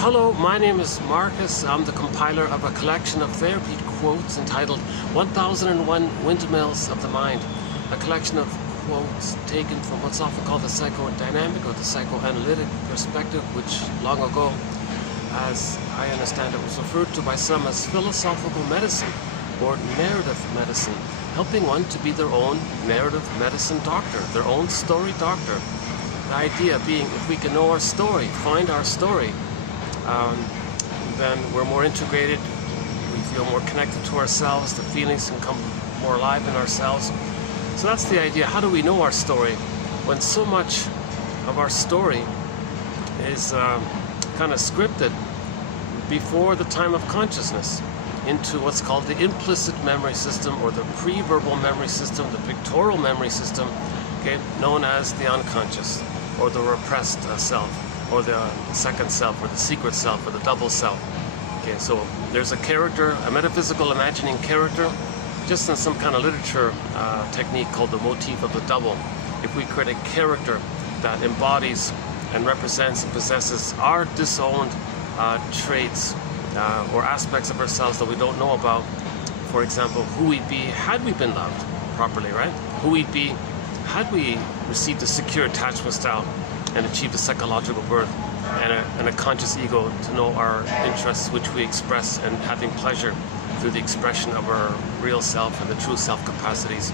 Hello, my name is Marcus. I'm the compiler of a collection of therapy quotes entitled 1001 Windmills of the Mind, a collection of quotes taken from what's often called the psychodynamic or the psychoanalytic perspective, which long ago, as I understand it, was referred to by some as philosophical medicine or narrative medicine, helping one to be their own narrative medicine doctor, their own story doctor. The idea being, if we can know our story, find our story, then we're more integrated, we feel more connected to ourselves, the feelings can come more alive in ourselves. So that's the idea. How do we know our story when so much of our story is kind of scripted before the time of consciousness into what's called the implicit memory system or the pre-verbal memory system, the pictorial memory system, okay, known as the unconscious or the repressed self, or the second self, or the secret self, or the double self. Okay, so there's a character, a metaphysical imagining character, just in some kind of literature technique called the motif of the double. If we create a character that embodies and represents and possesses our disowned traits or aspects of ourselves that we don't know about, for example, who we'd be had we been loved properly, right? Who we'd be had we received a secure attachment style and achieved a psychological birth and a conscious ego to know our interests, which we express, and having pleasure through the expression of our real self and the true self capacities,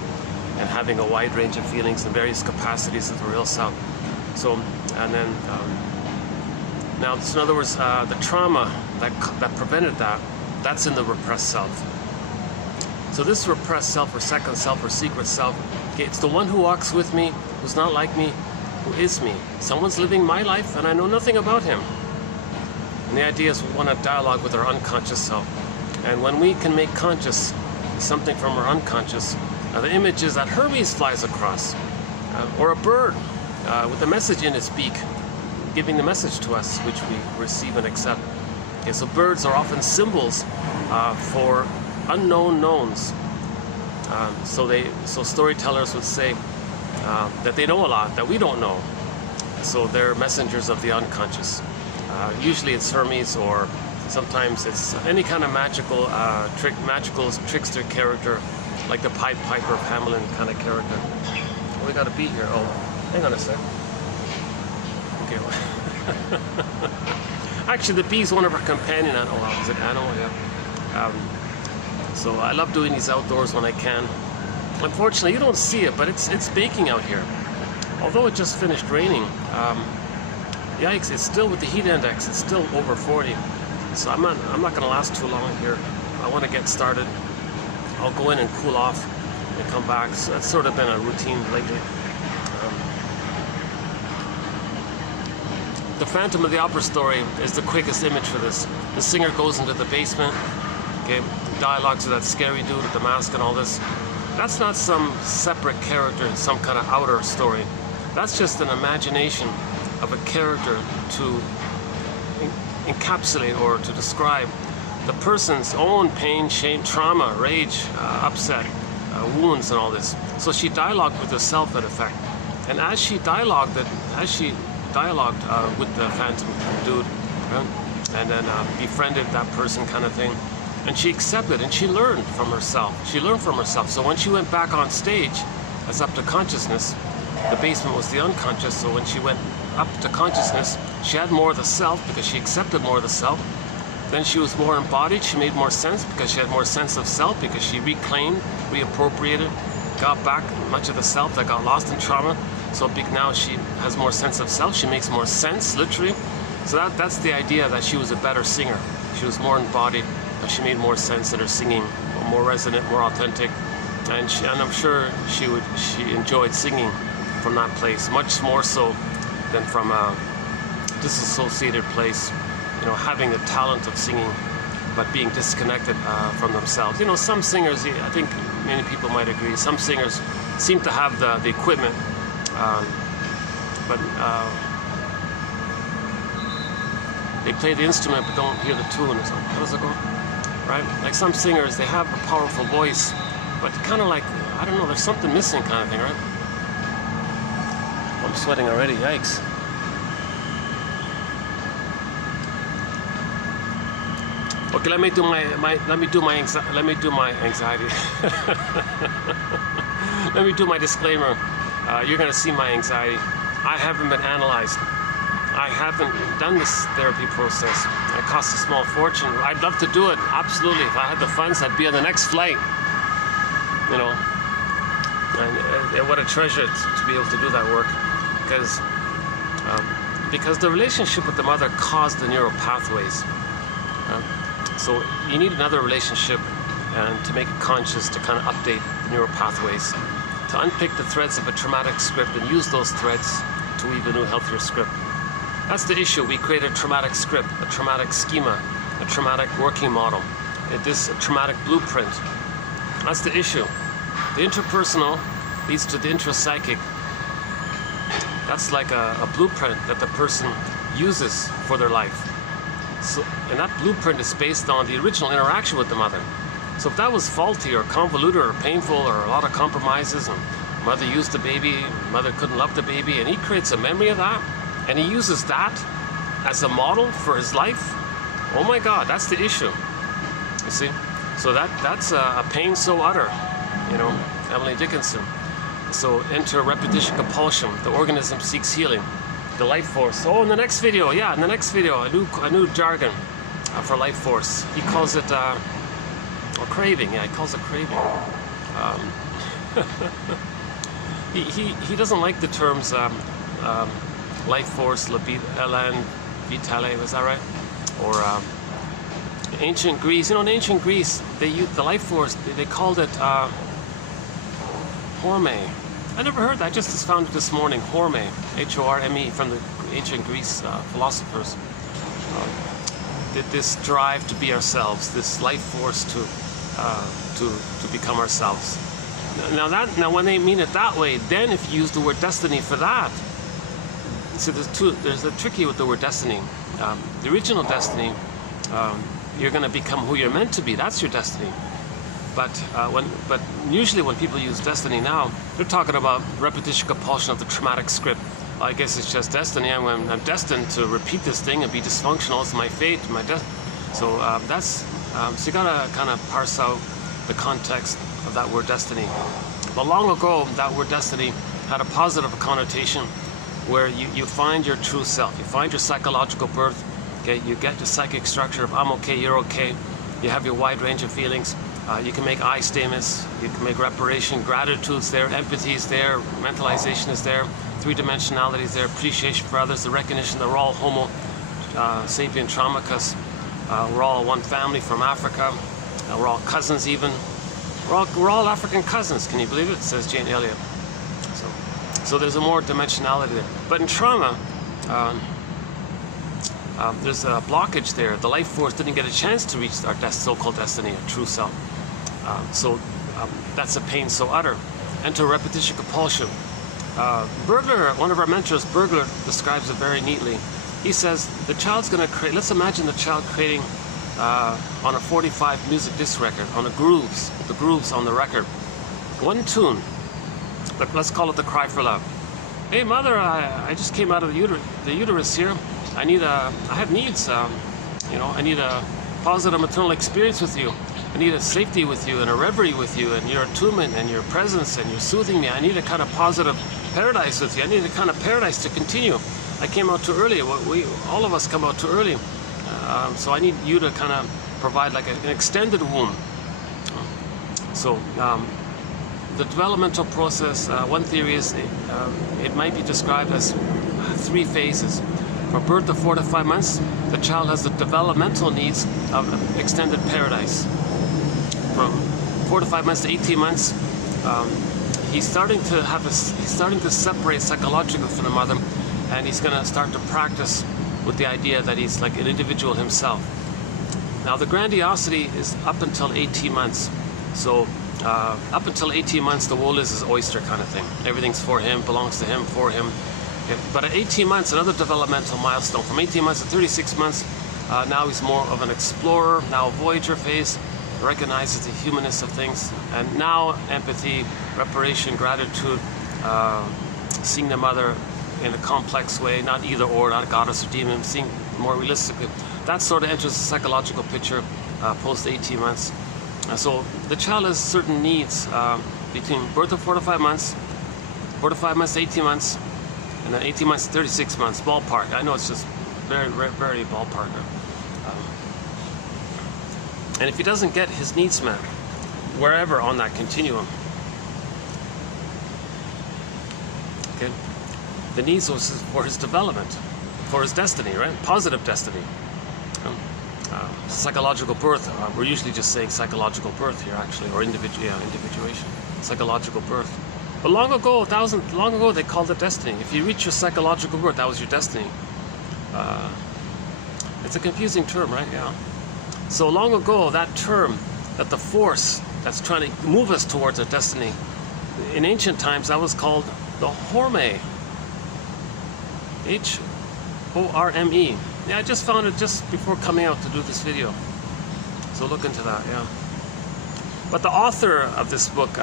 and having a wide range of feelings and various capacities of the real self. So, and then now, so in other words, the trauma that prevented that, that's in the repressed self. So this repressed self or second self or secret self, okay, it's the one who walks with me, who's not like me, who is me. Someone's living my life and I know nothing about him. And the idea is we want to dialogue with our unconscious self. And when we can make conscious something from our unconscious, the image is that Hermes flies across, or a bird with a message in its beak, giving the message to us, which we receive and accept. Okay, so birds are often symbols for unknown knowns. So storytellers would say that they know a lot that we don't know. So they're messengers of the unconscious. Usually it's Hermes, or sometimes it's any kind of magical trickster character, like the Pied Piper of Hamelin kind of character. Oh, we got a bee here. Oh, hang on a sec. Okay. Actually, the bee's one of our companion animals. Oh, is it animal? Yeah. So I love doing these outdoors when I can. Unfortunately, you don't see it, but it's baking out here. Although it just finished raining, yikes! It's still, with the heat index, it's still over 40. So I'm not going to last too long here. I want to get started. I'll go in and cool off and come back. So that's sort of been a routine lately. The Phantom of the Opera story is the quickest image for this. The singer goes into the basement, okay, dialogues with that scary dude with the mask and all this. That's not some separate character in some kind of outer story. That's just an imagination of a character to encapsulate or to describe the person's own pain, shame, trauma, rage, upset, wounds and all this. So she dialogued with herself, in effect. And as she dialogued with the Phantom dude, right? And then befriended that person kind of thing, and she accepted and she learned from herself. She learned from herself. So when she went back on stage as up to consciousness, the basement was the unconscious, so when she went up to consciousness, she had more of the self because she accepted more of the self. Then she was more embodied, she made more sense because she had more sense of self, because she reclaimed, reappropriated, got back much of the self that got lost in trauma. So now she has more sense of self, she makes more sense, literally. So that's the idea, that she was a better singer. She was more embodied, but she made more sense in her singing, more resonant, more authentic. And I'm sure she enjoyed singing from that place, much more so than from a disassociated place, you know, having the talent of singing, but being disconnected from themselves. You know, some singers, I think many people might agree, some singers seem to have the equipment, but they play the instrument but don't hear the tune. So how does it go? Right? Like some singers, they have a powerful voice, but kind of like, I don't know, there's something missing kind of thing, right? I'm sweating already, yikes. Okay, let me do my anxiety. Let me do my disclaimer. You're going to see my anxiety. I haven't been analyzed. I haven't done this therapy process. It costs a small fortune. I'd love to do it, absolutely. If I had the funds, I'd be on the next flight. You know, and what a treasure to be able to do that work, because the relationship with the mother caused the neural pathways. So you need another relationship, and to make it conscious, to kind of update the neural pathways, to unpick the threads of a traumatic script and use those threads to weave a new, healthier script. That's the issue. We create a traumatic script, a traumatic schema, a traumatic working model, a traumatic blueprint. That's the issue. The interpersonal leads to the intrapsychic. That's like a blueprint that the person uses for their life. So, and that blueprint is based on the original interaction with the mother. So if that was faulty or convoluted or painful or a lot of compromises, and mother used the baby, mother couldn't love the baby, and he creates a memory of that, and he uses that as a model for his life, oh my God, that's the issue. You see? So that's a pain so utter, you know, Emily Dickinson. So enter repetition compulsion. The organism seeks healing. The life force. Oh, in the next video, yeah, in the next video, a new jargon for life force. He calls it a craving. Yeah, he calls it craving. He doesn't like the terms life force, elan vitale. Was that right? Or ancient Greece. You know, in ancient Greece, they used the life force. They called it horme. I never heard that. I just found it this morning. Horme, H-O-R-M-E, from the ancient Greece philosophers. This drive to be ourselves, this life force to become ourselves. Now, when they mean it that way, then if you use the word destiny for that, so there's a tricky with the word destiny. The original destiny, you're going to become who you're meant to be. That's your destiny. But usually when people use destiny now, they're talking about repetition compulsion of the traumatic script. I guess it's just destiny. I'm destined to repeat this thing and be dysfunctional. It's my fate, my death. So so you gotta kind of parse out the context of that word destiny. But long ago, that word destiny had a positive connotation, where you find your true self. You find your psychological birth. Okay, you get the psychic structure of I'm okay, you're okay. You have your wide range of feelings. You can make I statements, you can make reparation, gratitude's there, empathy's there, mentalization is there, three-dimensionality is there, appreciation for others, the recognition that we're all homo sapien traumicus, we're all one family from Africa, we're all cousins even. We're all African cousins, can you believe it? Says Jane Elliott. So there's a more dimensionality there. But in trauma, there's a blockage there. The life force didn't get a chance to reach our so-called destiny, our true self. That's a pain so utter. Enter repetition compulsion. Bergler, one of our mentors, Bergler, describes it very neatly. He says the child's going to create, let's imagine the child creating on a 45 music disc record, on the grooves on the record. One tune, let's call it The Cry for Love. Hey mother, I just came out of the uterus here. I have needs, you know, I need a positive maternal experience with you. I need a safety with you and a reverie with you and your attunement and your presence and you're soothing me. I need a kind of positive paradise with you. I need a kind of paradise to continue. I came out too early. All of us come out too early. So I need you to kind of provide like an extended womb. So the developmental process, one theory is it might be described as 3 phases. From birth to 4 to 5 months, the child has the developmental needs of extended paradise. From 4 to 5 months to 18 months, he's starting to separate psychologically from the mother, and he's going to start to practice with the idea that he's like an individual himself. Now the grandiosity is up until 18 months. So up until 18 months, the world is his oyster kind of thing. Everything's for him, belongs to him, for him. Okay. But at 18 months, another developmental milestone. From 18 months to 36 months, now he's more of an explorer, now a voyager phase, recognizes the humanness of things, and now empathy, reparation, gratitude, seeing the mother in a complex way, not either or, not a goddess or demon, seeing more realistically. That sort of enters the psychological picture post 18 months. So the child has certain needs between birth of 4 to 5 months, 4 to 5 months to 18 months, and then 18 months to 36 months, ballpark. I know it's just very, very ballpark. And if he doesn't get his needs met, wherever on that continuum, okay, the needs was for his development, for his destiny, right? Positive destiny. Psychological birth, we're usually just saying psychological birth here, actually, or individuation, psychological birth. But long ago, they called it destiny. If you reach your psychological birth, that was your destiny. It's a confusing term, right? Yeah. So long ago, that term, that the force that's trying to move us towards our destiny, in ancient times, that was called the horme. H-O-R-M-E. Yeah, I just found it just before coming out to do this video. So look into that, yeah. But the author of this book,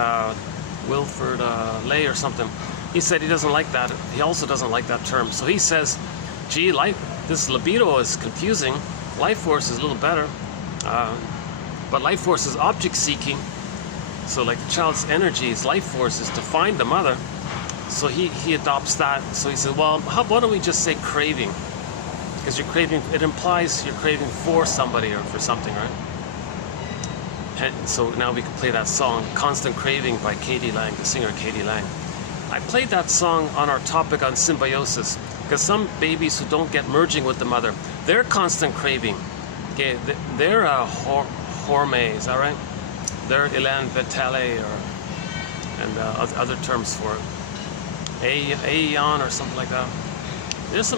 Wilfred Lay or something, he said he doesn't like that. He also doesn't like that term. So he says, gee, this libido is confusing. Life force is a little better. But life force is object seeking. So like the child's energy, his life force is to find the mother. So he adopts that. So he said, well, why don't we just say craving? Because you're craving, it implies you're craving for somebody or for something, right? And so now we can play that song, Constant Craving by Katie Lang, the singer Katie Lang. I played that song on our topic on symbiosis, because some babies who don't get merging with the mother, they're constant craving. Okay, they're horme, is that right? They're elan vitale, and other terms for it. Aeon or something like that. There's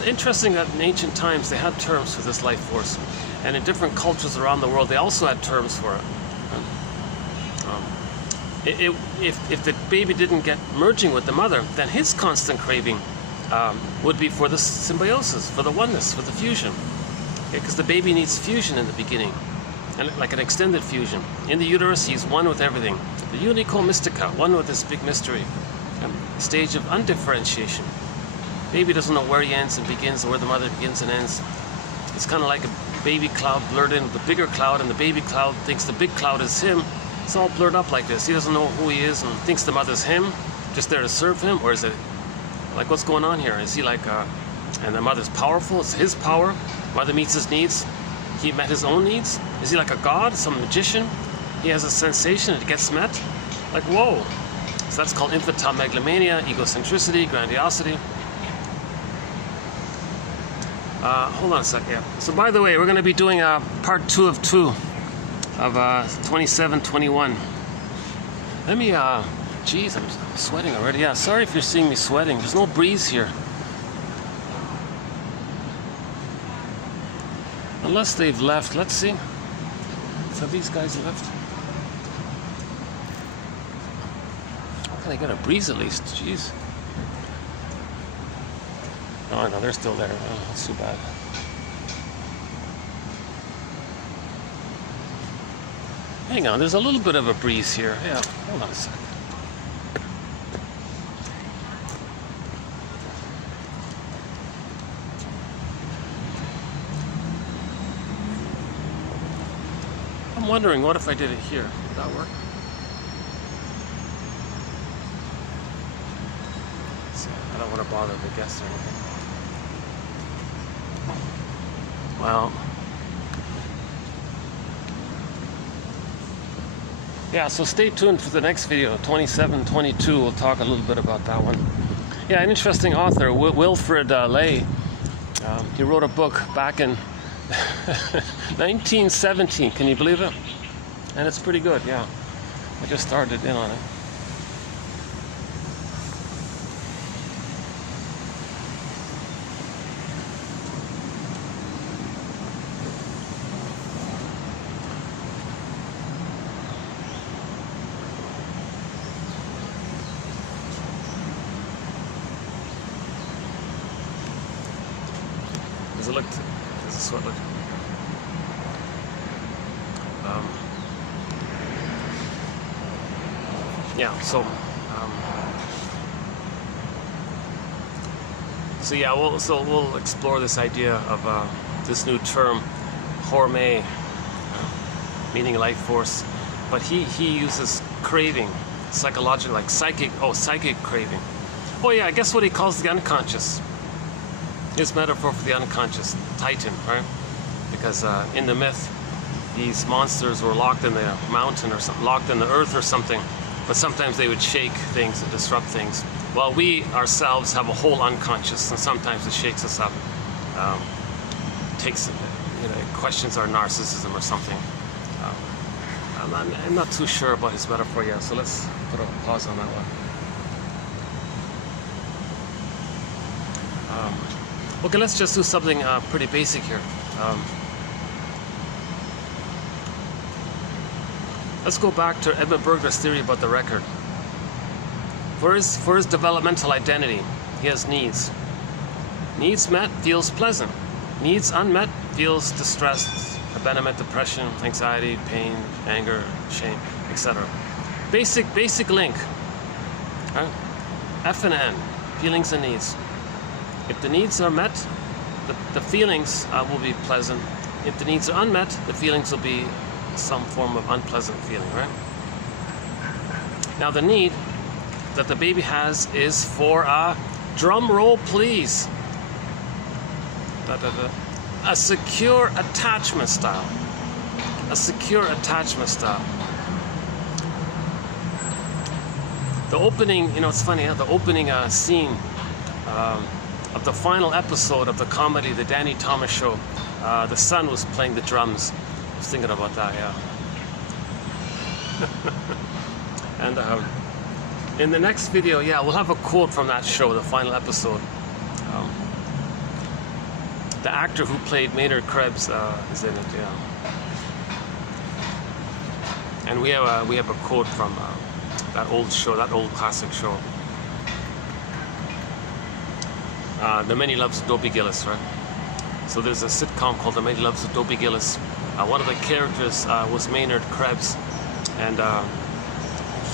interesting that in ancient times they had terms for this life force, and in different cultures around the world they also had terms for it. If the baby didn't get merging with the mother, then his constant craving would be for the symbiosis, for the oneness, for the fusion, because the baby needs fusion in the beginning, and like an extended fusion. In the uterus, he's one with everything. The unico mystica, one with this big mystery, stage of undifferentiation. Baby doesn't know where he ends and begins, or where the mother begins and ends. It's kind of like a baby cloud blurred in with the bigger cloud, and the baby cloud thinks the big cloud is him. It's all blurred up like this. He doesn't know who he is and thinks the mother's him, just there to serve him, or is it like, what's going on here? Is he like, and the mother's powerful, it's his power, mother meets his needs, he met his own needs? Is he like a god, some magician? He has a sensation, it gets met? Like, whoa. So that's called infantile megalomania, egocentricity, grandiosity. Hold on a sec, yeah. So by the way, we're going to be doing part 2 of 2721. Let me, geez, I'm sweating already. Yeah, sorry if you're seeing me sweating. There's no breeze here. Unless they've left. Let's see. So these guys left. How can I get a breeze at least? Jeez. Oh no, they're still there. Oh, that's too bad. Hang on, there's a little bit of a breeze here. Yeah, hold on a sec. I'm wondering, what if I did it here? Would that work? So, I don't want to bother the guests or anything. Well, yeah, so stay tuned for the next video, 2722. We'll talk a little bit about that one. Yeah, an interesting author, Wilfred Lay. He wrote a book back in 1917. Can you believe it? And it's pretty good, yeah. I just started in on it. Does it sweat look? Yeah, So yeah, we'll explore this idea of this new term, horme, meaning life force, but he uses craving, psychological, like psychic craving. Oh yeah, I guess what he calls the unconscious. His metaphor for the unconscious, Titan, right? Because in the myth, these monsters were locked in the mountain or something, locked in the earth or something, but sometimes they would shake things and disrupt things. Well, we ourselves have a whole unconscious, and sometimes it shakes us up, questions our narcissism or something. I'm not too sure about his metaphor yet, so let's put a pause on that one. Okay, let's just do something pretty basic here. Let's go back to Edmund Berger's theory about the record. For his developmental identity, he has needs. Needs met feels pleasant. Needs unmet feels distressed, abandonment, depression, anxiety, pain, anger, shame, etc. Basic link. Right? F and N, feelings and needs. If the needs are met, the feelings will be pleasant. If the needs are unmet, the feelings will be some form of unpleasant feeling, right? Now the need that the baby has is for a, drum roll please, a secure attachment style. A secure attachment style. The opening, it's funny, the opening scene of the final episode of the comedy, The Danny Thomas Show, the son was playing the drums. I was thinking about that, yeah. And in the next video, yeah, we'll have a quote from that show, the final episode. The actor who played Maynard Krebs is in it, yeah. And we have a quote from that old show, that old classic show. The Many Loves of Dobie Gillis, right? So there's a sitcom called The Many Loves of Dobie Gillis. One of the characters was Maynard Krebs, and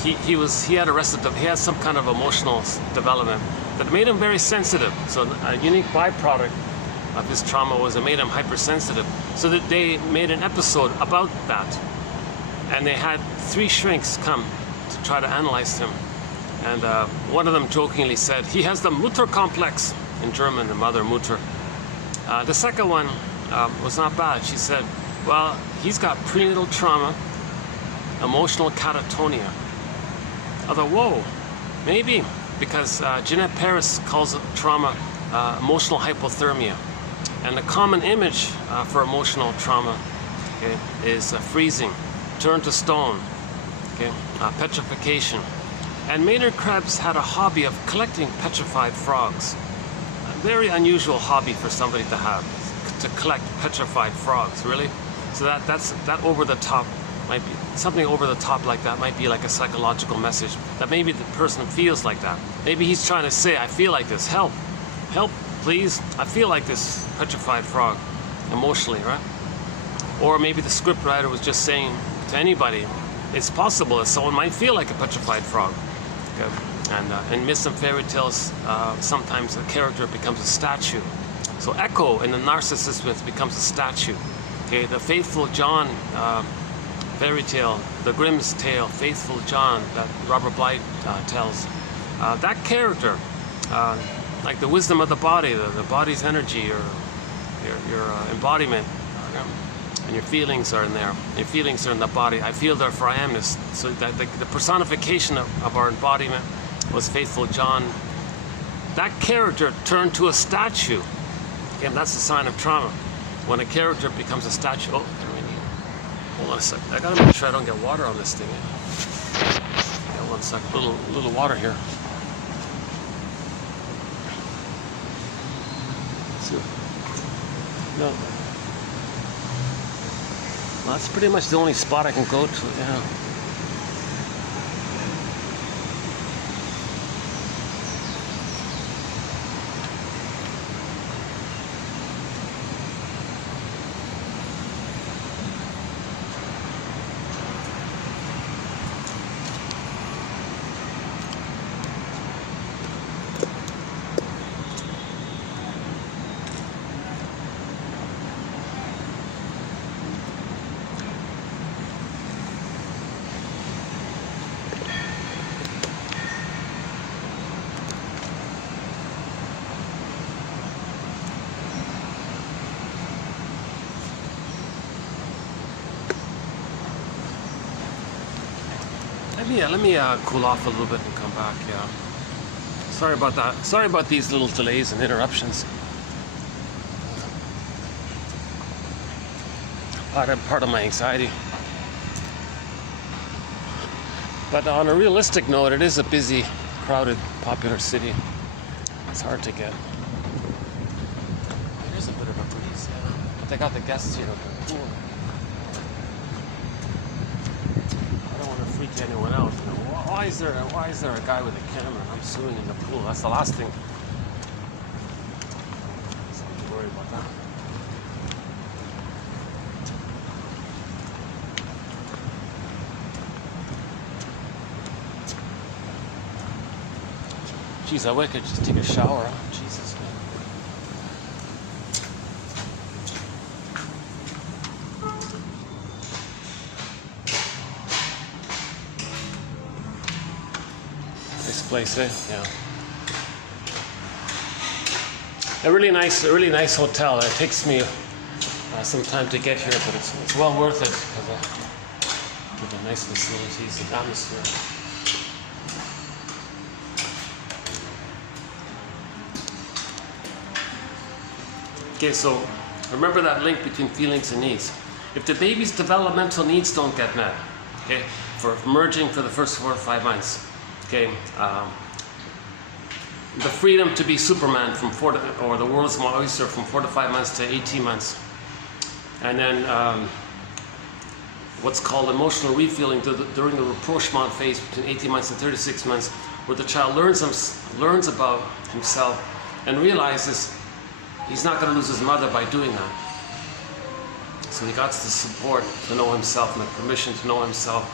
he had some kind of emotional development that made him very sensitive. So a unique byproduct of his trauma was it made him hypersensitive. So that they made an episode about that, and they had 3 shrinks come to try to analyze him. And one of them jokingly said, he has the Mutter complex, in German, the mother Mutter. The second one was not bad. She said, well, he's got prenatal trauma, emotional catatonia. I thought, whoa, maybe, because Jeanette Paris calls it trauma emotional hypothermia. And the common image for emotional trauma, okay, is freezing, turn to stone, okay, petrification. And Maynard Krebs had a hobby of collecting petrified frogs. A very unusual hobby for somebody to have, to collect petrified frogs, really. So that over the top might be something over the top like that, might be like a psychological message that maybe the person feels like that. Maybe he's trying to say, I feel like this, help, please, I feel like this petrified frog, emotionally, right? Or maybe the scriptwriter was just saying to anybody, it's possible that someone might feel like a petrified frog. Okay? And in myths and fairy tales, sometimes a character becomes a statue. So Echo in the Narcissus myth becomes a statue. Okay, the Faithful John fairy tale, the Grimm's tale, Faithful John, that Robert Bly tells, that character, like the wisdom of the body, the body's energy, or your embodiment, and your feelings are in there. Your feelings are in the body. I feel therefore I amness. So that the personification of our embodiment was Faithful John. That character turned to a statue. Again, that's a sign of trauma. When a character becomes a statue. Oh, hold on a sec. I gotta make sure I don't get water on this thing. Yeah, 1 sec. Little water here. No. Well, that's pretty much the only spot I can go to, yeah. let me cool off a little bit and come back. Yeah. Sorry about that. Sorry about these little delays and interruptions. Part of my anxiety. But on a realistic note, it is a busy, crowded, popular city. It's hard to get. There's a bit of a breeze, yeah. But they got the guests here at the pool. I don't want to freak anyone out. You know, why is there a guy with a camera? I'm swimming in the pool. That's the last thing. So I have to worry about that. Geez, I wish I could just take a shower. Oh, Jesus, man. Nice place, eh? Yeah. A really nice hotel. It takes me some time to get here, but it's well worth it because of the nice facilities and atmosphere. Okay, so remember that link between feelings and needs. If the baby's developmental needs don't get met, okay, for emerging for the first 4 to 5 months, okay, the freedom to be Superman from or the world's oyster from 4 to 5 months to 18 months, and then what's called emotional refeeling during the rapprochement phase between 18 months and 36 months, where the child learns about himself and realizes he's not going to lose his mother by doing that. So he got the support to know himself and the permission to know himself,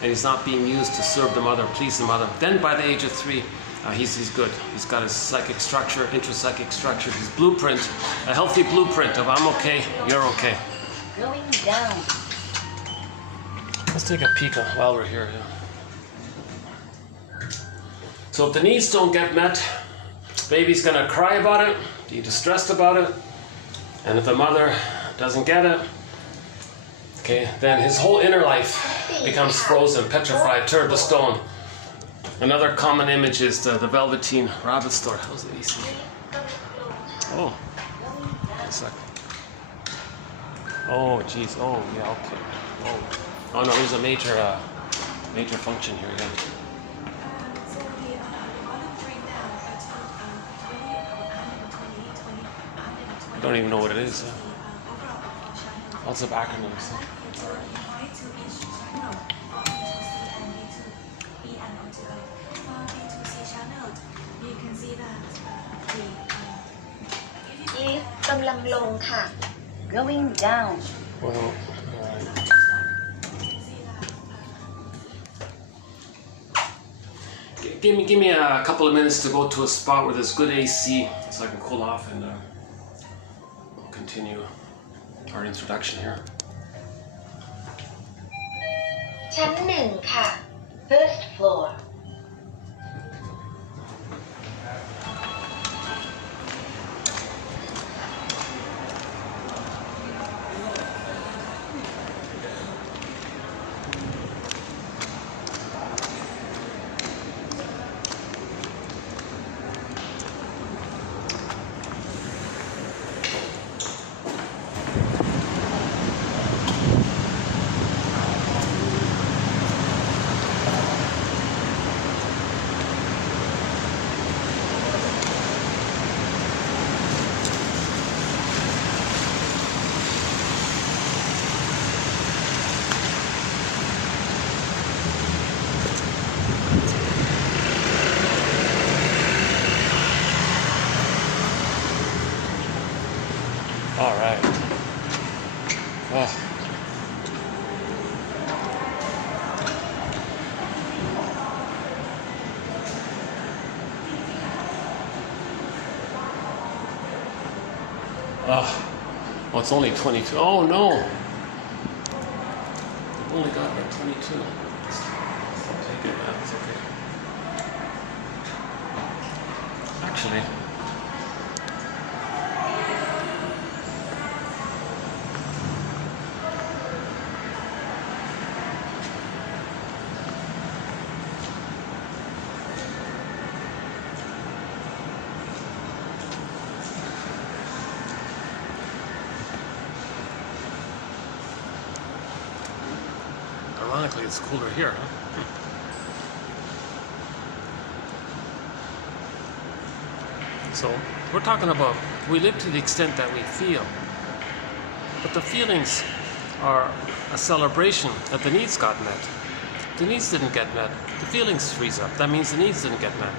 and he's not being used to serve the mother, please the mother. Then by the age of 3, he's good. He's got his psychic structure, intrapsychic structure, his blueprint, a healthy blueprint of I'm okay, you're okay. Going down. Let's take a peek while we're here. Yeah. So if the needs don't get met, baby's gonna cry about it, be distressed about it, and if the mother doesn't get it, okay, then his whole inner life becomes frozen, petrified, turned to stone. Another common image is the Velveteen Rabbit store. How's the AC? Oh, wait a second. Oh, geez. Oh, yeah, okay. Oh no, there's a major function here again. I don't even know what it is. Lots of acronyms. Going down. Well, give me a couple of minutes to go to a spot where there's good AC so I can cool off and we'll continue our introduction here. ชั้น 1 ค่ะ First floor. All right. Oh. Oh, it's only 22. Oh no. I've only got about 22. I'll take it. Yeah, it's okay. Actually. Ironically, it's cooler here, huh? So we're talking about we live to the extent that we feel, but the feelings are a celebration that the needs got met. The needs didn't get met, the feelings freeze up. That means the needs didn't get met.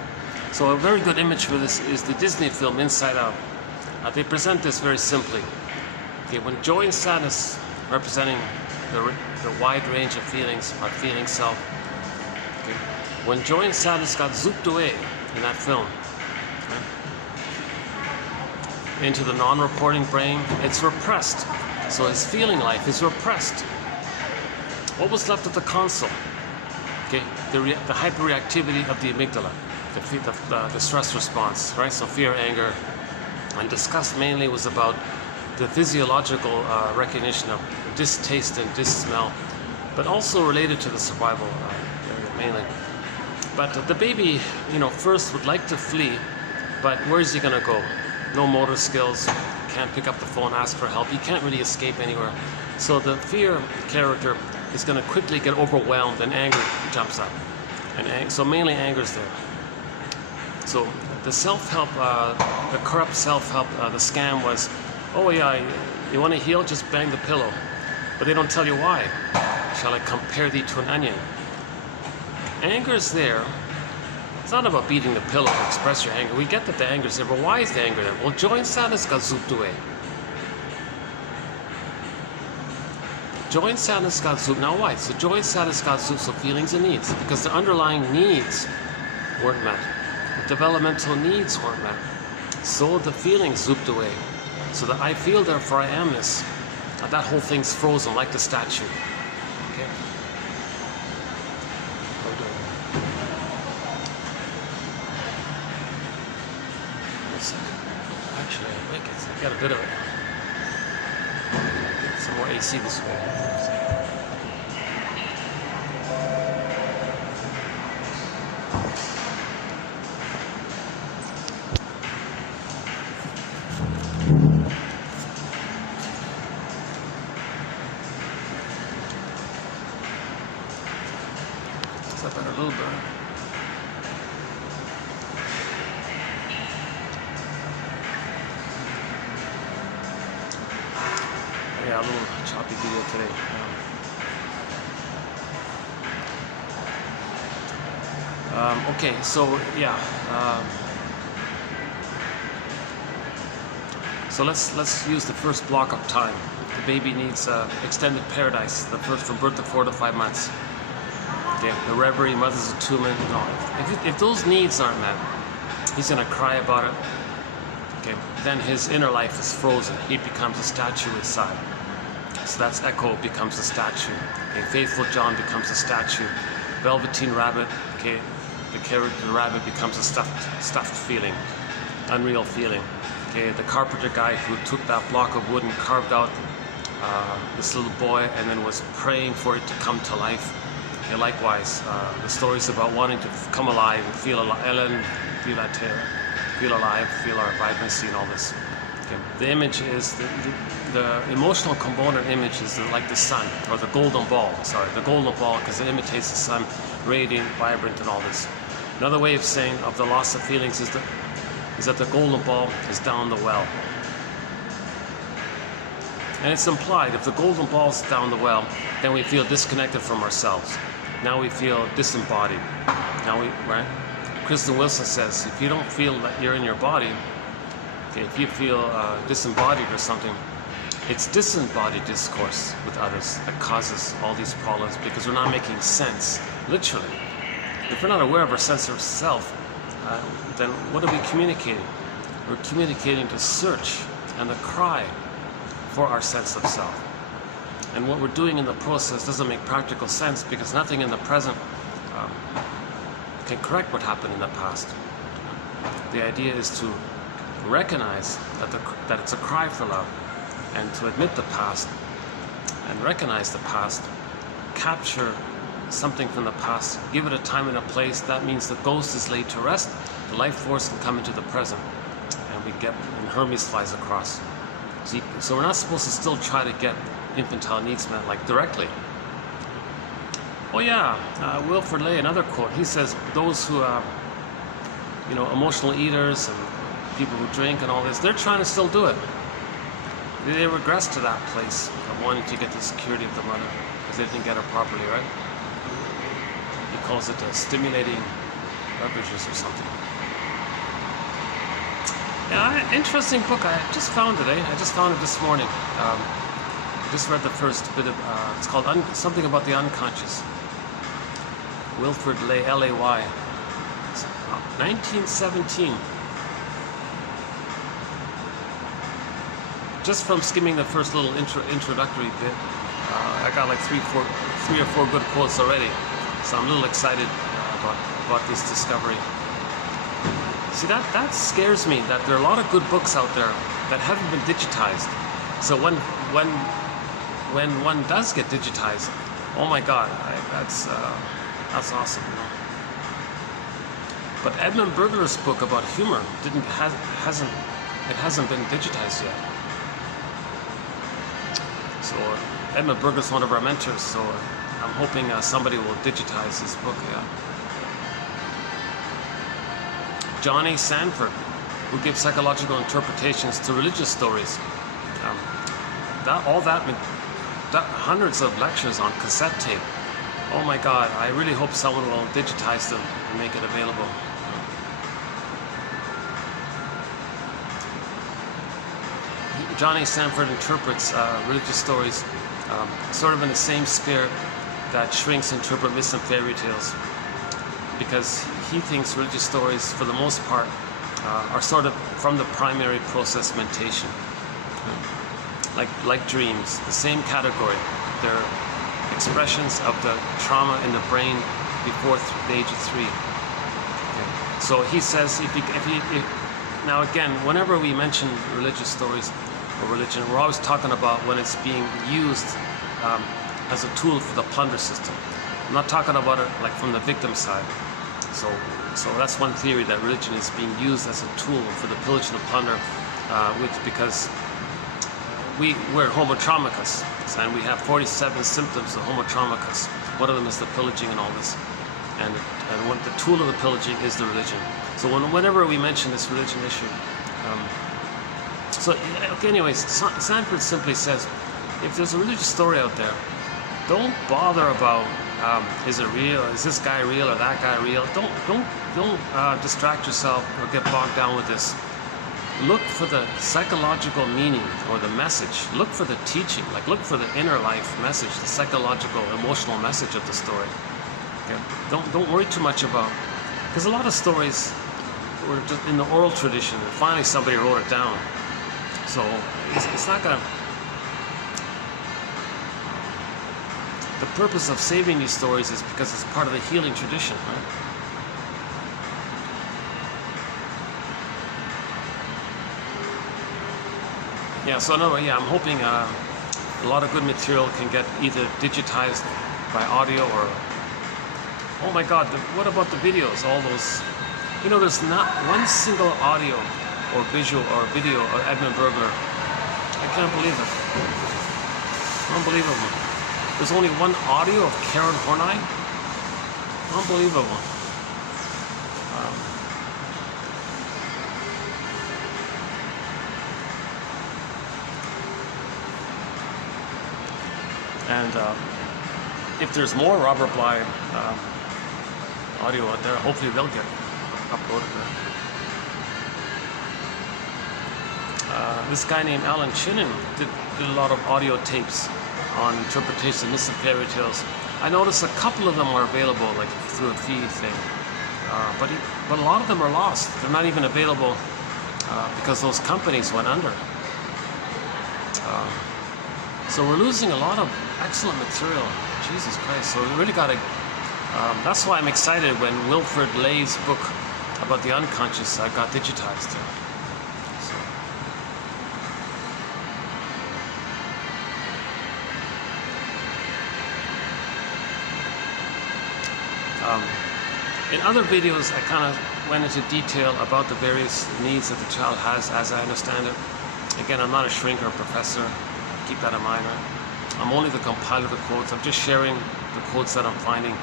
So a very good image for this is the Disney film Inside Out. They present this very simply. Okay, when joy and sadness, representing the wide range of feelings, our feeling self. Okay, when joy and sadness got zooped away in that film, into the non-reporting brain, it's repressed. So his feeling life is repressed. What was left at the console? Okay, the hyperreactivity of the amygdala, the stress response, right? So fear, anger, and disgust mainly was about the physiological recognition of distaste and dissmell, but also related to the survival area mainly. But the baby, first would like to flee, but where's he gonna go? No motor skills, can't pick up the phone, ask for help. He can't really escape anywhere. So the fear character is going to quickly get overwhelmed, and anger jumps up. And so mainly anger's there. So the self-help, the corrupt self-help, the scam was, oh yeah, you want to heal? Just bang the pillow. But they don't tell you why. Shall I compare thee to an onion? Anger's there. It's not about beating the pillow to express your anger. We get that the anger's there, but why is the anger there? Well, joy and sadness got zooped away. Joy and sadness got zooped. Now why? So joy and sadness got zooped, so feelings and needs. Because the underlying needs weren't met. The developmental needs weren't met. So the feelings zooped away. So that I feel, therefore I amness. That whole thing's frozen like the statue. Okay? Actually, I think I got a bit of it. Get some more AC this way. Is that better? A little better. Yeah, a little choppy video today. Okay, so yeah. So let's use the first block of time. The baby needs extended paradise, the first from birth to 4 to 5 months. Okay, the reverie, mother's attunement. No, if those needs aren't met, he's gonna cry about it. Okay, then his inner life is frozen. He becomes a statue inside. So that's Echo becomes a statue. Okay, Faithful John becomes a statue. Velveteen Rabbit, okay, the rabbit becomes a stuffed feeling, unreal feeling. Okay, the carpenter guy who took that block of wood and carved out this little boy and then was praying for it to come to life. Okay, likewise, the stories about wanting to come alive and feel alive. Ellen, feel alive, feel our vibrancy and all this. Okay. The image is, the emotional component image is like the sun, or the golden ball, the golden ball, because it imitates the sun, radiant, vibrant and all this. Another way of saying of the loss of feelings is that the golden ball is down the well. And it's implied, if the golden ball is down the well, then we feel disconnected from ourselves. Now we feel disembodied. Right? Kristen Wilson says, if you don't feel that you're in your body, okay, if you feel disembodied or something, it's disembodied discourse with others that causes all these problems, because we're not making sense, literally. If we're not aware of our sense of self, then what are we communicating? We're communicating to search and the cry for our sense of self. And what we're doing in the process doesn't make practical sense, because nothing in the present can correct what happened in the past. The idea is to recognize that it's a cry for love, and to admit the past and recognize the past, capture something from the past, give it a time and a place. That means the ghost is laid to rest, the life force can come into the present, and Hermes flies across. So we're not supposed to still try to get infantile needs met like directly. Oh yeah, Wilfrid Lay, another quote. He says those who are, emotional eaters and people who drink and all this, they're trying to still do it. They regress to that place of wanting to get the security of the mother because they didn't get her properly, right? He calls it stimulating beverages or something. Yeah, interesting book. I just found it. I just found it this morning. Just read the first bit of. It's called something about the unconscious. Wilfrid Lay, L-A-Y. 1917. Just from skimming the first little introductory bit, I got like three or four good quotes already. So I'm a little excited about this discovery. See, that scares me, that there are a lot of good books out there that haven't been digitized. So when one does get digitized, oh my God, that's awesome. But Edmund Burglar's book about humor hasn't been digitized yet. So Edmund Burglar's one of our mentors. So I'm hoping somebody will digitize his book. Yeah. John A. Sanford, who gives psychological interpretations to religious stories. Hundreds of lectures on cassette tape. Oh my God, I really hope someone will digitize them and make it available. John A. Sanford interprets religious stories sort of in the same spirit that shrinks interpret myths and fairy tales, because he thinks religious stories, for the most part, are sort of from the primary process mentation. Like dreams, the same category. They're expressions of the trauma in the brain before the age of 3. Okay. So he says, now again, whenever we mention religious stories or religion, we're always talking about when it's being used as a tool for the plunder system. I'm not talking about it like from the victim side. So that's one theory, that religion is being used as a tool for the pillage and the plunder, because we're homotraumicus, and we have 47 symptoms of homotraumicus. One of them is the pillaging and all this, and when the tool of the pillaging is the religion. So whenever we mention this religion issue, anyways, Sanford simply says, if there's a religious story out there, don't bother about is it real? Is this guy real or that guy real? Don't distract yourself or get bogged down with this. Look for the psychological meaning or the message. Look for the teaching. Look for the inner life message, the psychological, emotional message of the story. Okay? Don't worry too much about, because a lot of stories were just in the oral tradition, and finally somebody wrote it down. So it's not gonna. The purpose of saving these stories is because it's part of the healing tradition, right? Yeah, so I'm hoping a lot of good material can get either digitized by audio or, oh my God, what about the videos, all those, there's not one single audio or visual or video of Edmund Burglar. I can't believe it. Unbelievable. There's only one audio of Karen Horney. Unbelievable. And if there's more Robert Bly audio out there, hopefully they'll get uploaded there. This guy named Alan Chinen did a lot of audio tapes on interpretation of myths and fairy tales. I noticed a couple of them are available, like through a fee thing, but a lot of them are lost. They're not even available because those companies went under. So we're losing a lot of excellent material. Jesus Christ! So we really got to. That's why I'm excited when Wilfrid Lay's book about the unconscious got digitized. In other videos, I kind of went into detail about the various needs that the child has, as I understand it. Again, I'm not a shrink or a professor. Keep that in mind, right? I'm only the compiler of the quotes. I'm just sharing the quotes that I'm finding.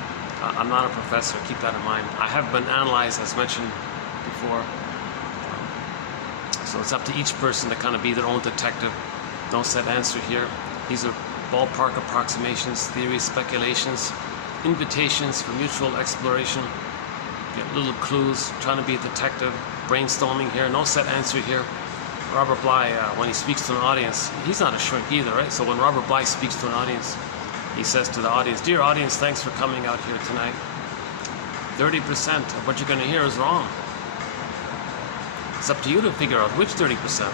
I'm not a professor, keep that in mind. I have been analyzed, as mentioned before. So it's up to each person to kind of be their own detective. No set answer here. These are ballpark approximations, theories, speculations, invitations for mutual exploration. Get little clues, trying to be a detective, brainstorming here. No set answer here. Robert Bly, when he speaks to an audience, he's not a shrink either, right? So when Robert Bly speaks to an audience, he says to the audience, "Dear audience, thanks for coming out here tonight. 30% of what you're going to hear is wrong. It's up to you to figure out which 30%.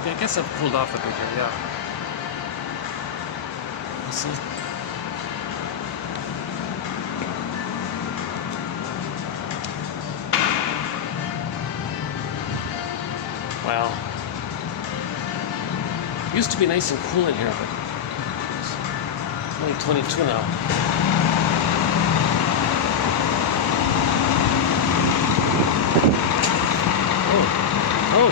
Okay, I guess I've pulled off a bit here, yeah. Let's see. Well, used to be nice and cool in here, but it's only 22 now. Oh.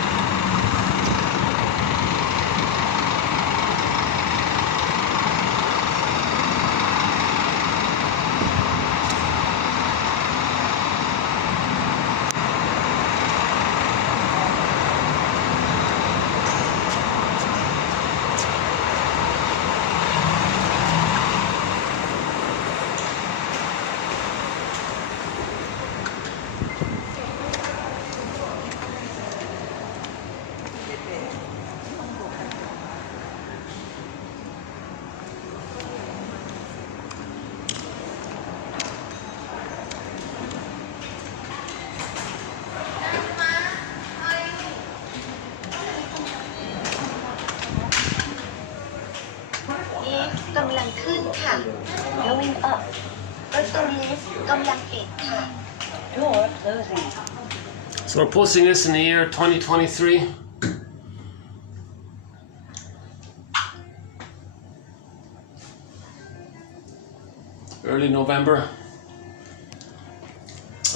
Going up ประตูลิฟต์กำลังปิดค่ะ Door closing. So we're posting this in the year 2023. Early November.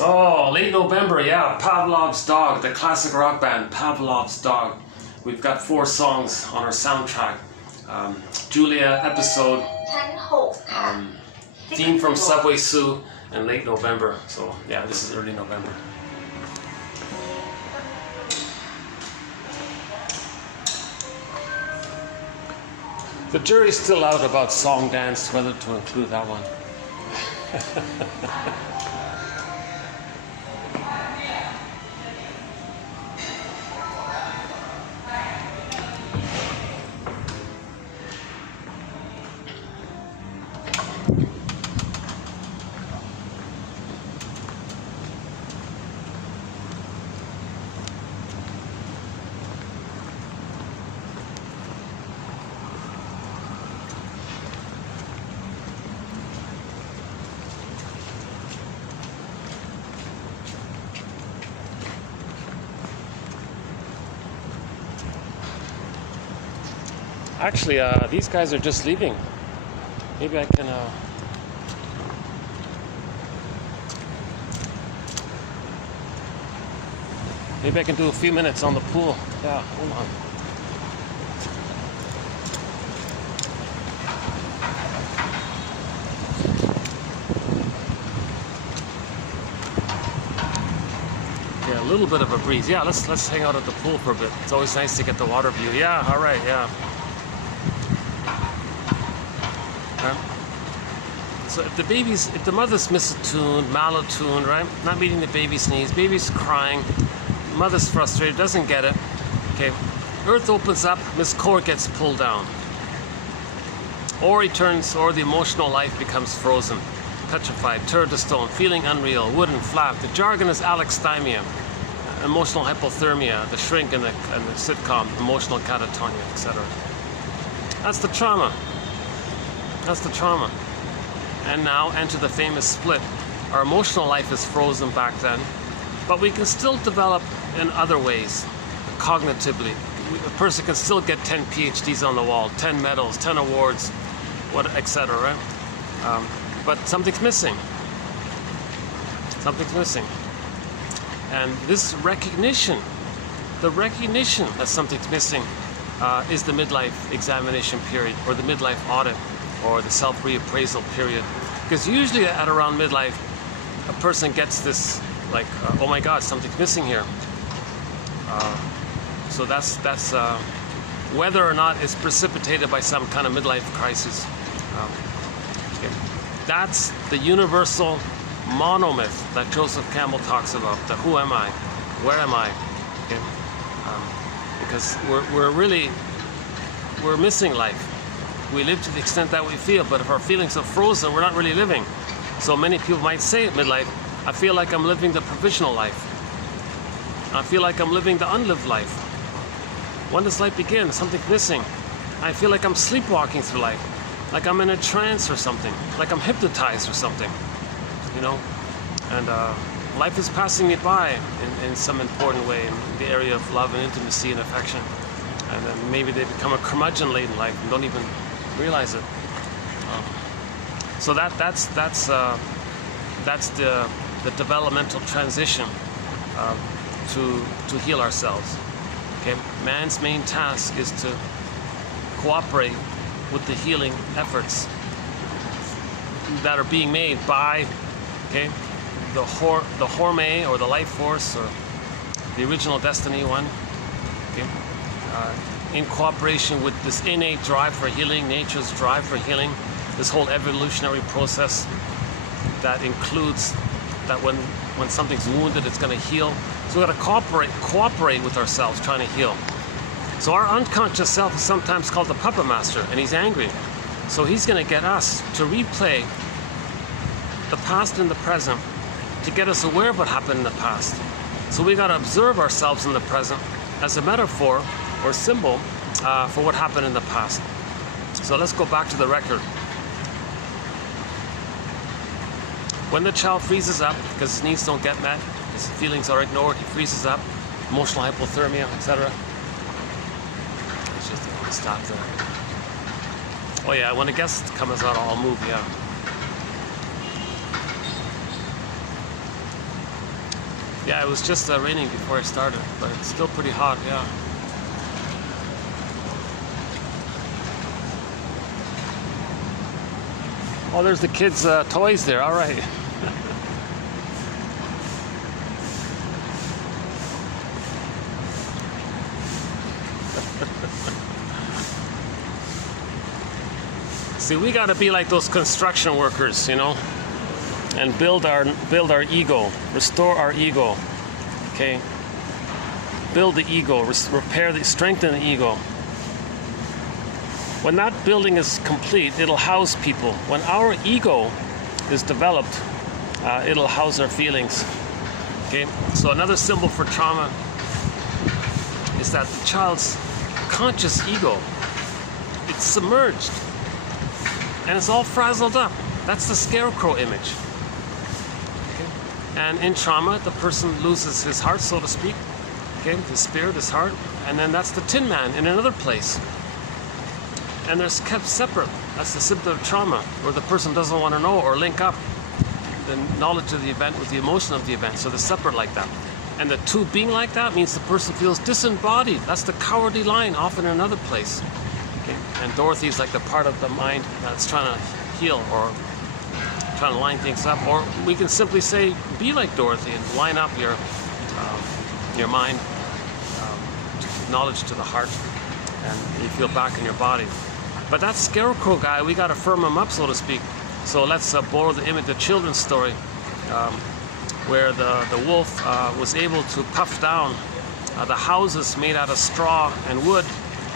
Oh, late November, yeah. Pavlov's Dog, the classic rock band, Pavlov's Dog. We've got 4 songs on our soundtrack. Julia episode, theme from Subway Sue, and late November. So yeah, this is early November. The jury's still out about Song Dance, whether to include that one. Actually, these guys are just leaving. Maybe I can... Maybe I can do a few minutes on the pool. Yeah, hold on. Yeah, a little bit of a breeze. Yeah, let's hang out at the pool for a bit. It's always nice to get the water view. Yeah, all right, yeah. So if the mother's misattuned, malattuned, right? Not meeting the baby's needs, baby's crying, mother's frustrated, doesn't get it. Okay, Earth opens up, Miss Core gets pulled down. Or the emotional life becomes frozen, petrified, turned to stone, feeling unreal, wooden, flat. The jargon is alexithymia, emotional hypothermia, the shrink in the sitcom, emotional catatonia, etc. That's the trauma. That's the trauma. And now enter the famous split. Our emotional life is frozen back then, but we can still develop in other ways, cognitively. A person can still get 10 PhDs on the wall, 10 medals, 10 awards, etc. Right? But something's missing. Something's missing. And this recognition the recognition that something's missing is the midlife examination period, or the midlife audit, or the self-reappraisal period. Because usually at around midlife, a person gets this, like, oh my God, something's missing here. So that's whether or not it's precipitated by some kind of midlife crisis. Okay. That's the universal monomyth that Joseph Campbell talks about. The who am I? Where am I? Okay. Because we're missing life. We live to the extent that we feel, but if our feelings are frozen, we're not really living. So many people might say at midlife, I feel like I'm living the provisional life. I feel like I'm living the unlived life. When does life begin? Something's missing. I feel like I'm sleepwalking through life, like I'm in a trance or something, like I'm hypnotized or something, you know? And life is passing me by in some important way in the area of love and intimacy and affection. And then maybe they become a curmudgeon late in life and don't even realize it. So that's the developmental transition to heal ourselves. Okay, man's main task is to cooperate with the healing efforts that are being made by, okay, the horme, or the life force, or the original destiny one. Okay, in cooperation with this innate drive for healing, nature's drive for healing, this whole evolutionary process that includes that when something's wounded, it's going to heal. So we've got to cooperate with ourselves trying to heal. So our unconscious self is sometimes called the puppet master, and he's angry. So he's going to get us to replay the past and the present to get us aware of what happened in the past. So we got to observe ourselves in the present as a metaphor or symbol for what happened in the past. So let's go back to the record. When the child freezes up because his needs don't get met, his feelings are ignored, he freezes up, emotional hypothermia, etc. Let's just stop there. Oh yeah, when the guest comes out, I'll move, yeah. Yeah, it was just raining before I started, but it's still pretty hot, yeah. Oh, there's the kids' toys there, all right. See, we got to be like those construction workers, you know, and build our ego, restore our ego, okay? Build the ego, strengthen the ego. When that building is complete, it'll house people. When our ego is developed, it'll house our feelings, okay? So another symbol for trauma is that the child's conscious ego, it's submerged. And it's all frazzled up. That's the scarecrow image. Okay? And in trauma, the person loses his heart, so to speak. Okay, his spirit, his heart. And then that's the Tin Man in another place. And they're kept separate. That's the symptom of trauma, where the person doesn't want to know or link up the knowledge of the event with the emotion of the event. So they're separate like that. And the two being like that means the person feels disembodied. That's the cowardly line, often in another place. Okay. And Dorothy's like the part of the mind that's trying to heal or trying to line things up. Or we can simply say, be like Dorothy and line up your mind, knowledge to the heart, and you feel back in your body. But that scarecrow guy, we got to firm him up, so to speak. So let's borrow the image, the children's story, where the wolf was able to puff down the houses made out of straw and wood,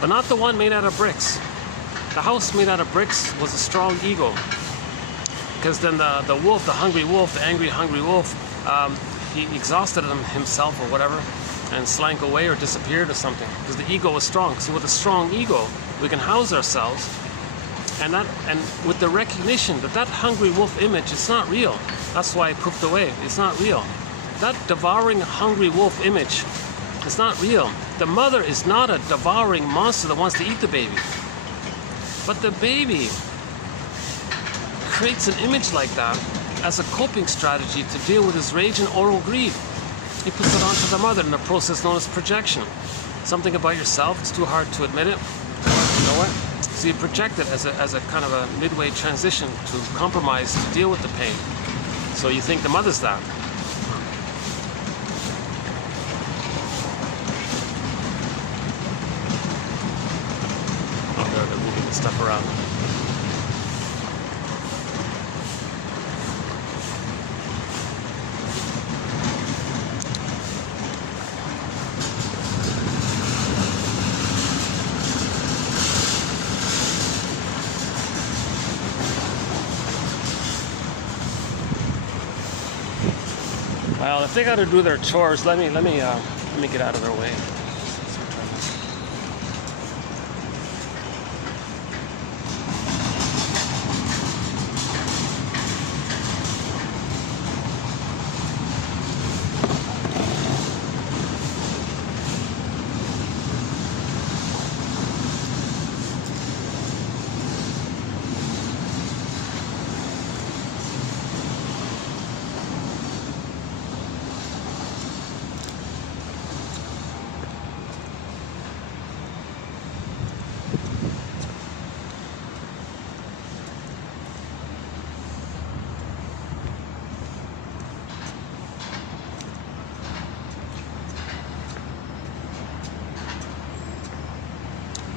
but not the one made out of bricks. The house made out of bricks was a strong ego, because then the wolf, the hungry wolf, the angry hungry wolf, he exhausted himself or whatever and slank away or disappeared or something, because the ego was strong. So with a strong ego, we can house ourselves, and with the recognition that that hungry wolf image is not real. That's why it poofed away. It's not real. That devouring hungry wolf image is not real. The mother is not a devouring monster that wants to eat the baby. But the baby creates an image like that as a coping strategy to deal with his rage and oral greed. he puts it onto the mother in a process known as projection. Something about yourself, it's too hard to admit it. You know what? So you project it as a kind of a midway transition to compromise to deal with the pain. So you think the mother's that. Oh, they're moving the stuff around. Well, if they got to do their chores, let me get out of their way.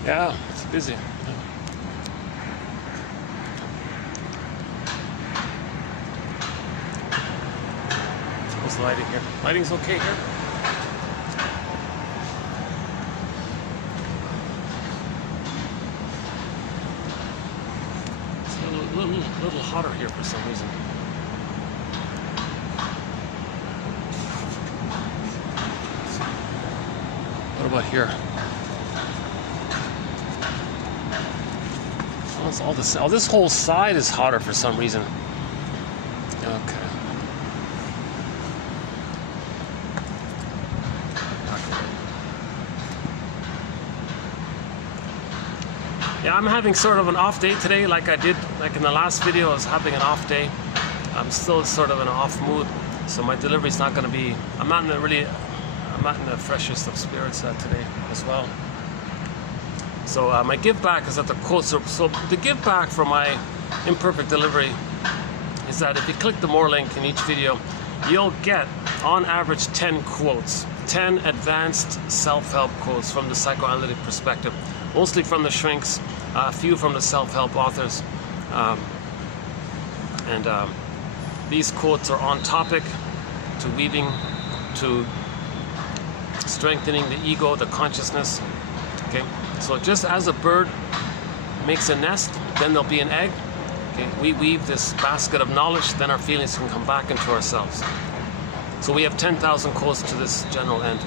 Yeah, it's busy. How's the lighting here? Lighting's okay here? It's a little hotter here for some reason. What about here? It's all this. Oh, this whole side is hotter for some reason. Okay. Yeah, I'm having sort of an off day today, like in the last video. I was having an off day. I'm still sort of in an off mood, so my delivery's not going to be. I'm not in the freshest of spirits today as well. So my give back is that the quotes. So the give back for my imperfect delivery is that if you click the more link in each video, you'll get on average 10 quotes, 10 advanced self-help quotes from the psychoanalytic perspective, mostly from the shrinks, a few from the self-help authors, and these quotes are on topic to weaving, to strengthening the ego, the consciousness. Okay. So just as a bird makes a nest, then there'll be an egg. Okay, we weave this basket of knowledge, then our feelings can come back into ourselves. So we have 10,000 quotes to this general end.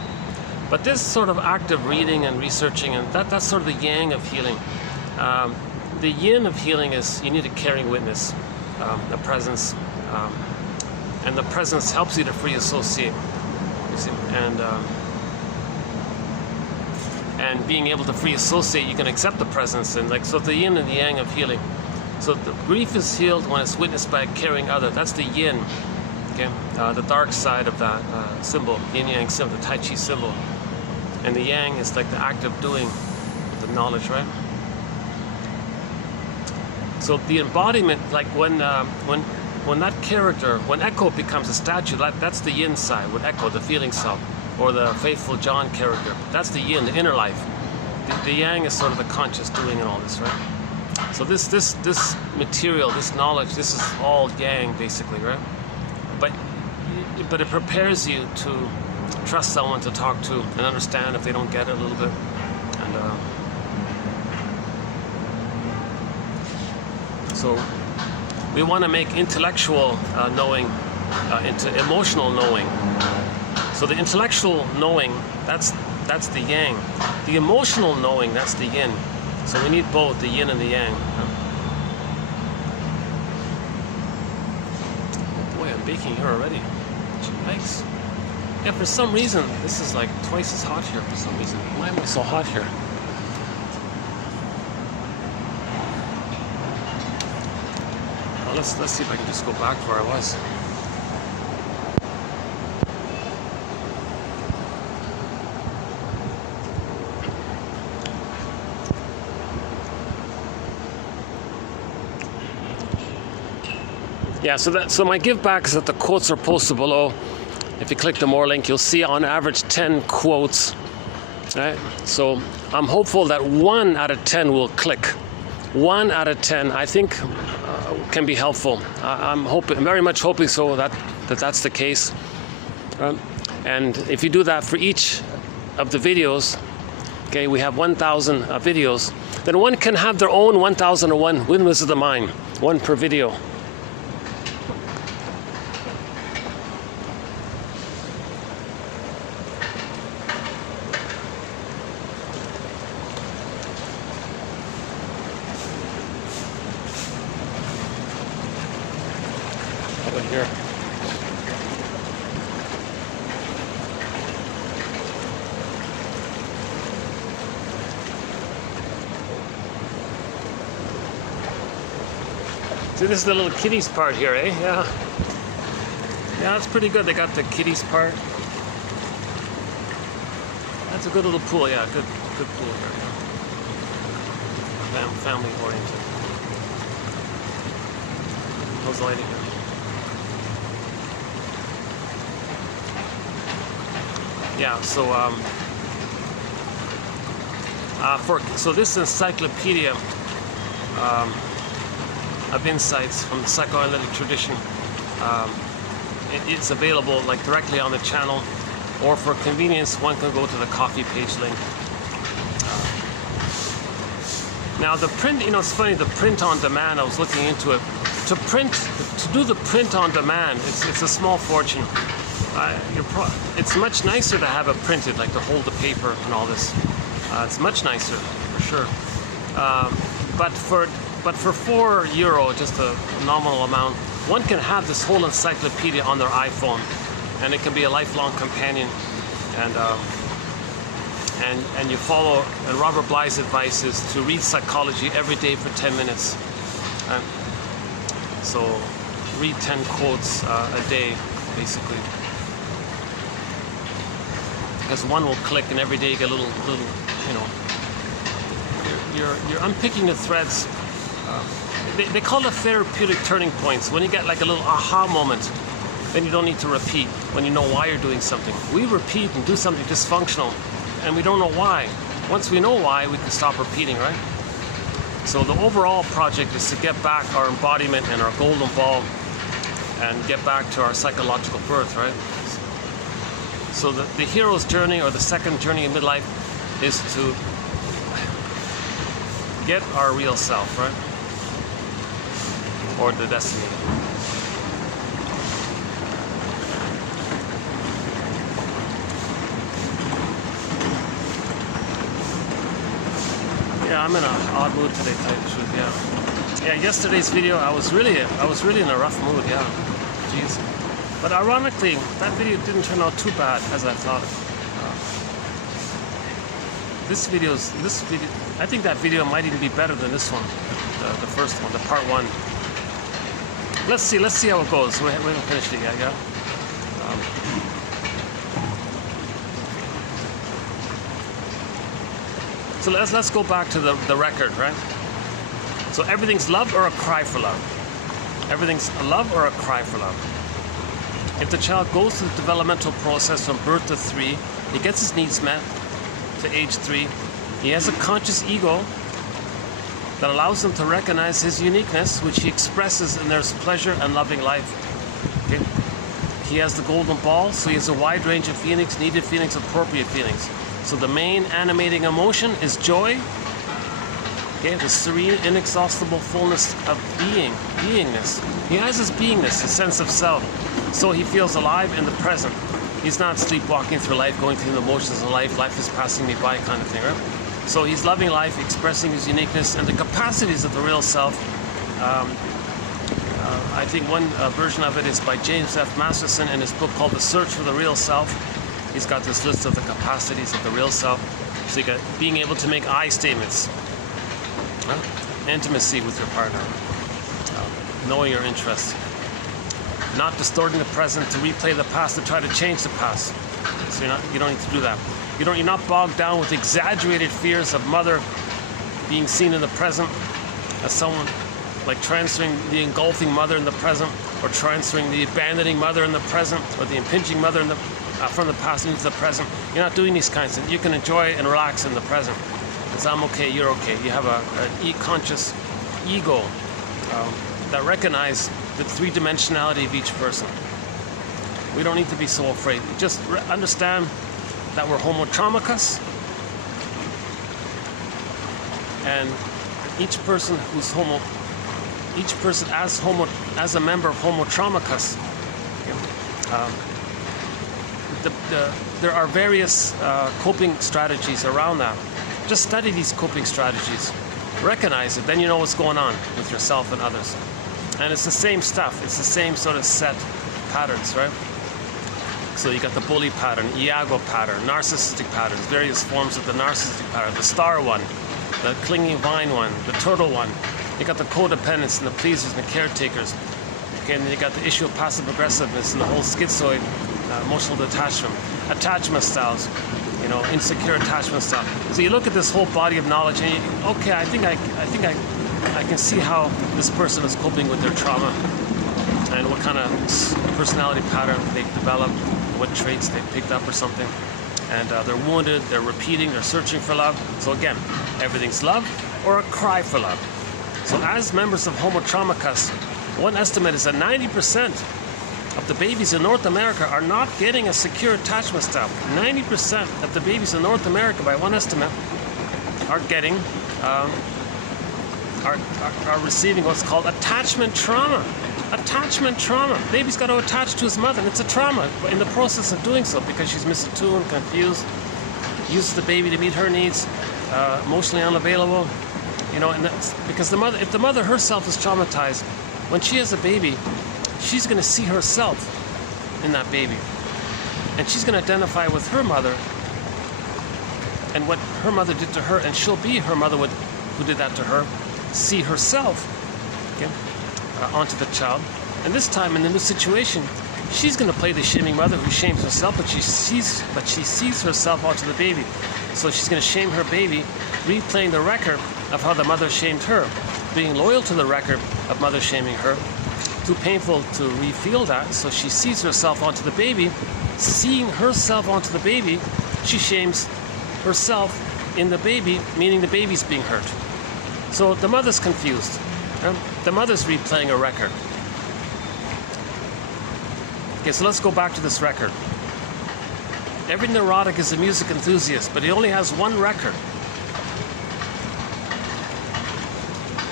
But this sort of active reading and researching, and that's sort of the yang of healing. The yin of healing is you need a caring witness, a presence, and the presence helps you to free associate. You see, and being able to free associate, you can accept the presence, and like so, the yin and the yang of healing. So the grief is healed when it's witnessed by a caring other. That's the yin, okay, the dark side of that symbol, yin yang symbol, the Tai Chi symbol, and the yang is like the act of doing, the knowledge, right? So the embodiment, like when that character, when Echo becomes a statue, that's the yin side, when Echo, the feeling self, or the faithful John character. That's the yin, the inner life. The yang is sort of the conscious doing and all this, right? So this material, this knowledge, this is all yang basically, right? But it prepares you to trust someone to talk to and understand if they don't get it a little bit. And so we want to make intellectual knowing into emotional knowing. So the intellectual knowing, that's the yang. The emotional knowing, that's the yin. So we need both, the yin and the yang. Oh boy, I'm baking here already. Yikes. Yeah, for some reason, this is like twice as hot here for some reason. Why am I so hot here? Well, let's see if I can just go back to where I was. Yeah, so my give back is that the quotes are posted below. If you click the more link, you'll see on average 10 quotes. Right? So I'm hopeful that 1 out of 10 will click. 1 out of 10, I think, can be helpful. I'm very much hoping so that's the case. And if you do that for each of the videos, okay, we have 1,000 videos, then one can have their own 1001 Windmills of the Mind, 1 per video. Over here. See, this is the little kiddies part here, eh? Yeah. Yeah, that's pretty good. They got the kiddies part. That's a good little pool, yeah. Good pool here. Yeah. Family oriented. How's the lighting here? Yeah, so this encyclopedia of insights from the psychoanalytic tradition, it's available like directly on the channel, or for convenience one can go to the coffee page link. Now the print, it's funny, the print on demand, I was looking into it. To do the print on demand, it's a small fortune. It's much nicer to have it printed, like to hold the paper and all this. It's much nicer, for sure. But for €4, just a nominal amount, one can have this whole encyclopedia on their iPhone, and it can be a lifelong companion. And you follow. And Robert Bly's advice is to read psychology every day for 10 minutes. So read 10 quotes a day, basically. Because one will click, and every day you get a little, you're unpicking the threads. They call it therapeutic turning points. When you get like a little aha moment, then you don't need to repeat. When you know why you're doing something, we repeat and do something dysfunctional, and we don't know why. Once we know why, we can stop repeating, right? So the overall project is to get back our embodiment and our golden ball, and get back to our psychological birth, right? So the hero's journey, or the second journey in midlife, is to get our real self, right? Or the destiny. Yeah, I'm in an odd mood today, to tell you the truth, yeah. Yeah, yesterday's video, I was really in a rough mood, yeah. Jeez. But ironically, that video didn't turn out too bad as I thought. This video, I think that video might even be better than this one, the first one, the part 1. Let's see how it goes. We haven't finished it yet, yeah? So let's go back to the record, right? So everything's love or a cry for love. Everything's a love or a cry for love. If the child goes through the developmental process from birth to 3, he gets his needs met to age 3. He has a conscious ego that allows him to recognize his uniqueness, which he expresses in their pleasure and loving life. Okay? He has the golden ball, so he has a wide range of feelings, needed feelings, appropriate feelings. So the main animating emotion is joy. Okay, the serene, inexhaustible fullness of beingness. He has his beingness, his sense of self. So he feels alive in the present. He's not sleepwalking through life, going through the motions of life. Life is passing me by, kind of thing, right? So he's loving life, expressing his uniqueness and the capacities of the real self. I think one version of it is by James F. Masterson in his book called The Search for the Real Self. He's got this list of the capacities of the real self. So you got being able to make I statements, intimacy with your partner, knowing your interests, not distorting the present to replay the past to try to change the past. So you don't need to do that. You're not bogged down with exaggerated fears of mother being seen in the present as someone like transferring the engulfing mother in the present or transferring the abandoning mother in the present, or the impinging mother in the, from the past into the present. You're not doing these kinds of things. You can enjoy and relax in the present. Because I'm okay, you're okay. You have an conscious ego that recognizes the three-dimensionality of each person. We don't need to be so afraid. Just understand that we're homotraumicus, and each person as a member of homotraumicus, there are various coping strategies around that. Just study these coping strategies, recognize it, then you know what's going on with yourself and others. And it's the same stuff. It's the same sort of set patterns, right? So you got the bully pattern, Iago pattern, narcissistic patterns, various forms of the narcissistic pattern, the star one, the clinging vine one, the turtle one. You got the codependents and the pleasers and the caretakers. Okay, and then you got the issue of passive aggressiveness and the whole schizoid emotional attachment styles, you know, insecure attachment style. So you look at this whole body of knowledge, and you, okay, I think I can see how this person is coping with their trauma, and what kind of personality pattern they've developed, what traits they've picked up or something. And they're wounded, they're repeating, they're searching for love. So again, everything's love or a cry for love. So as members of homotraumicus, one estimate is that 90% of the babies in North America are not getting a secure attachment style. 90% of the babies in North America, by one estimate, are getting, are receiving what's called attachment trauma. Attachment trauma. Baby's got to attach to his mother, and it's a trauma in the process of doing so, because she's misattuned, confused, uses the baby to meet her needs, emotionally unavailable. You know, and that's because the mother, if the mother herself is traumatized, when she has a baby, she's going to see herself in that baby, and she's going to identify with her mother and what her mother did to her, and she'll be her mother who did that to her, see herself, okay, onto the child. And this time in the new situation, she's going to play the shaming mother who shames herself, but she sees herself onto the baby. So she's going to shame her baby, replaying the record of how the mother shamed her, being loyal to the record of mother shaming her. Too painful to re-feel that, so she sees herself onto the baby. Seeing herself onto the baby, she shames herself in the baby, meaning the baby's being hurt. So the mother's confused. The mother's replaying a record. Okay, so let's go back to this record. Every neurotic is a music enthusiast, but he only has one record.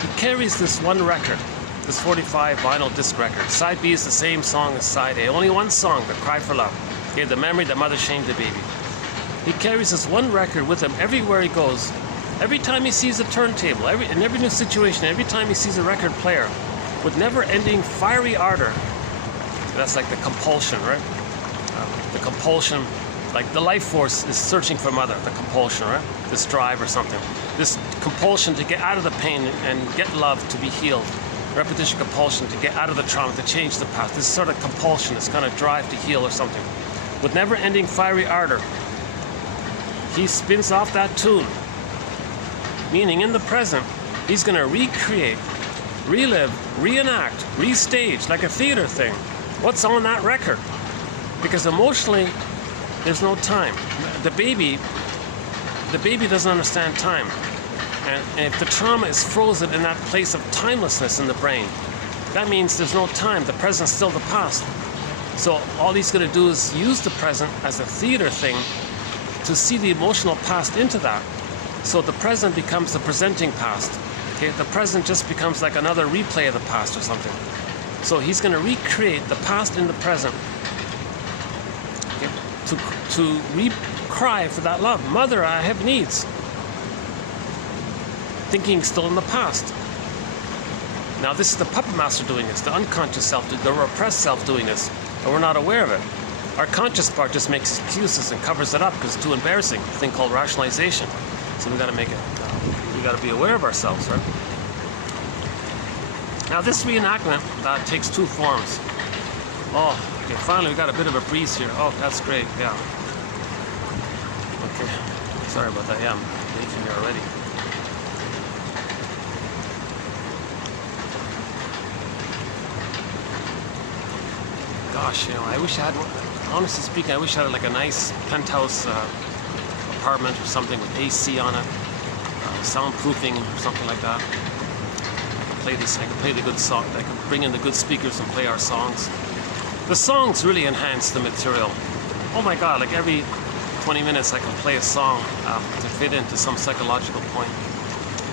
He carries this one record, this 45 vinyl disc record. Side B is the same song as side A. Only one song, The Cry for Love. Okay, the memory that mother shamed the baby. He carries this one record with him everywhere he goes. Every time he sees a turntable, in every new situation, every time he sees a record player, with never-ending fiery ardor. That's like the compulsion, right? The compulsion, like the life force is searching for mother, the compulsion, right? This drive or something. This compulsion to get out of the pain and get love, to be healed. Repetition compulsion to get out of the trauma, to change the past. This sort of compulsion, this kind of drive to heal or something. With never-ending fiery ardor, he spins off that tune. Meaning in the present, he's going to recreate, relive, reenact, restage, like a theater thing. What's on that record? Because emotionally, there's no time. The baby doesn't understand time. And if the trauma is frozen in that place of timelessness in the brain, that means there's no time. The present's still the past. So all he's going to do is use the present as a theater thing to see the emotional past into that. So the present becomes the presenting past. Okay? The present just becomes like another replay of the past or something. So he's going to recreate the past in the present, okay? To re-cry for that love. Mother, I have needs. Thinking still in the past. Now this is the puppet master doing this, the unconscious self, the repressed self doing this, and we're not aware of it. Our conscious part just makes excuses and covers it up because it's too embarrassing, a thing called rationalization. So we got to make it, we got to be aware of ourselves, right? Now this reenactment takes two forms. Oh, okay, finally we got a bit of a breeze here. Oh, that's great, yeah. Okay, sorry about that, yeah, I'm leaving here already. Gosh, you know, I wish I had, honestly speaking, I wish I had like a nice penthouse apartment or something with AC on it, soundproofing or something like that. I could play this, I could play the good song, I could bring in the good speakers and play our songs. The songs really enhance the material. Oh my God, like every 20 minutes I can play a song to fit into some psychological point.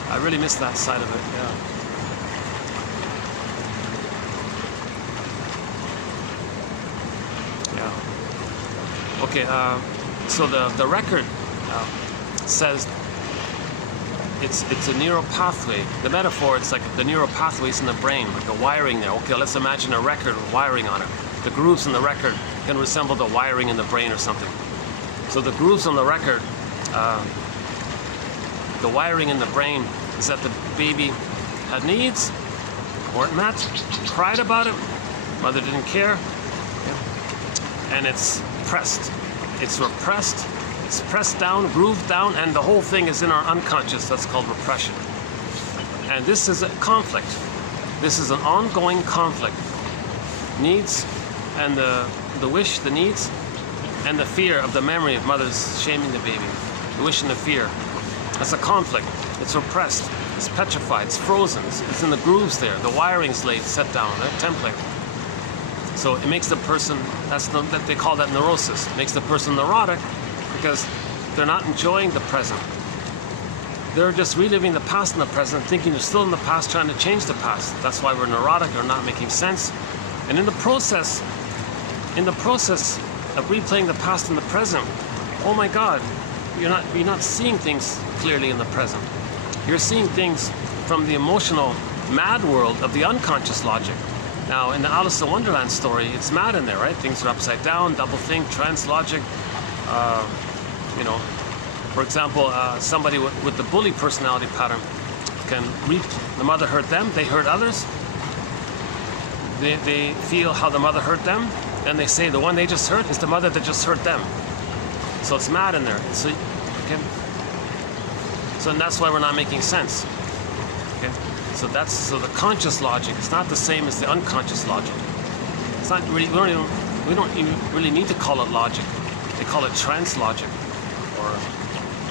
I really miss that side of it, yeah. Okay, so the record says it's a neural pathway. The metaphor, it's like the neural pathways in the brain, like the wiring there. Okay, let's imagine a record with wiring on it. The grooves in the record can resemble the wiring in the brain or something. So the grooves on the record, the wiring in the brain is that the baby had needs, weren't met, cried about it, mother didn't care, and it's pressed. It's repressed, it's pressed down, grooved down, and the whole thing is in our unconscious. That's called repression. And this is a conflict. This is an ongoing conflict. Needs and the wish, the needs, and the fear of the memory of mother's shaming the baby. The wish and the fear. That's a conflict. It's repressed. It's petrified. It's frozen. It's in the grooves there. The wiring's laid, set down, a template. So it makes the person, that they call that neurosis. It makes the person neurotic because they're not enjoying the present. They're just reliving the past and the present, thinking they're still in the past, trying to change the past. That's why we're neurotic or not making sense. And in the process of replaying the past and the present, oh my God, you're not seeing things clearly in the present. You're seeing things from the emotional mad world of the unconscious logic. Now, in the Alice in Wonderland story, it's mad in there, right? Things are upside down, double-think, trans logic. You know, for example, somebody with the bully personality pattern can reap the mother hurt them, they hurt others. They feel how the mother hurt them, then they say the one they just hurt is the mother that just hurt them. So it's mad in there. So, okay. So and that's why we're not making sense. Okay. So the conscious logic is not the same as the unconscious logic. It's not really, we don't even really need to call it logic. They call it trans logic or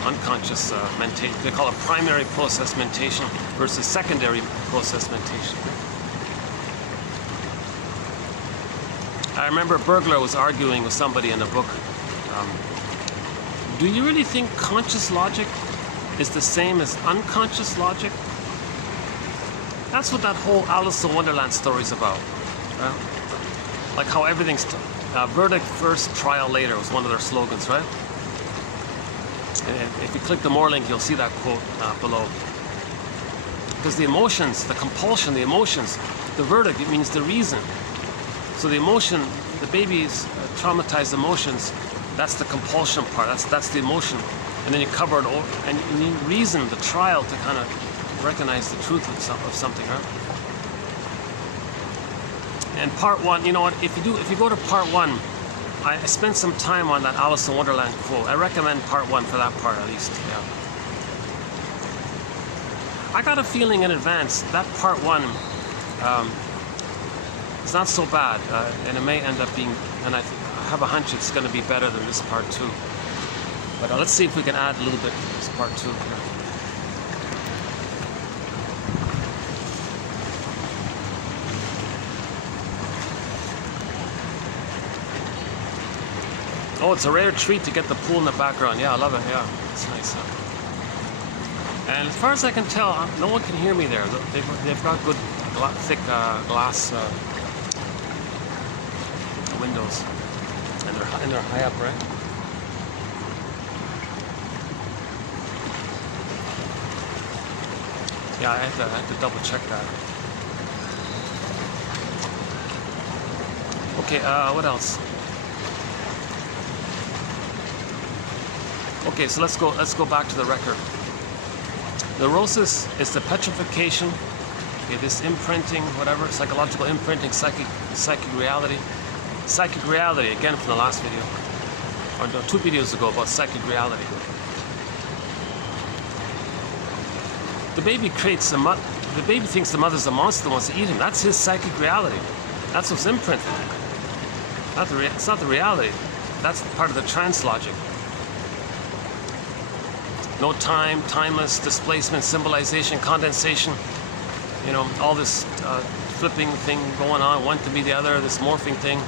unconscious mentation. They call it primary process mentation versus secondary process mentation. I remember Bergler was arguing with somebody in a book. Do you really think conscious logic is the same as unconscious logic? That's what that whole Alice in Wonderland story is about. Like how everything's verdict first, trial later was one of their slogans, right? And if you click the more link, you'll see that quote below. Because the emotions, the compulsion, the emotions, the verdict, it means the reason. So the emotion, the baby's traumatized emotions, that's the compulsion part, that's the emotion. And then you cover it over, and you need reason, the trial, to kind of recognize the truth of something, right? And part one, you know what, if you go to part one, I spent some time on that Alice in Wonderland quote. I recommend part one for that part at least, yeah. I got a feeling in advance that part one is not so bad, and it may end up being, and I have a hunch it's going to be better than this part two. But let's see if we can add a little bit to this part two here. Oh, it's a rare treat to get the pool in the background. Yeah, I love it. Yeah, it's nice. And as far as I can tell, no one can hear me there. They've got good, thick glass windows, and they're high up, right? Yeah, I have to double check that. Okay, what else? Okay, so let's go back to the record. Neurosis is the petrification, okay, this imprinting, whatever, psychological imprinting, psychic reality. Psychic reality, again from the last video, or no, 2 videos ago about psychic reality. The baby thinks the mother's a monster that wants to eat him. That's his psychic reality. That's what's imprinted. It's not the reality. That's part of the trance logic. No time, timeless, displacement, symbolization, condensation. You know, all this flipping thing going on. One can be the other. This morphing thing.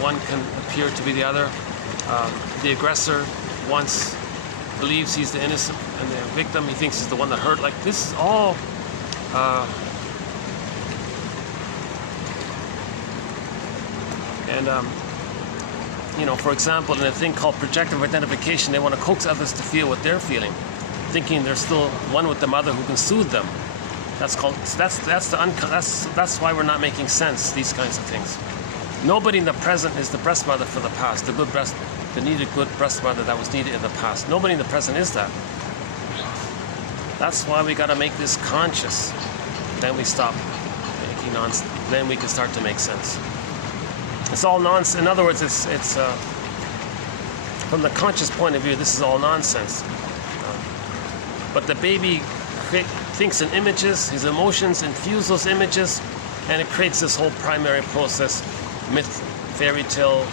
One can appear to be the other. The aggressor once believes he's the innocent, and the victim, he thinks he's the one that hurt. Like, this is all you know, for example, in a thing called projective identification, they want to coax others to feel what they're feeling, thinking they're still one with the mother who can soothe them. That's why we're not making sense, these kinds of things. Nobody in the present is the breast mother for the past, the needed good breast mother that was needed in the past. Nobody in the present is that. That's why we got to make this conscious. Then we stop making nonsense. Then we can start to make sense. It's all nonsense. In other words, it's from the conscious point of view, this is all nonsense. But the baby thinks in images, his emotions infuse those images, and it creates this whole primary process, myth, fairy tale,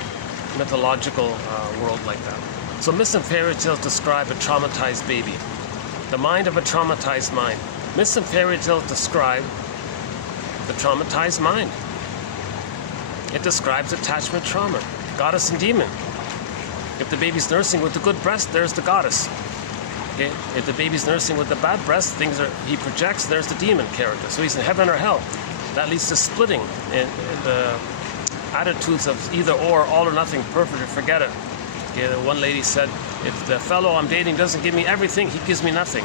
mythological world like that. So myths and fairy tales describe a traumatized baby, the mind of a traumatized mind. Myths and fairy tales describe the traumatized mind. It describes attachment trauma, goddess and demon. If the baby's nursing with the good breast, there's the goddess. Okay? If the baby's nursing with the bad breast, he projects, there's the demon character. So he's in heaven or hell. That leads to splitting in the attitudes of either or, all or nothing, perfect or forget it. Okay, one lady said, if the fellow I'm dating doesn't give me everything, he gives me nothing.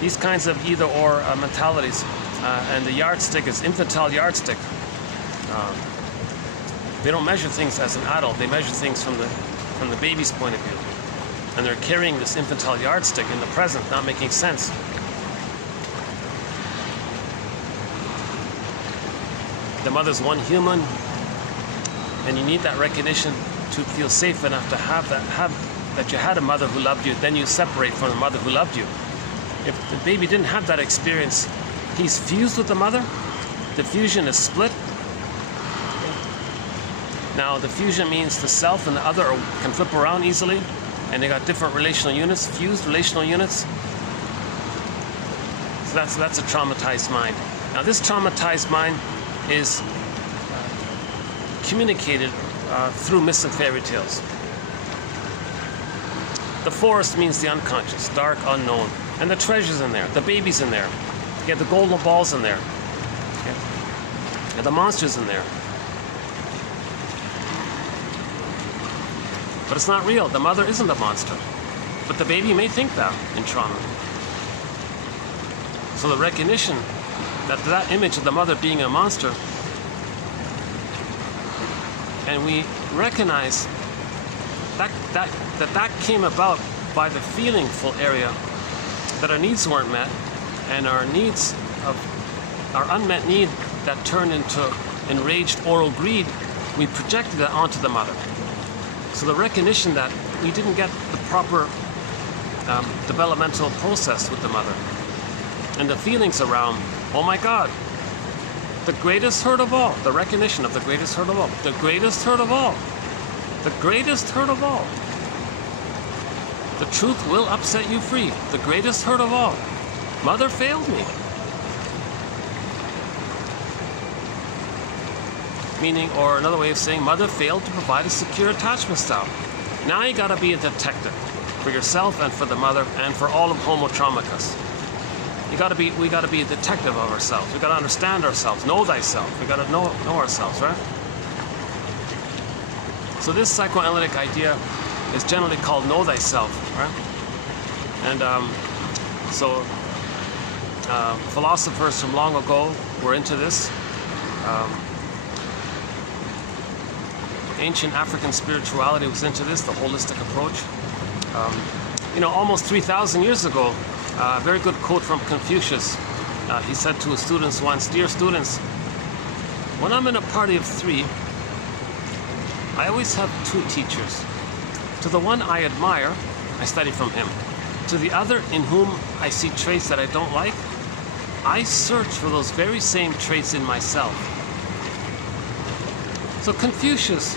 These kinds of either or mentalities, and the yardstick is infantile yardstick. They don't measure things as an adult, they measure things from the baby's point of view. And they're carrying this infantile yardstick in the present, not making sense. The mother's one human, and you need that recognition to feel safe enough to have that you had a mother who loved you. Then you separate from the mother who loved you. If the baby didn't have that experience, he's fused with the mother. The fusion is split. Now the fusion means the self and the other can flip around easily, and they got different relational units, fused relational units. So that's a traumatized mind. Now this traumatized mind is communicated through myths and fairy tales. The forest means the unconscious, dark, unknown, and the treasure's in there, the baby's in there, you get the golden balls in there, okay? And the monster's in there. But it's not real. The mother isn't a monster. But the baby may think that in trauma. So the recognition that image of the mother being a monster, and we recognize that came about by the feelingful area, that our needs weren't met, and our unmet need that turned into enraged oral greed, we projected that onto the mother. So the recognition that we didn't get the proper developmental process with the mother, and the feelings around, oh my God, the greatest hurt of all, the recognition of the greatest hurt of all, the greatest hurt of all, the greatest hurt of all. The truth will upset you free, the greatest hurt of all. Mother failed me. Meaning, or another way of saying, mother failed to provide a secure attachment style. Now you gotta be a detective for yourself and for the mother and for all of Homo traumicus. We gotta be a detective of ourselves. We gotta understand ourselves, know thyself. We gotta know ourselves, right? So this psychoanalytic idea is generally called know thyself, right? And philosophers from long ago were into this. Ancient African spirituality was into this, the holistic approach. Almost 3,000 years ago, a very good quote from Confucius. He said to his students once, "Dear students, when I'm in a party of 3, I always have 2 teachers. To the one I admire, I study from him. To the other, in whom I see traits that I don't like, I search for those very same traits in myself." So Confucius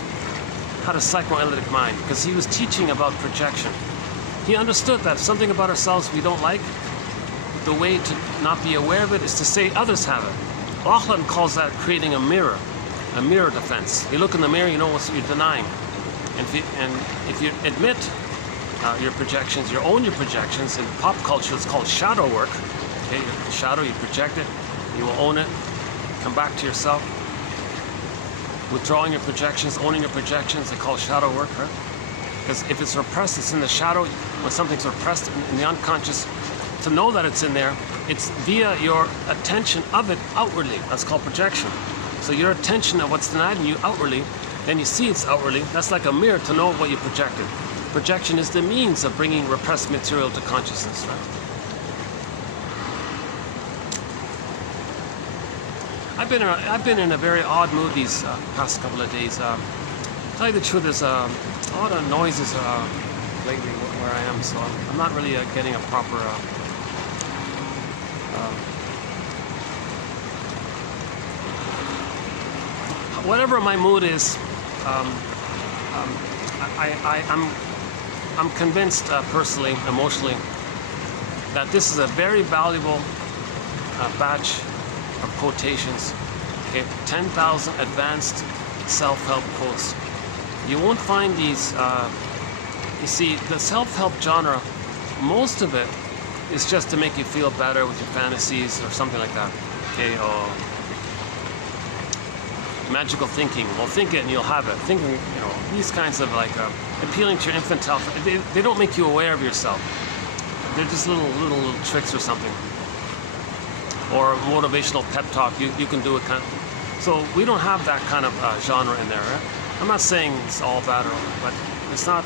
had a psychoanalytic mind because he was teaching about projection. He understood that something about ourselves we don't like, the way to not be aware of it is to say others have it. Lachlan calls that creating a mirror defense. You look in the mirror, you know what you're denying. And if you admit your projections, you own your projections. In pop culture, it's called shadow work. Okay, shadow, you project it, you will own it, come back to yourself. Withdrawing your projections, owning your projections, they call shadow work, right? Because if it's repressed, it's in the shadow. When something's repressed in the unconscious, to know that it's in there, it's via your attention of it outwardly. That's called projection. So your attention of what's denied in you outwardly, then you see it's outwardly. That's like a mirror to know what you projected. Projection is the means of bringing repressed material to consciousness, right? I've been in a very odd mood these past couple of days. To tell you the truth, there's a lot of noises lately where I am, so I'm not really getting a proper whatever my mood is. I'm convinced personally, emotionally, that this is a very valuable batch of quotations. Okay, 10,000 advanced self-help quotes. You won't find these. You see, the self-help genre, most of it is just to make you feel better with your fantasies or something like that. Okay, magical thinking. Well, think it and you'll have it. Thinking, you know, these kinds of like appealing to your infantile. They don't make you aware of yourself. They're just little tricks or something. Or motivational pep talk. You can do it kind of. So we don't have that kind of genre in there. Right? I'm not saying it's all bad or all, but it's not.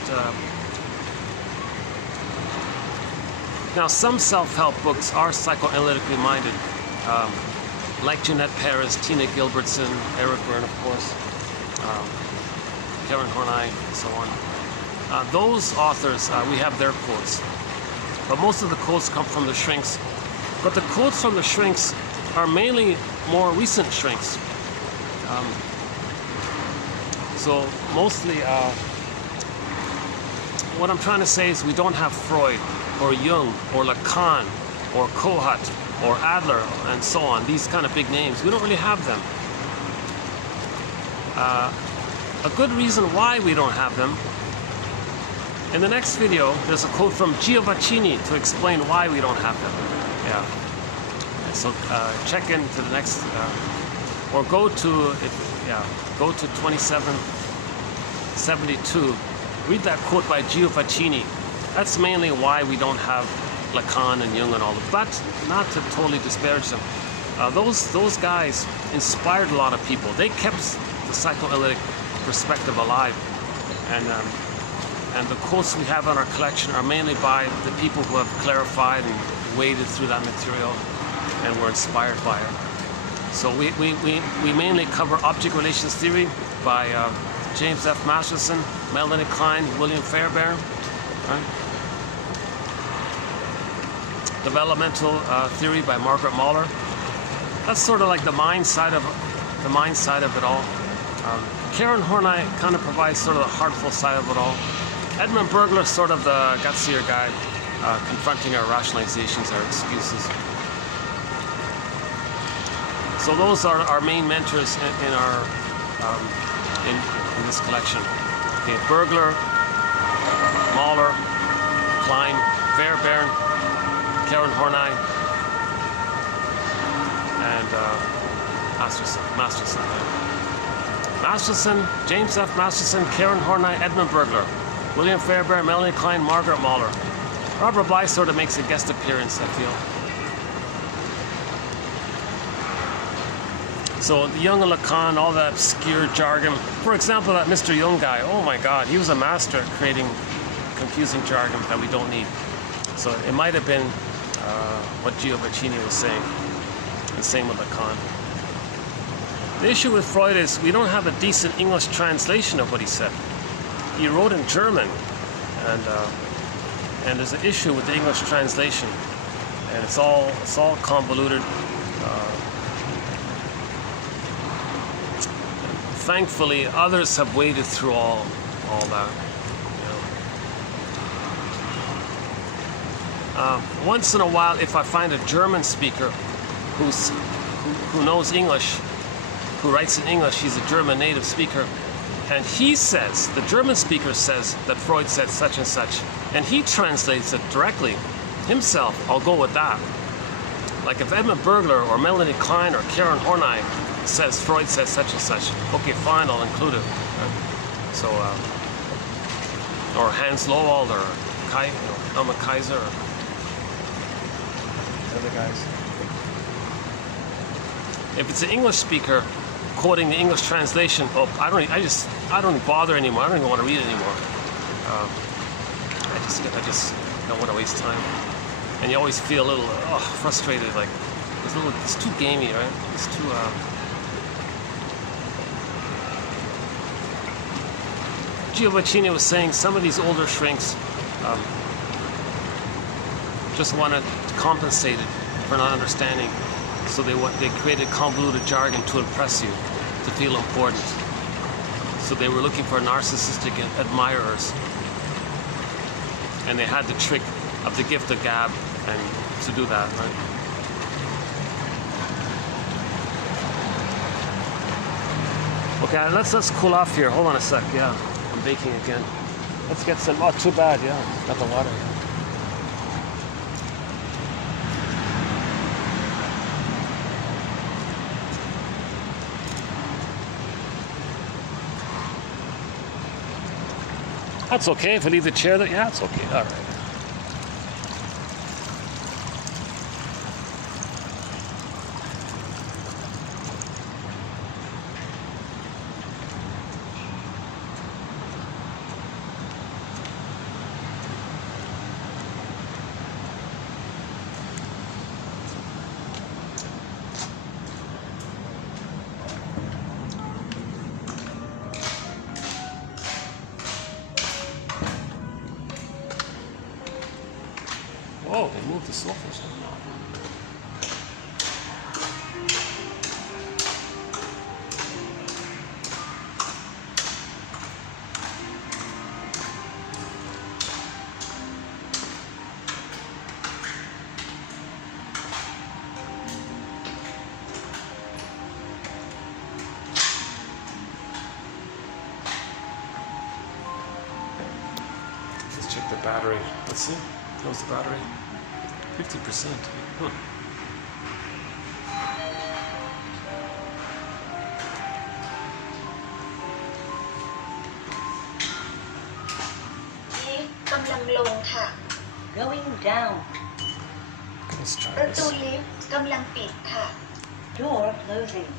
Now, some self-help books are psychoanalytically minded. Like Jeanette Perez, Tina Gilbertson, Eric Byrne, of course, Karen Horney, and so on. Those authors, we have their quotes. But most of the quotes come from the shrinks. But the quotes from the shrinks are mainly more recent shrinks. So mostly, what I'm trying to say is we don't have Freud, or Jung, or Lacan, or Kohut, or Adler, and so on, these kind of big names. We don't really have them. A good reason why we don't have them, in the next video, there's a quote from Giovacchini to explain why we don't have them. Yeah. So check into the next, or go to 2772. Read that quote by Giovacchini. That's mainly why we don't have Lacan and Jung and all that, but not to totally disparage them. Those guys inspired a lot of people. They kept the psychoanalytic perspective alive, and the quotes we have in our collection are mainly by the people who have clarified and waded through that material and were inspired by it. So we mainly cover object relations theory by James F. Masterson, Melanie Klein, William Fairbairn. Right? Developmental theory by Margaret Mahler. That's sort of like the mind side of it all. Karen Horney kind of provides sort of the heartful side of it all. Edmund Burglar, sort of the gutsier guy, confronting our rationalizations, our excuses. So those are our main mentors in our in this collection. Okay, Burglar, Mahler, Klein, Fairbairn, Karen Horney, and Masterson, James F. Masterson, Karen Horney, Edmund Burglar, William Fairbairn, Melanie Klein, Margaret Mahler. Robert Bly sort of makes a guest appearance, I feel. So the Jung and Lacan, all that obscure jargon. For example, that Mr. Jung guy, oh my God, he was a master at creating confusing jargon that we don't need. So it might have been what Giovacchini was saying. The same with Lacan. The issue with Freud is we don't have a decent English translation of what he said. He wrote in German, and there's an issue with the English translation, and it's all convoluted. Thankfully, others have waded through all all that. Once in a while, if I find a German speaker who knows English, who writes in English, he's a German native speaker, and he says, the German speaker says that Freud said such and such, and he translates it directly himself, I'll go with that. Like if Edmund Bergler or Melanie Klein or Karen Horney says Freud says such and such, okay, fine, I'll include it. So, or Hans Lowald or Elma Kaiser or other guys. If it's an English speaker quoting the English translation, oh, I don't bother anymore. I don't even want to read it anymore. I just don't want to waste time. And you always feel a little frustrated, like it's too gamey, right? It's too Giovacchini was saying some of these older shrinks just wanted to compensate it for not understanding, so they created convoluted jargon to impress you, to feel important. So they were looking for narcissistic admirers, and they had the trick of the gift of gab and to do that, right? Okay, let's cool off here. Hold on a sec. Yeah, I'm baking again. Let's get some. Oh, too bad. Yeah, got the water. That's okay if I leave the chair there. Yeah, it's okay. All right. Oh, they moved the sofas. Let's check the battery. Let's see. How's the battery? 50%. Huh. Going down. Let's try ประตู this. ลิฟต์กำลังปิดค่ะ Door closing.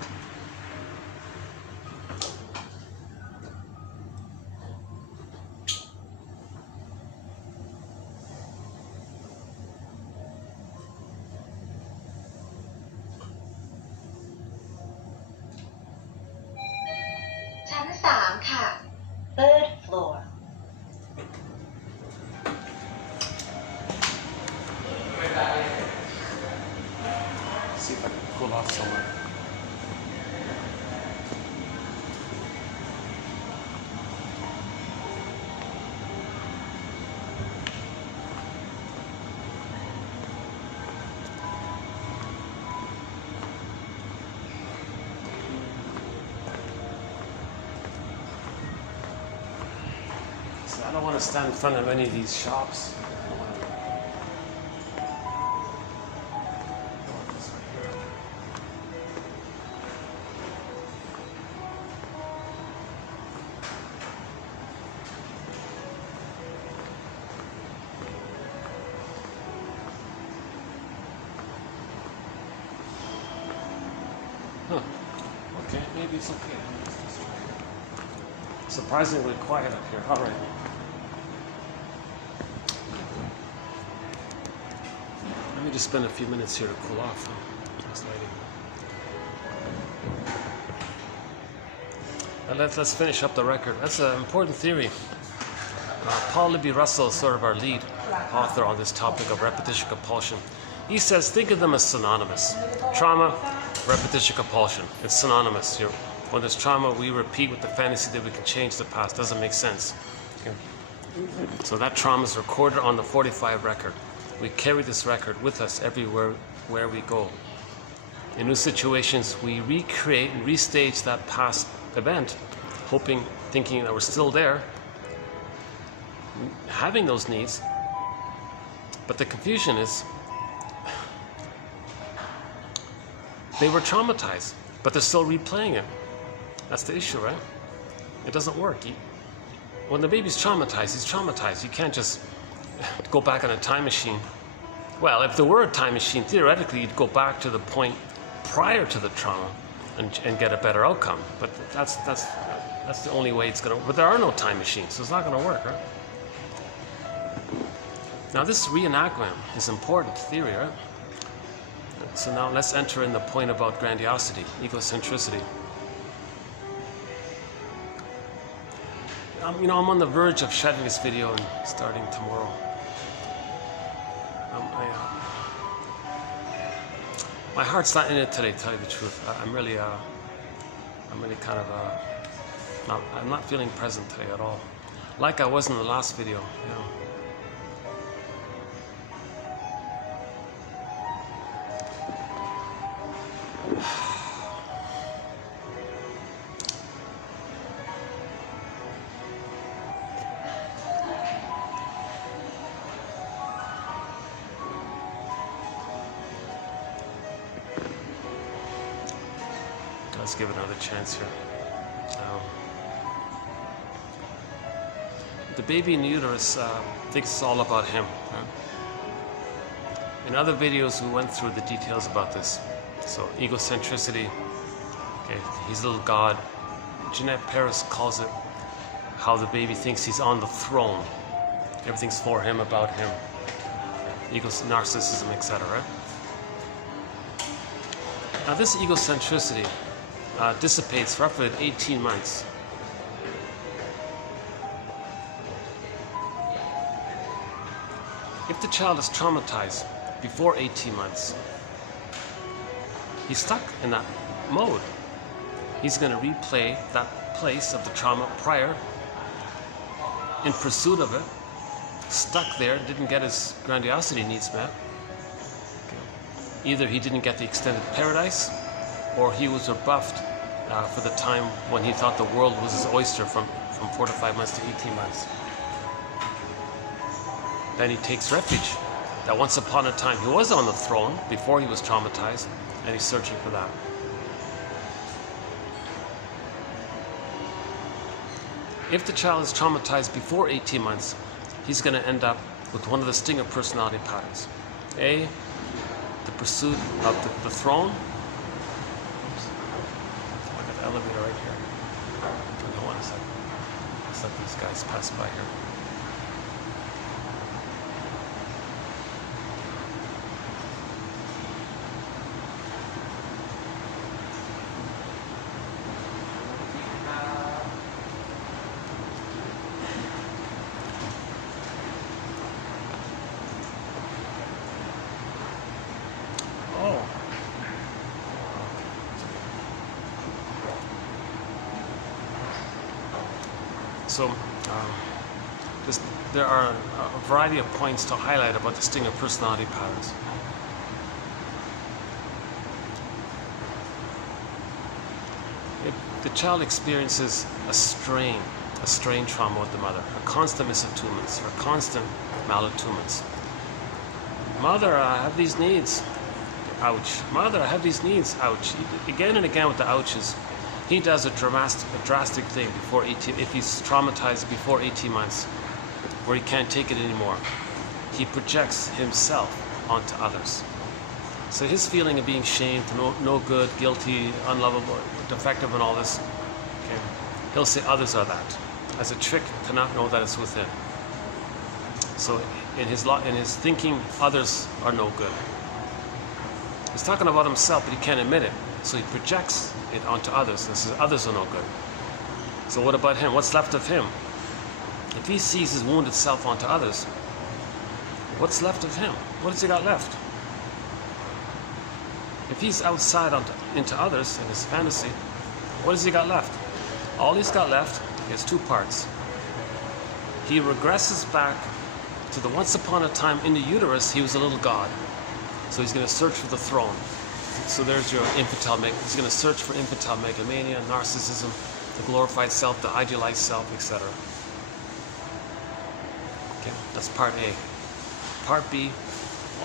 Third floor. See if I can cool off somewhere. I don't want to stand in front of any of these shops. Huh. Okay, maybe it's okay. Surprisingly quiet up here. All right. Let me just spend a few minutes here to cool off. Nice lighting. Let's finish up the record. That's an important theory. Paul Libby Russell is sort of our lead author on this topic of repetition compulsion. He says, think of them as synonymous. Trauma, repetition compulsion. It's synonymous. When there's trauma, we repeat with the fantasy that we can change the past. Doesn't make sense. Okay. So that trauma is recorded on the 45 record. We carry this record with us everywhere where we go. In new situations, we recreate and restage that past event, thinking that we're still there, having those needs. But the confusion is, they were traumatized, but they're still replaying it. That's the issue, right? It doesn't work. When the baby's traumatized, he's traumatized. You can't just go back on a time machine. Well, if there were a time machine, theoretically, you'd go back to the point prior to the trauma and get a better outcome. But that's the only way it's going to work. But there are no time machines, so it's not going to work, right? Now, this reenactment is important theory, right? So now let's enter in the point about grandiosity, egocentricity. I'm on the verge of shutting this video and starting tomorrow. My heart's not in it today, to tell you the truth. I'm really kind of I'm not feeling present today at all, like I was in the last video. Let's give it another chance here. The baby in the uterus thinks it's all about him. Right? In other videos, we went through the details about this. So egocentricity, okay, he's a little god. Jeanette Paris calls it how the baby thinks he's on the throne. Everything's for him, about him. Narcissism, etc. Right? Now this egocentricity dissipates roughly at 18 months. If the child is traumatized before 18 months, he's stuck in that mode. He's going to replay that place of the trauma prior, in pursuit of it, stuck there, didn't get his grandiosity needs met. Okay. Either he didn't get the extended paradise, or he was rebuffed for the time when he thought the world was his oyster from 4 to 5 months to 18 months. Then he takes refuge that once upon a time he was on the throne before he was traumatized, and he's searching for that. If the child is traumatized before 18 months, he's going to end up with one of the stinger personality patterns. A, the pursuit of the throne. Look at the elevator right here. Hold on a second. Let's let these guys pass by here. So there are a variety of points to highlight about the stinger personality patterns. If the child experiences a strain trauma with the mother, a constant misattunements, or constant malattunements. Mother, I have these needs. Ouch. Mother, I have these needs. Ouch. Again and again with the ouches. He does a drastic thing before 18, if he's traumatized before 18 months, where he can't take it anymore. He projects himself onto others. So his feeling of being shamed, no good, guilty, unlovable, defective and all this, okay, he'll say others are that, as a trick to not know that it's within. So in his thinking, others are no good. He's talking about himself, but he can't admit it. So he projects it onto others and says others are no good. So what about him? What's left of him? If he sees his wounded self onto others, what's left of him? What has he got left? If he's outside into others in his fantasy, What has he got left? All he's got left is two parts. He regresses back to the once upon a time in the uterus, he was a little god. So he's going to search for the throne. So there's your infantile he's going to search for infantile megalomania, narcissism, the glorified self, the idealized self, etc. Okay, that's part A. Part B,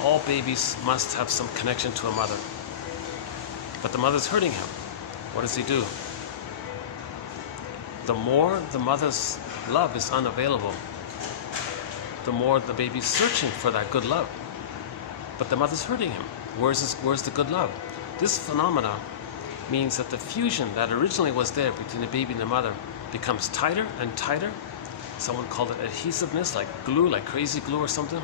all babies must have some connection to a mother. But the mother's hurting him. What does he do? The more the mother's love is unavailable, the more the baby's searching for that good love. But the mother's hurting him. Where's the good love? This phenomena means that the fusion that originally was there between the baby and the mother becomes tighter and tighter. Someone called it adhesiveness, like glue, like crazy glue or something.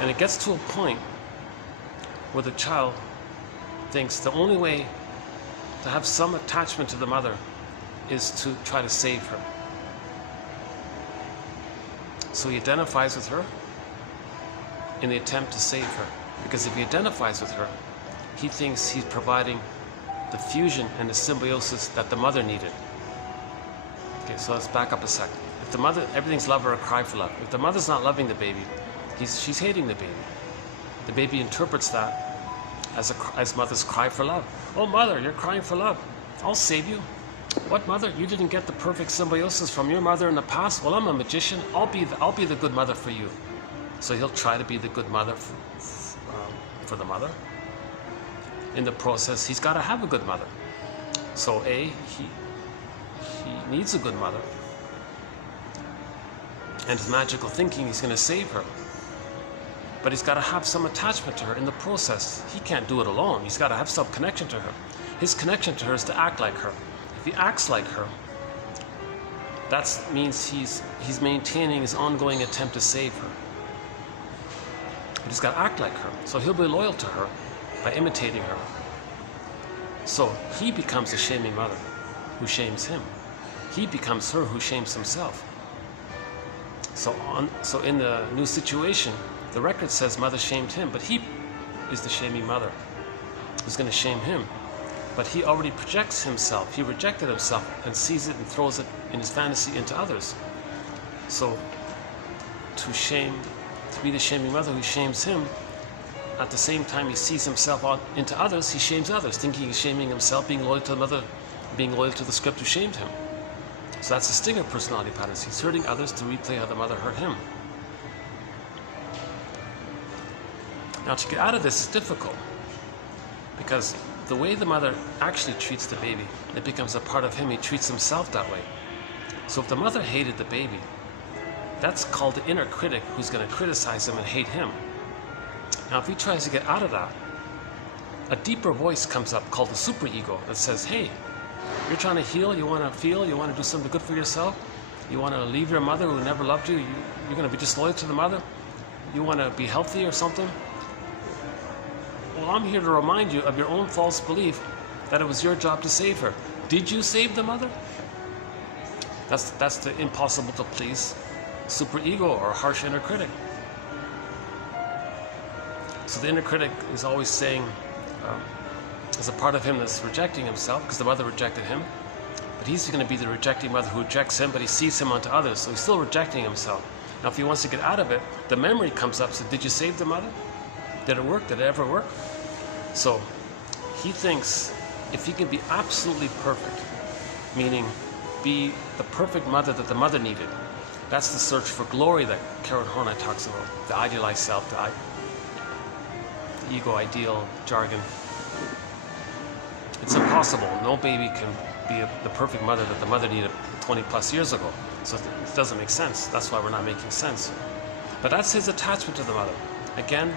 And it gets to a point where the child thinks the only way to have some attachment to the mother is to try to save her. So he identifies with her in the attempt to save her. Because if he identifies with her, he thinks he's providing the fusion and the symbiosis that the mother needed. Okay, so let's back up a second. If the mother, everything's love or a cry for love. If the mother's not loving the baby, she's hating the baby. The baby interprets that as mother's cry for love. Oh mother, you're crying for love. I'll save you. What mother? You didn't get the perfect symbiosis from your mother in the past? Well, I'm a magician. I'll be the good mother for you. So he'll try to be the good mother for the mother. In the process, he's got to have a good mother. So he needs a good mother. And his magical thinking, he's going to save her. But he's got to have some attachment to her in the process. He can't do it alone. He's got to have some connection to her. His connection to her is to act like her. If he acts like her, that means he's maintaining his ongoing attempt to save her. But he's got to act like her. So he'll be loyal to her by imitating her. So he becomes a shaming mother who shames him. He becomes her who shames himself. So in the new situation, the record says mother shamed him, but he is the shaming mother who's going to shame him. But he already projects himself. He rejected himself and sees it and throws it in his fantasy into others. So to be the shaming mother who shames him, at the same time he sees himself out into others, he shames others, thinking he's shaming himself, being loyal to the mother, being loyal to the script who shamed him. So that's the stinger personality patterns. He's hurting others to replay how the mother hurt him. Now to get out of this is difficult, because the way the mother actually treats the baby, it becomes a part of him. He treats himself that way. So if the mother hated the baby, that's called the inner critic who's going to criticize him and hate him. Now if he tries to get out of that, a deeper voice comes up called the superego that says, hey, you're trying to heal, you want to feel, you want to do something good for yourself, you want to leave your mother who never loved you, you're going to be disloyal to the mother, you want to be healthy or something. Well, I'm here to remind you of your own false belief that it was your job to save her. Did you save the mother? That's the impossible to please superego or harsh inner critic. So the inner critic is always saying, there's a part of him that's rejecting himself because the mother rejected him. But he's going to be the rejecting mother who rejects him, but he sees him onto others, so he's still rejecting himself. Now if he wants to get out of it, the memory comes up, so did you save the mother? Did it work? Did it ever work? So he thinks if he can be absolutely perfect, meaning be the perfect mother that the mother needed, that's the search for glory that Karen Horney talks about, the idealized self, the ego ideal jargon. It's impossible. No baby can be the perfect mother that the mother needed 20 plus years ago. So it doesn't make sense. That's why we're not making sense. But that's his attachment to the mother. Again,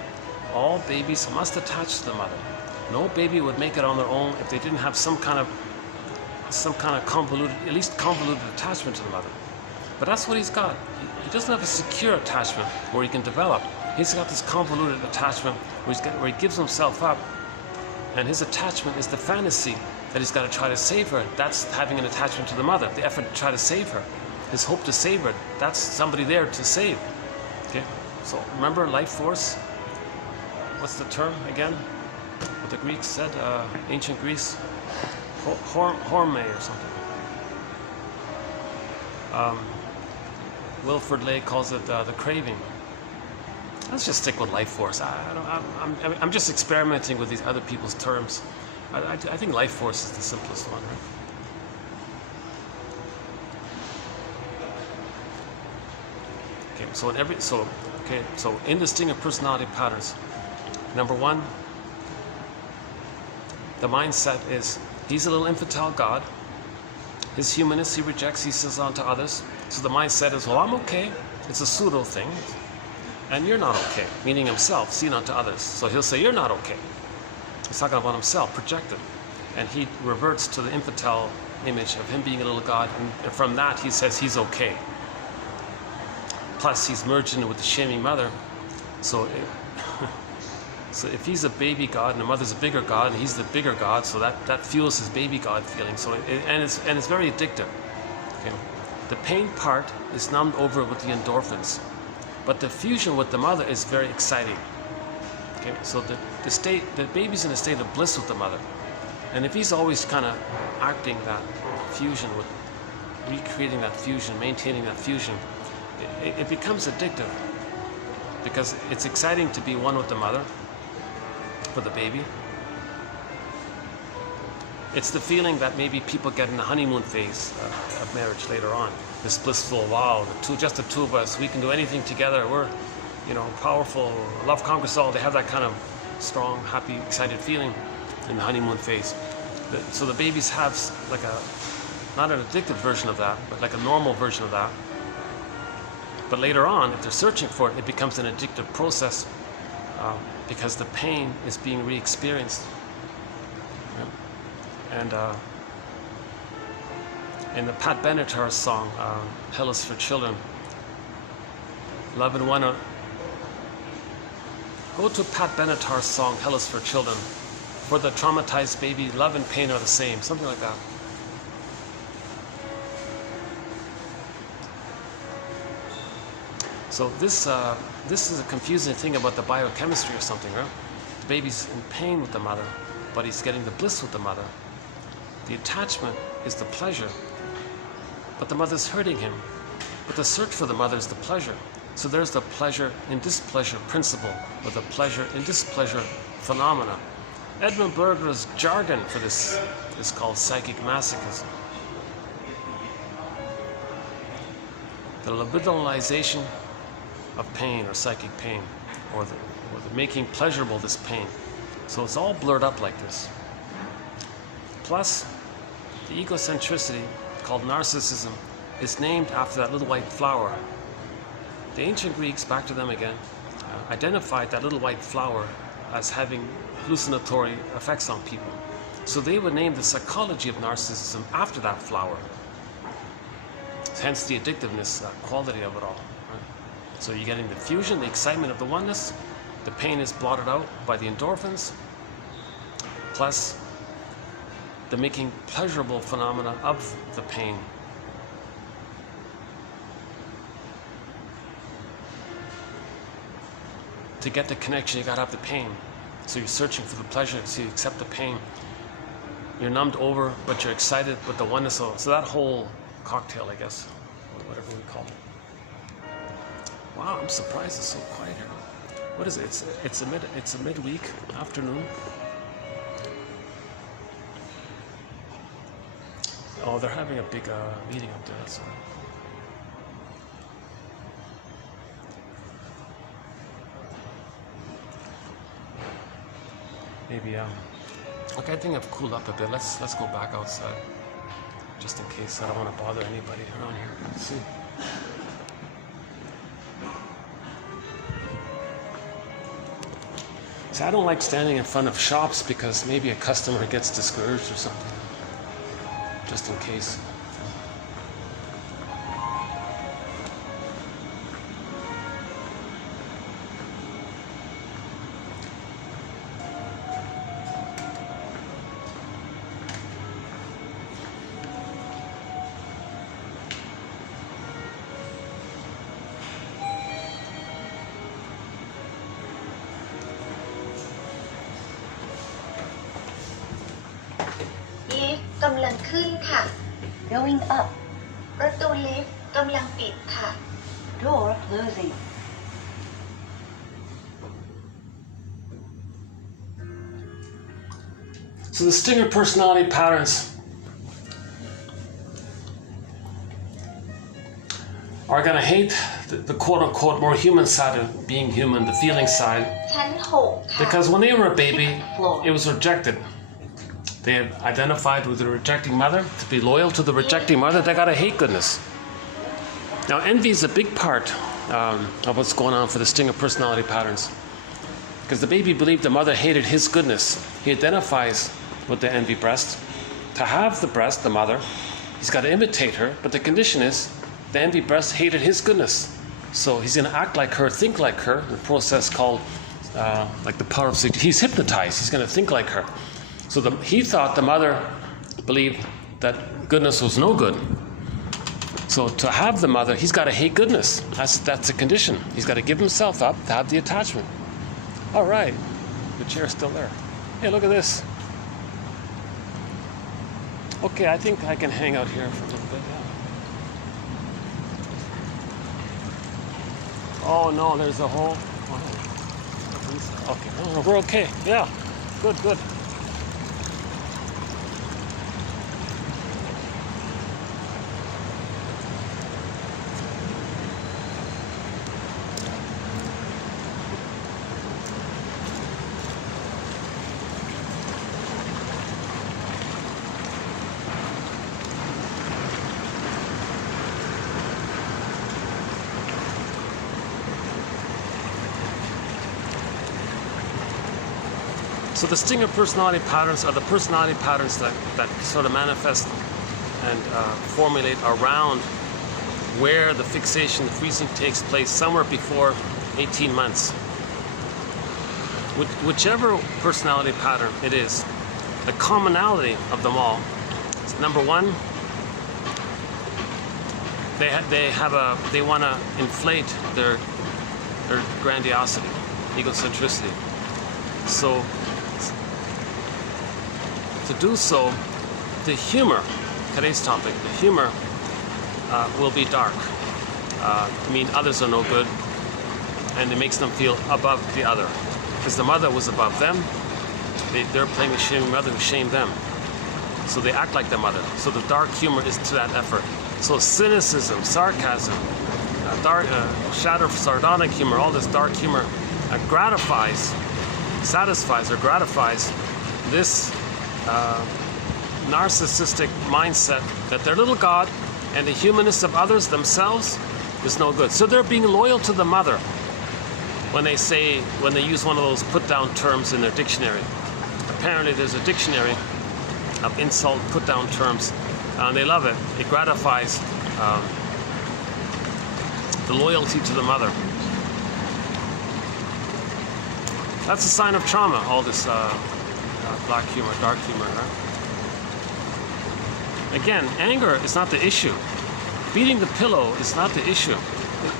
all babies must attach to the mother. No baby would make it on their own if they didn't have some kind of convoluted, at least convoluted attachment to the mother. But that's what he's got. He doesn't have a secure attachment where he can develop. He's got this convoluted attachment where he gives himself up, and his attachment is the fantasy that he's got to try to save her. That's having an attachment to the mother, the effort to try to save her, his hope to save her. That's somebody there to save. Okay, so remember life force. What's the term again? What the Greeks said, ancient Greece? Horme or something. Wilfred Lay calls it the craving. Let's just stick with life force. I'm just experimenting with these other people's terms. I think life force is the simplest one, right? Okay, so indistinct personality patterns. Number one, the mindset is he's a little infantile God. His humanness he rejects, he says on to others. So the mindset is, well, I'm okay. It's a pseudo thing. And you're not okay, meaning himself, seen unto others. So he'll say, you're not okay. He's talking about himself, projected. And he reverts to the infantile image of him being a little God. And from that, he says he's okay. Plus, he's merged into with the shaming mother. So if he's a baby God and the mother's a bigger God and he's the bigger God, so that fuels his baby God feeling. So it's very addictive. Okay. The pain part is numbed over with the endorphins, but the fusion with the mother is very exciting. Okay. So the baby's in a state of bliss with the mother, and if he's always kind of acting that fusion with recreating that fusion, maintaining that fusion, it becomes addictive because it's exciting to be one with the mother. For the baby, it's the feeling that maybe people get in the honeymoon phase of marriage later on. This blissful, wow, just the two of us, we can do anything together. We're, powerful. Love conquers all. They have that kind of strong, happy, excited feeling in the honeymoon phase. So the babies have like not an addictive version of that, but like a normal version of that. But later on, if they're searching for it, it becomes an addictive process. Because the pain is being re-experienced. Yeah. And in the Pat Benatar song, Hell is for Children, Love and Wonder, go to Pat Benatar's song, Hell is for Children. For the traumatized baby, love and pain are the same, something like that. So this is a confusing thing about the biochemistry or something, right? The baby's in pain with the mother, but he's getting the bliss with the mother. The attachment is the pleasure, but the mother's hurting him. But the search for the mother is the pleasure. So there's the pleasure in displeasure principle, or the pleasure in displeasure phenomena. Edmund Berger's jargon for this is called psychic masochism. The libidinalization of pain or psychic pain, or the making pleasurable this pain. So it's all blurred up like this. Plus, the egocentricity called narcissism is named after that little white flower. The ancient Greeks, back to them again, identified that little white flower as having hallucinatory effects on people. So they would name the psychology of narcissism after that flower. Hence the addictiveness quality of it all. So you're getting the fusion, the excitement of the oneness, the pain is blotted out by the endorphins, plus the making pleasurable phenomena of the pain. To get the connection, you gotta have the pain. So you're searching for the pleasure, so you accept the pain. You're numbed over, but you're excited with the oneness. So that whole cocktail, I guess, or whatever we call it. Wow, I'm surprised it's so quiet here. What is it? It's a midweek afternoon. Oh, they're having a big meeting up there. So. Maybe okay, I think I've cooled up a bit. Let's go back outside, just in case. I don't want to bother anybody around here. Let's see. So I don't like standing in front of shops because maybe a customer gets discouraged or something, just in case. กำลังขึ้นค่ะ Going up. ประตูลิฟต์กำลังปิดค่ะ Door closing. So the stinger personality patterns are going to hate the quote-unquote more human side of being human, the feeling side, ชั้น6ค่ะ because when they were a baby, it was rejected. They had identified with the rejecting mother. To be loyal to the rejecting mother, they got to hate goodness. Now, envy is a big part of what's going on for the stinger personality patterns. Because the baby believed the mother hated his goodness. He identifies with the envy breast. To have the breast, the mother, he's got to imitate her, but the condition is the envy breast hated his goodness. So he's going to act like her, think like her, the process called like the power of suggestion. He's hypnotized, he's going to think like her. So he thought the mother believed that goodness was no good. So to have the mother, he's got to hate goodness. That's a condition. He's got to give himself up to have the attachment. All right, the chair's still there. Hey, look at this. Okay, I think I can hang out here for a little bit. Yeah. Oh no, there's a hole. Okay, no, we're okay. Yeah, good, good. So the stinger personality patterns are the personality patterns that sort of manifest and formulate around where the fixation, the freezing takes place somewhere before 18 months. Whichever personality pattern it is, the commonality of them all is, number one, they want to inflate their grandiosity, egocentricity. So to do so, the humor, today's topic, the humor will be dark. I mean, others are no good, and it makes them feel above the other. Because the mother was above them, they're playing the shaming mother who shamed them. So they act like the mother. So the dark humor is to that effort. So cynicism, sarcasm, shadow sardonic humor, all this dark humor satisfies or gratifies this narcissistic mindset that their little god and the humanness of others themselves is no good. So they're being loyal to the mother when they use one of those put-down terms in their dictionary. Apparently there's a dictionary of insult put-down terms, and they love it. It gratifies the loyalty to the mother. That's a sign of trauma, all this black humor, dark humor. Right? Again, anger is not the issue. Beating the pillow is not the issue.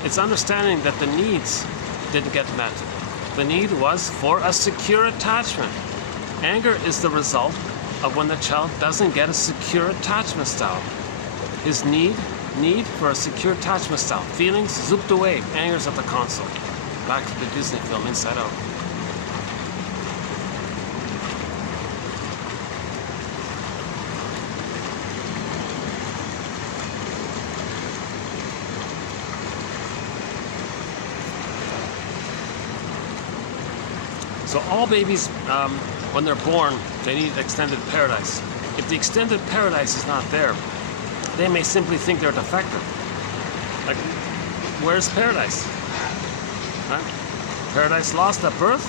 It's understanding that the needs didn't get met. The need was for a secure attachment. Anger is the result of when the child doesn't get a secure attachment style. His need for a secure attachment style. Feelings zooped away. Anger's at the console. Back to the Disney film, Inside Out. So all babies, when they're born, they need extended paradise. If the extended paradise is not there, they may simply think they're defective. Like, where's paradise? Right? Paradise lost at birth.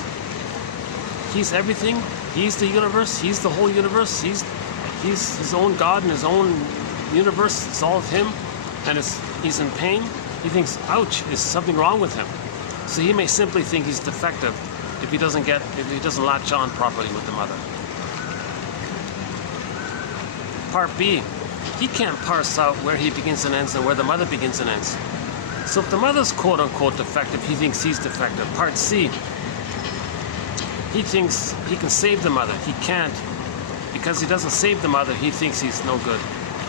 He's everything. He's the universe. He's the whole universe. He's his own God in his own universe. It's all of him, and he's in pain. He thinks, ouch, is something wrong with him? So he may simply think he's defective if he doesn't latch on properly with the mother. Part B, he can't parse out where he begins and ends and where the mother begins and ends. So if the mother's quote-unquote defective, he thinks he's defective. Part C, he thinks he can save the mother. He can't, because he doesn't save the mother, he thinks he's no good.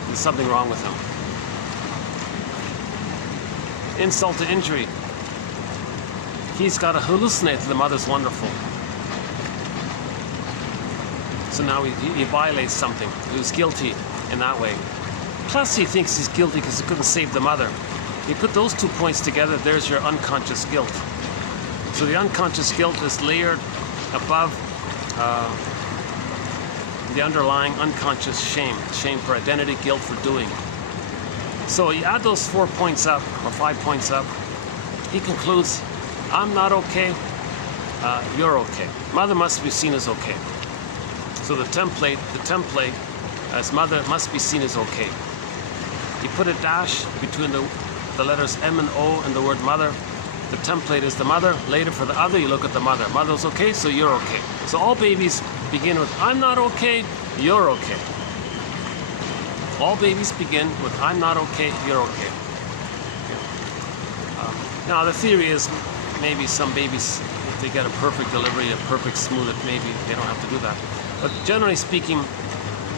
There's something wrong with him. Insult to injury. He's got to hallucinate that the mother's wonderful. So now he violates something. He was guilty in that way. Plus he thinks he's guilty because he couldn't save the mother. You put those 2 points together, there's your unconscious guilt. So the unconscious guilt is layered above the underlying unconscious shame. Shame for identity, guilt for doing. So you add those 4 points up, or 5 points up, he concludes, I'm not okay, you're okay. Mother must be seen as okay. So the template as mother must be seen as okay. You put a dash between the letters M and O and the word mother. The template is the mother. Later for the other, you look at the mother. Mother's okay, so you're okay. So all babies begin with, I'm not okay, you're okay. All babies begin with, I'm not okay, you're okay. Now the theory is maybe some babies, if they get a perfect delivery, a perfect smooth, maybe they don't have to do that. But generally speaking,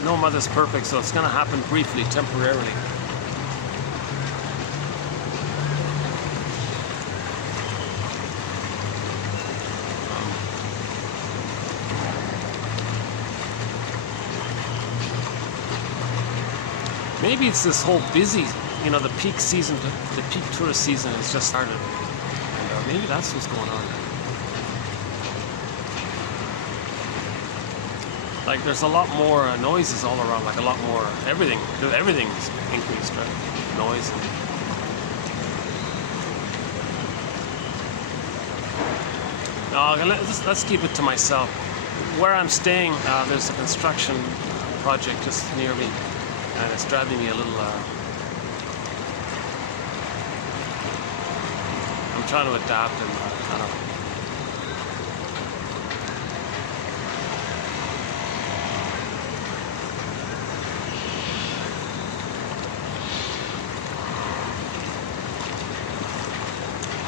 no mother's perfect, so it's going to happen briefly, temporarily. Maybe it's this whole busy, you know, the peak season, the peak tourist season has just started. And maybe that's what's going on. Like there's a lot more noises all around, like a lot more everything's increased, right? Noise. Let's keep it to myself. Where I'm staying, there's a construction project just near me, and it's driving me a little. I'm trying to adapt, and I don't know.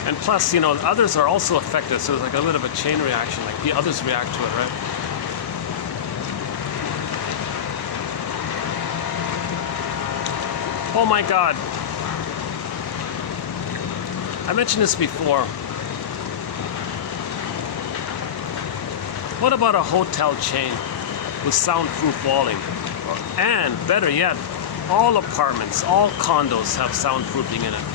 And plus, you know, others are also affected, so it's like a bit of a chain reaction, like the others react to it, right? Oh my God. I mentioned this before. What about a hotel chain with soundproof walling? And better yet, all apartments, all condos have soundproofing in it.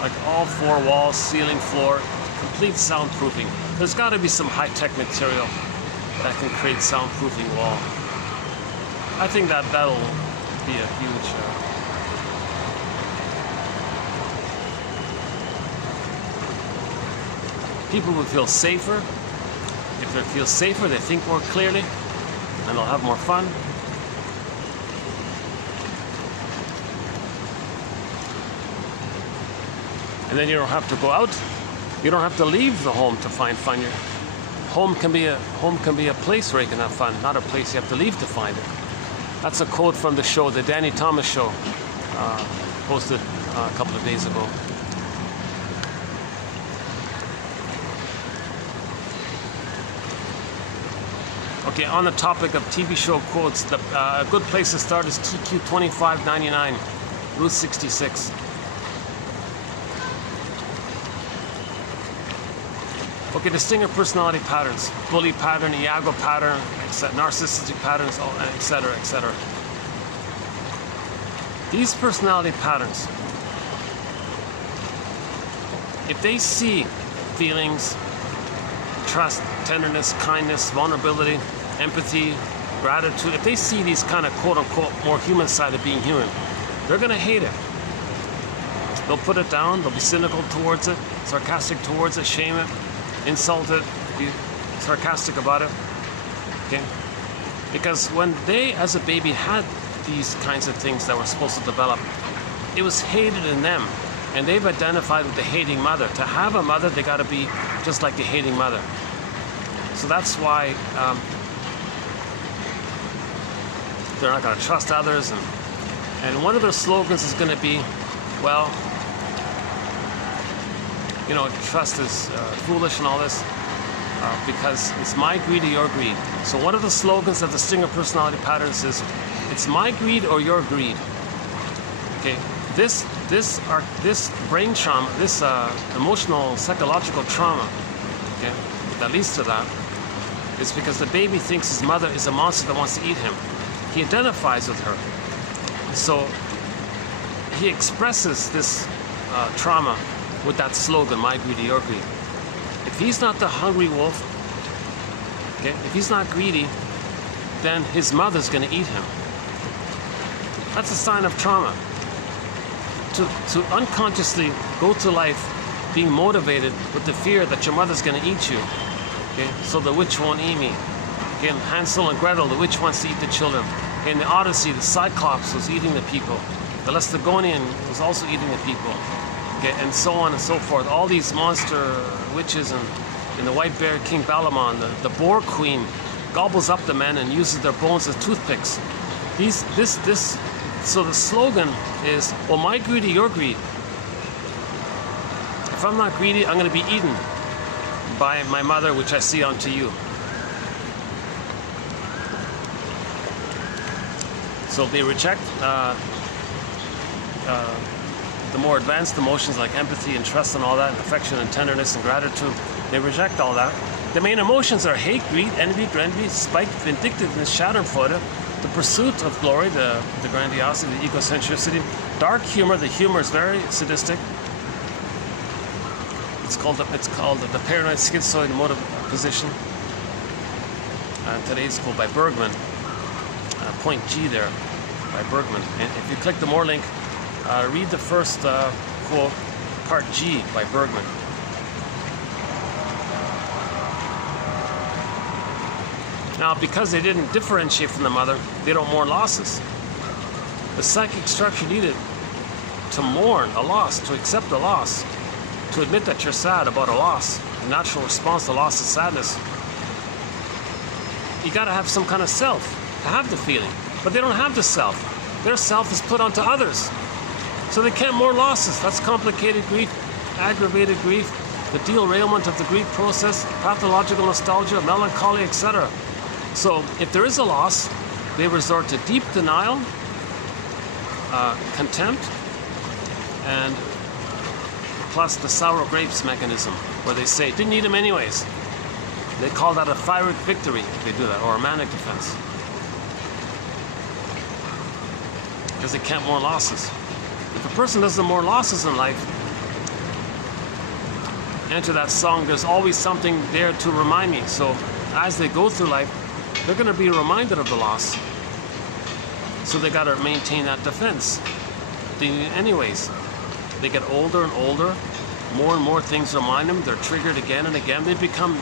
Like all 4 walls, ceiling, floor, complete soundproofing. There's got to be some high-tech material that can create soundproofing wall. I think that'll be a huge. People will feel safer. If they feel safer, they think more clearly, and they'll have more fun. And then you don't have to go out. You don't have to leave the home to find fun. Your home can be a place where you can have fun, not a place you have to leave to find it. That's a quote from the show, the Danny Thomas Show, posted a couple of days ago. Okay, on the topic of TV show quotes, a good place to start is TQ 2599, Route 66. Okay, distinguish personality patterns, bully pattern, Iago pattern, narcissistic patterns, etc., etc. These personality patterns, if they see feelings, trust, tenderness, kindness, vulnerability, empathy, gratitude, if they see these kind of quote-unquote more human side of being human, they're going to hate it. They'll put it down, they'll be cynical towards it, sarcastic towards it, shame it, insult it, be sarcastic about it, okay? Because when they, as a baby, had these kinds of things that were supposed to develop, it was hated in them, and they've identified with the hating mother. To have a mother, they got to be just like the hating mother. So that's why they're not going to trust others, and one of their slogans is going to be, well, you know, trust is foolish and all this. because it's my greed or your greed. So one of the slogans of the Stinger personality patterns is, it's my greed or your greed. Okay, this brain trauma, this emotional, psychological trauma, okay, that leads to that, is because the baby thinks his mother is a monster that wants to eat him. He identifies with her. So he expresses this trauma with that slogan, my greed or your greed. If he's not the hungry wolf, okay, if he's not greedy, then his mother's going to eat him. That's a sign of trauma. To unconsciously go through life being motivated with the fear that your mother's going to eat you. Okay, so the witch won't eat me. Okay, in Hansel and Gretel, the witch wants to eat the children. Okay, in the Odyssey, the Cyclops was eating the people. The Laestagonian was also eating the people. Okay, and so on and so forth. All these monster witches and in the White Bear King Balamon, the Boar Queen gobbles up the men and uses their bones as toothpicks. So the slogan is, well, my greed or your greed. If I'm not greedy, I'm going to be eaten by my mother, which I see onto you. So they reject the more advanced emotions like empathy and trust and all that, and affection and tenderness and gratitude. They reject all that. The main emotions are hate, greed, envy, spite, vindictiveness, schadenfreude, the pursuit of glory, the grandiosity, the egocentricity, dark humor. The humor is very sadistic. It's called the paranoid-schizoid mode of position. Today's school by Bergman. Point G there by Bergman. And if you click the more link, read the first quote, part G by Bergman. Now, because they didn't differentiate from the mother, they don't mourn losses. The psychic structure needed to mourn a loss, to accept a loss, to admit that you're sad about a loss, a natural response to loss is sadness. You got to have some kind of self to have the feeling, but they don't have the self. Their self is put onto others, so they can't mourn losses. That's complicated grief, aggravated grief, the derailment of the grief process, pathological nostalgia, melancholy, etc. So if there is a loss, they resort to deep denial, contempt, and plus the sour grapes mechanism, where they say, didn't need him anyways. They call that a pyrrhic victory if they do that, or a manic defense. Because they can't mourn losses. If a person doesn't mourn losses in life, enter that song, there's always something there to remind me. So as they go through life, they're going to be reminded of the loss. So they got to maintain that defense. Anyways, they get older and older, more and more things remind them, they're triggered again and again. They become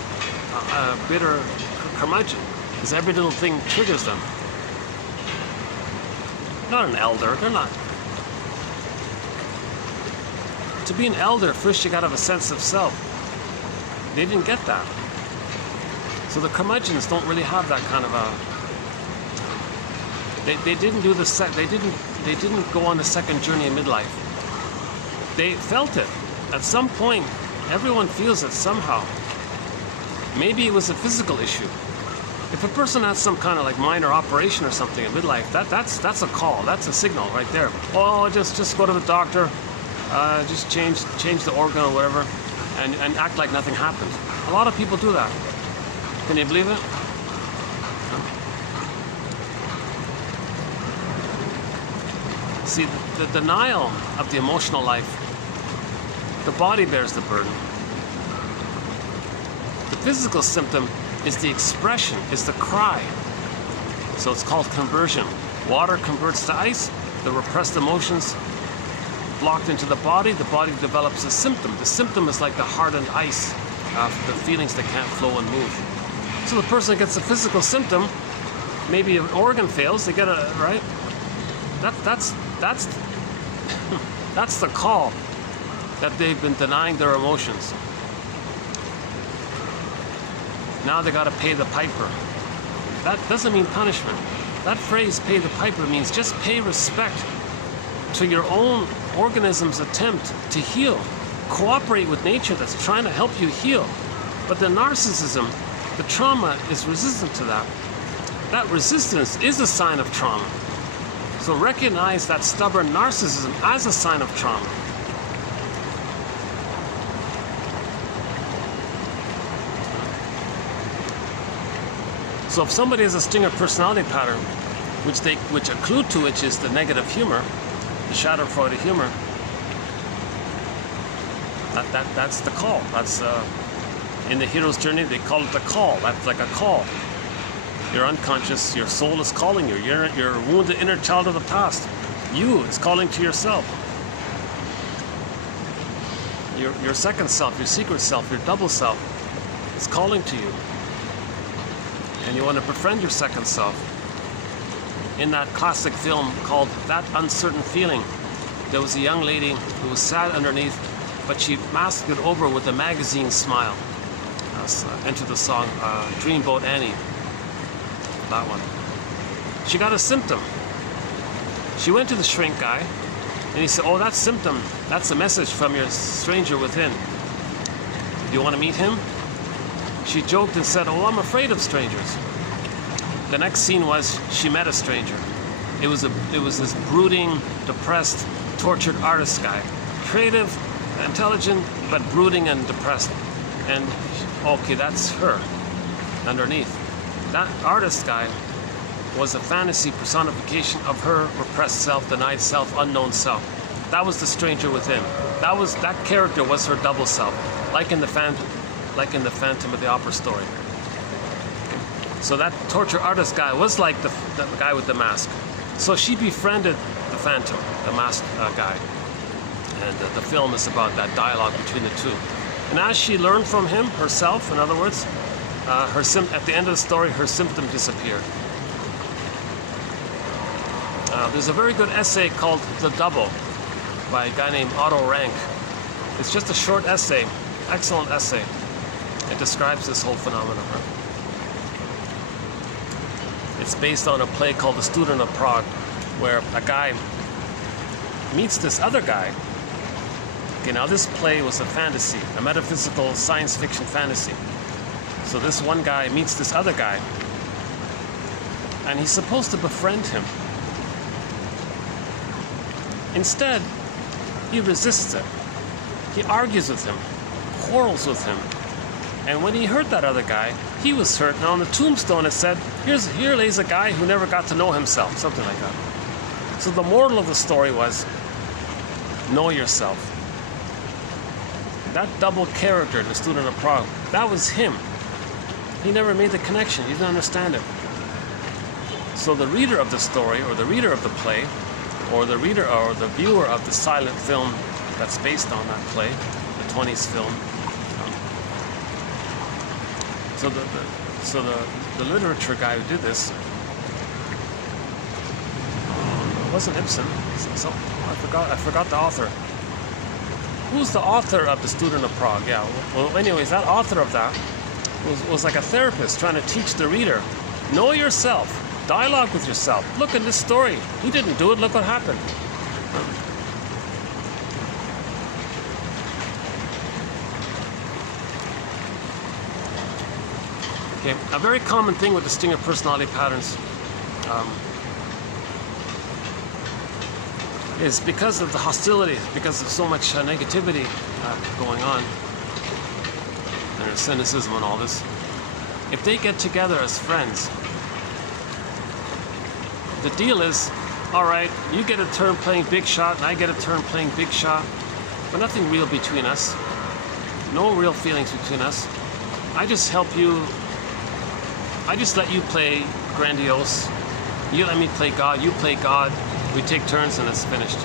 a bitter curmudgeon, because every little thing triggers them. Not an elder, they're not. To be an elder, first you got to have a sense of self. They didn't get that. So the curmudgeons don't really have that kind of a. They didn't do they didn't go on the second journey in midlife. They felt it. At some point, everyone feels it somehow. Maybe it was a physical issue. If a person has some kind of like minor operation or something in midlife, that's a call. That's a signal right there. Oh, just go to the doctor, just change the organ or whatever, and act like nothing happened. A lot of people do that. Can you believe it? See, the denial of the emotional life, the body bears the burden. The physical symptom is the expression, is the cry. So it's called conversion. Water converts to ice, the repressed emotions blocked into the body develops a symptom. The symptom is like the hardened ice, the feelings that can't flow and move. So the person gets a physical symptom, maybe an organ fails, they get a, right? That's the call that they've been denying their emotions. Now they got to pay the piper. That doesn't mean punishment. That phrase, pay the piper, means just pay respect to your own organism's attempt to heal. Cooperate with nature that's trying to help you heal. But the narcissism, the trauma is resistant to that. That resistance is a sign of trauma. So recognize that stubborn narcissism as a sign of trauma. So if somebody has a stinger personality pattern, which a clue to which is the negative humor, the Schadenfreude humor, that's the call. That's in the hero's journey they call it the call. That's like a call. Your unconscious, your soul is calling you. Your wounded inner child of the past. You is calling to yourself. Your second self, your secret self, your double self is calling to you. And you want to befriend your second self. In that classic film called That Uncertain Feeling, there was a young lady who was sad underneath, but she masked it over with a magazine smile. Enter the song Dreamboat Annie. That one. She got a symptom. She went to the shrink guy, and he said, "Oh, that symptom, that's a message from your stranger within. Do you want to meet him?" She joked and said, "Oh, I'm afraid of strangers." The next scene was she met a stranger. It was this brooding, depressed, tortured artist guy. Creative, intelligent, but brooding and depressed. And okay, that's her underneath. That artist guy was a fantasy personification of her repressed self, denied self, unknown self. That was the stranger within. That character was her double self, like in the Phantom of the Opera story. So that torture artist guy was like the guy with the mask. So she befriended the Phantom, the masked guy. And the film is about that dialogue between the two. And as she learned from him, herself, in other words, at the end of the story, her symptom disappeared. There's a very good essay called The Double by a guy named Otto Rank. It's just a short essay, excellent essay. It describes this whole phenomenon. It's based on a play called The Student of Prague, where a guy meets this other guy. Okay, now this play was a fantasy, a metaphysical science fiction fantasy. So this one guy meets this other guy, and he's supposed to befriend him. Instead, he resists it. He argues with him, quarrels with him. And when he hurt that other guy, he was hurt. Now on the tombstone it said, here lays a guy who never got to know himself, something like that. So the moral of the story was, know yourself. That double character, the Student of Prague, that was him. He never made the connection, he didn't understand it. So the reader of the story, or the reader of the play, or the reader or the viewer of the silent film that's based on that play, the 20s film. So the literature guy who did this wasn't Ibsen. So I forgot the author. Who's the author of The Student of Prague? Yeah. Well, anyways, that author of that was like a therapist trying to teach the reader, know yourself, dialogue with yourself. Look at this story. He didn't do it. Look what happened. Okay, a very common thing with the stinger personality patterns is because of the hostility, because of so much negativity going on, and there's cynicism and all this. If they get together as friends, the deal is, all right, you get a turn playing big shot and I get a turn playing big shot, but nothing real between us. No real feelings between us. I just help you. I just let you play grandiose. You let me play God. You play God. We take turns and it's finished.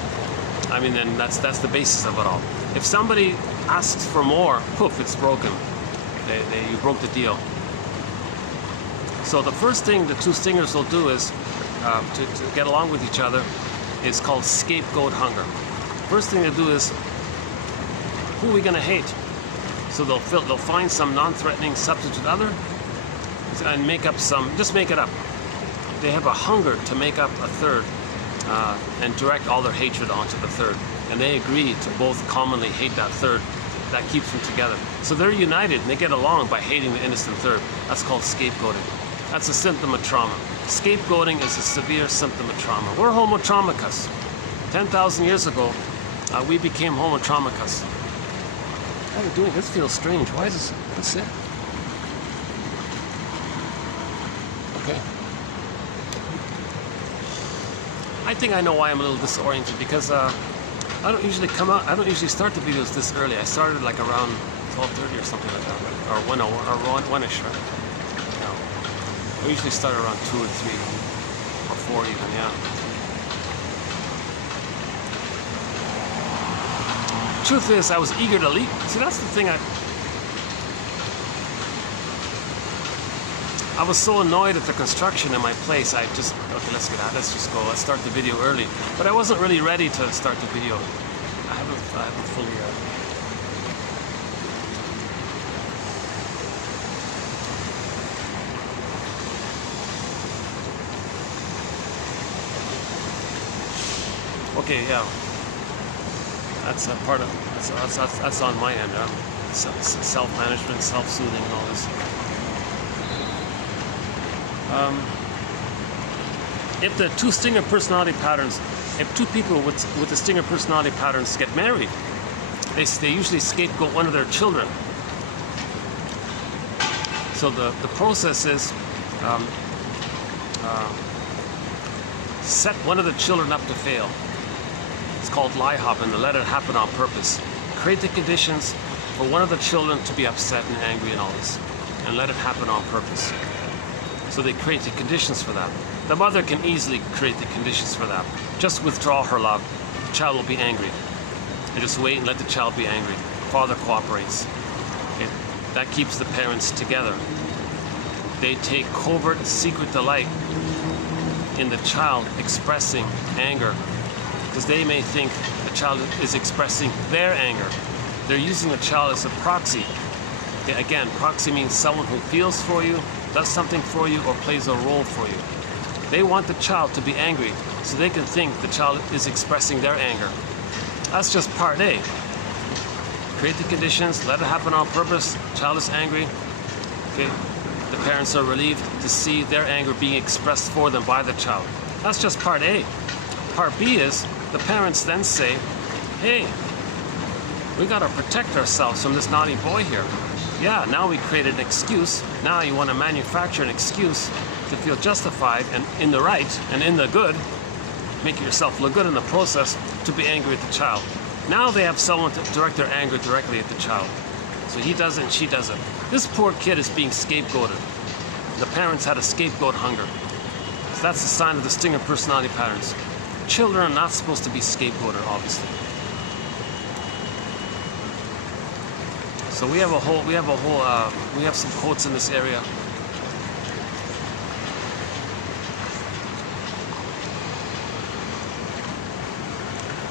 I mean, then that's the basis of it all. If somebody asks for more, poof, it's broken. You broke the deal. So the first thing the two stingers will do is to get along with each other is called scapegoat hunger. First thing they do is, who are we going to hate? So they'll find some non-threatening substitute other and just make it up. They have a hunger to make up a third and direct all their hatred onto the third. And they agree to both commonly hate that third that keeps them together. So they're united and they get along by hating the innocent third. That's called scapegoating. That's a symptom of trauma. Scapegoating is a severe symptom of trauma. We're homotraumicus. 10,000 years ago, we became homotraumicus. How are we doing? This feels strange. Why is this? What's it? Okay. I think I know why I'm a little disoriented, because I don't usually start the videos this early. I started like around 12:30 or something like that, right? Or 1 hour, or 1-ish, right? I usually start around 2 or 3 or 4 even, yeah. Truth is, I was eager to leave. See, that's the thing. I was so annoyed at the construction in my place. I just, okay, let's get out. Let's just go. Let's start the video early. But I wasn't really ready to start the video. I haven't fully. Okay, yeah. That's a part of. That's on my end. Self-management, self-soothing, and all this. If the two stinger personality patterns, if two people with the stinger personality patterns get married, they usually scapegoat one of their children. So the process is set one of the children up to fail. It's called lie hopping, the let it happen on purpose. Create the conditions for one of the children to be upset and angry and all this, and let it happen on purpose. So they create the conditions for that. The mother can easily create the conditions for that. Just withdraw her love. The child will be angry. And just wait and let the child be angry. Father cooperates. Okay? That keeps the parents together. They take covert, secret delight in the child expressing anger, because they may think the child is expressing their anger. They're using the child as a proxy. Okay? Again, proxy means someone who feels for you, does something for you, or plays a role for you. They want the child to be angry so they can think the child is expressing their anger. That's just part A. Create the conditions, let it happen on purpose. Child is angry. Okay. The parents are relieved to see their anger being expressed for them by the child. That's just part A. Part B is the parents then say, hey, we gotta protect ourselves from this naughty boy here. Yeah, now we created an excuse. Now you want to manufacture an excuse to feel justified and in the right and in the good, make yourself look good in the process, to be angry at the child. Now they have someone to direct their anger directly at the child. So he does it and she does it. This poor kid is being scapegoated. The parents had a scapegoat hunger. So that's a sign of the stinger personality patterns. Children are not supposed to be scapegoated, obviously. So we have some quotes in this area.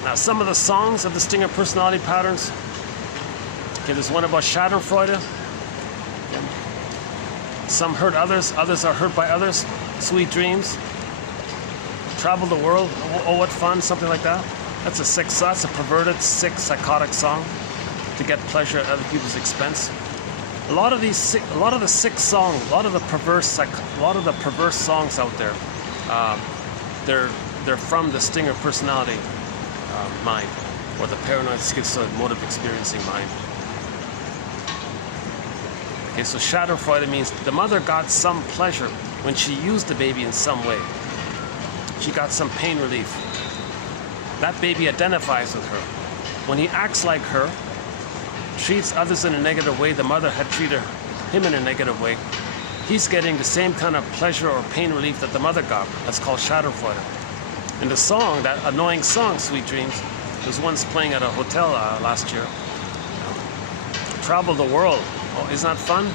Now, some of the songs of the stinger personality patterns. Okay, there's one about Schadenfreude. Some hurt others, others are hurt by others. Sweet dreams. Travel the world. Oh, what fun! Something like that. That's a perverted, sick, psychotic song to get pleasure at other people's expense. A lot of the sick songs, a lot of the perverse songs out there, they're from the stinger personality mind, or the paranoid-schizoid motive experiencing mind. Okay, so Schadenfreude means the mother got some pleasure when she used the baby in some way. She got some pain relief. That baby identifies with her. When he acts like her, treats others in a negative way, the mother had treated him in a negative way, he's getting the same kind of pleasure or pain relief that the mother got. That's called Schadenfreude. And the song, that annoying song, Sweet Dreams, was once playing at a hotel last year. Travel the world. Oh, isn't that fun?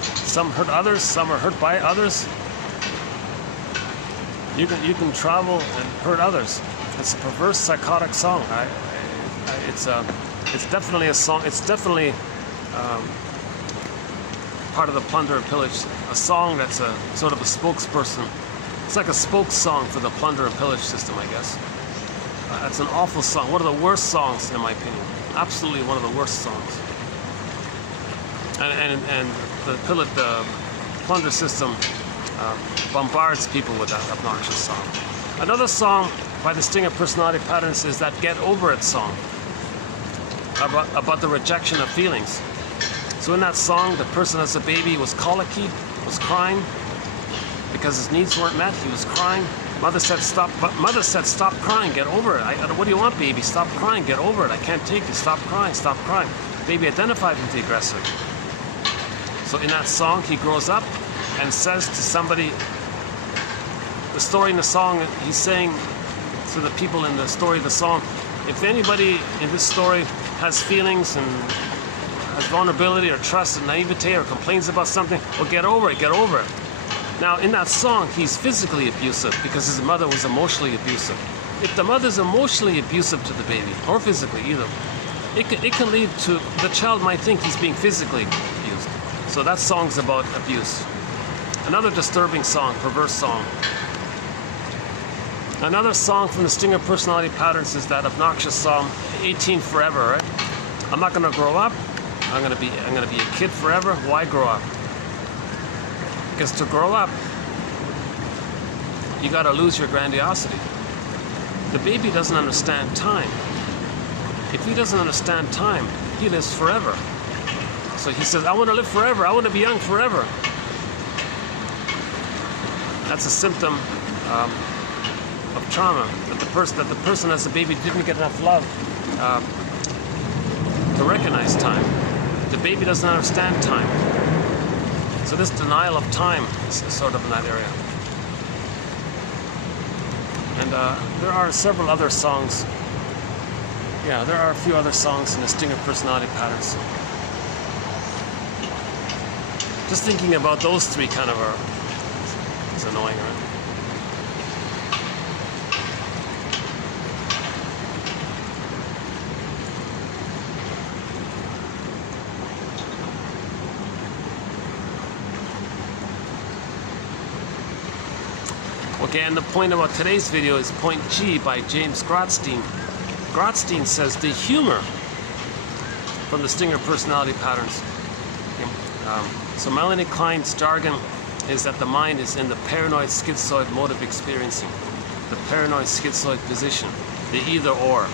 Some hurt others, some are hurt by others. You can travel and hurt others. It's a perverse, psychotic song. It's definitely a song. It's definitely part of the plunder and pillage. A song that's a sort of a spokesperson. It's like a spoke song for the plunder and pillage system, I guess. It's an awful song. One of the worst songs, in my opinion. Absolutely one of the worst songs. and the plunder system bombards people with that obnoxious song. Another song by the Stinger personality patterns is that Get Over It song about the rejection of feelings. So in that song, the person as a baby was colicky, was crying because his needs weren't met. He was crying. Mother said, "Stop!" But mother said, "Stop crying. Get over it. What do you want, baby? Stop crying. Get over it. I can't take it. Stop crying. Stop crying." Baby identified with the aggressor. So in that song, he grows up and says to somebody, the story in the song, he's saying to the people in the story of the song, if anybody in this story has feelings and has vulnerability or trust and naivete or complains about something, well, get over it, get over it. Now, in that song, he's physically abusive because his mother was emotionally abusive. If the mother's emotionally abusive to the baby, or physically, either, it can lead to, the child might think he's being physically abused. So that song's about abuse. Another disturbing song, perverse song. Another song from the Stinger personality patterns is that obnoxious song, 18 Forever, right? I'm not gonna grow up. I'm gonna be a kid forever. Why grow up? Because to grow up, you gotta lose your grandiosity. The baby doesn't understand time. If he doesn't understand time, he lives forever. So he says, I want to live forever. I want to be young forever. That's a symptom of trauma, that the person as a baby didn't get enough love to recognize time. The baby doesn't understand time. So this denial of time is sort of in that area. And there are several other songs. Yeah, there are a few other songs in the Stinger personality patterns. Just thinking about those three kind of is annoying, right? Okay, and the point about today's video is Point G by James Grotstein. Grotstein says the humor from the Stinger personality patterns. So Melanie Klein's jargon is that the mind is in the paranoid-schizoid mode of experiencing, the paranoid-schizoid position, the either-or.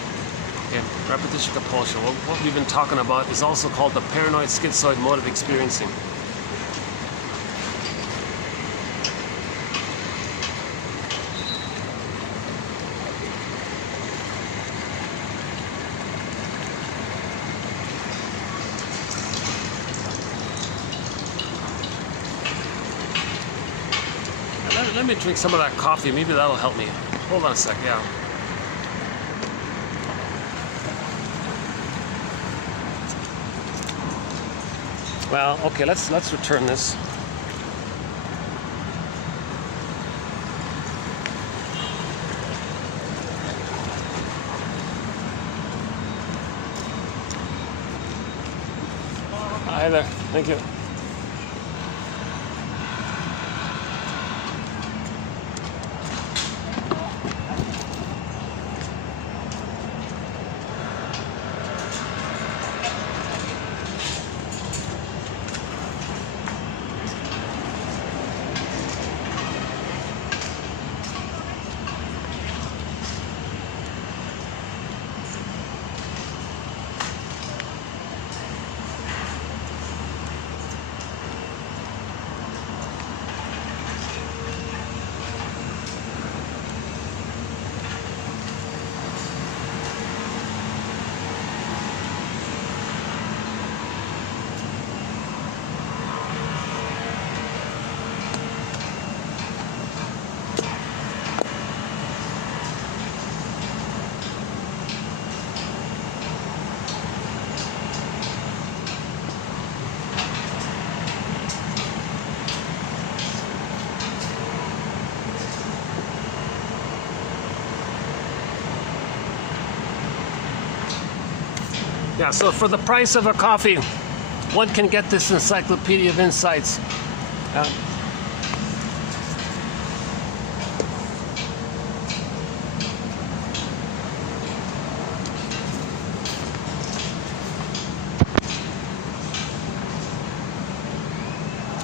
Okay, repetition compulsion. Well, what we've been talking about is also called the paranoid-schizoid mode of experiencing. Let me drink some of that coffee. Maybe that'll help me. Hold on a sec. Yeah. Well, okay. Let's return this. Hi there. Thank you. Yeah, so for the price of a coffee, one can get this encyclopedia of insights.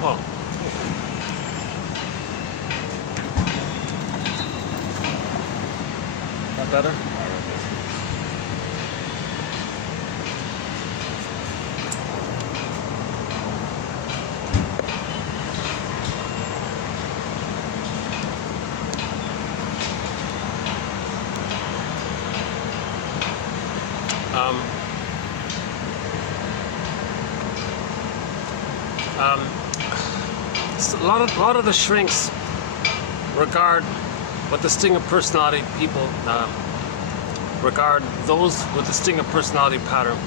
Oh. That better? A lot of the shrinks regard what the sting of personality people regard those with the sting of personality pattern.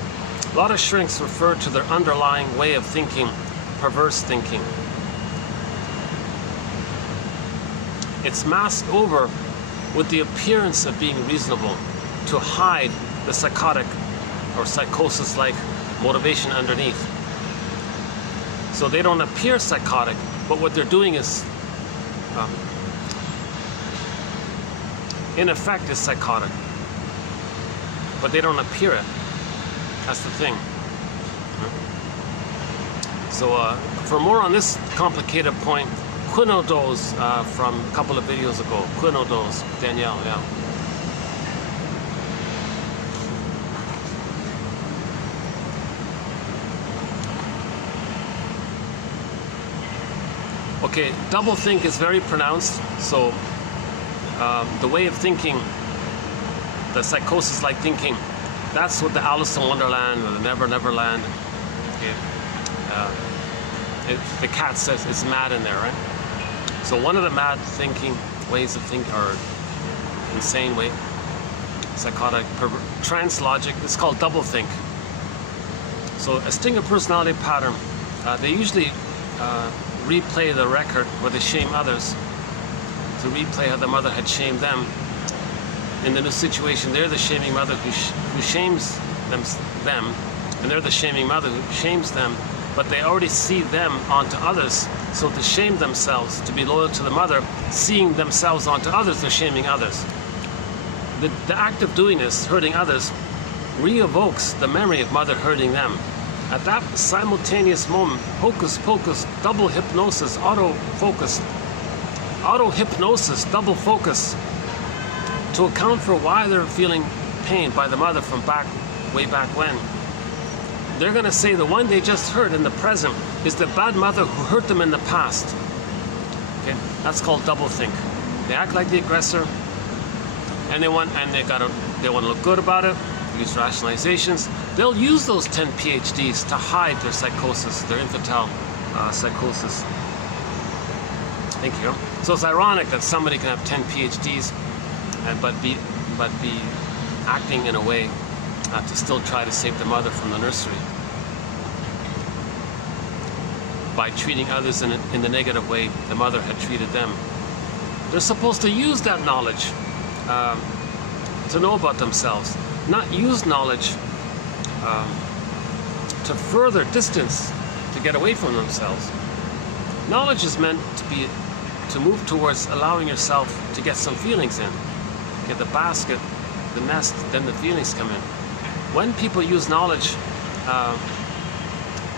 A lot of shrinks refer to their underlying way of thinking, perverse thinking. It's masked over with the appearance of being reasonable to hide the psychotic or psychosis-like motivation underneath. So they don't appear psychotic, but what they're doing is, in effect, is psychotic. But they don't appear it. That's the thing. So for more on this complicated point, Quinodos from a couple of videos ago. Quinodos, Danielle, yeah. Okay, doublethink is very pronounced, so the way of thinking, the psychosis-like thinking, that's what the Alice in Wonderland or the Never Never Land, okay, the cat says it's mad in there, right? So one of the mad thinking ways of thinking, or insane way, psychotic, trance logic, it's called doublethink. So a sting of personality pattern, they usually replay the record where they shame others, to replay how the mother had shamed them. In the new situation, they're the shaming mother who shames them, and they're the shaming mother who shames them, but they already see them onto others, so to shame themselves, to be loyal to the mother, seeing themselves onto others, they're shaming others. The act of doing this, hurting others, re-evokes the memory of mother hurting them. At that simultaneous moment, hocus pocus, double hypnosis, auto-focus, auto-hypnosis, double focus, to account for why they're feeling pain by the mother from way back when. They're going to say the one they just hurt in the present is the bad mother who hurt them in the past. Okay, that's called doublethink. They act like the aggressor, and they want to look good about it. Use rationalizations. They'll use those 10 PhDs to hide their psychosis, their infantile psychosis. Thank you. So it's ironic that somebody can have 10 PhDs, but be acting in a way to still try to save the mother from the nursery by treating others in the negative way the mother had treated them. They're supposed to use that knowledge to know about themselves, not use knowledge to further distance, to get away from themselves. Knowledge is meant to move towards allowing yourself to get some feelings in. Get the basket, the nest, then the feelings come in. When people use knowledge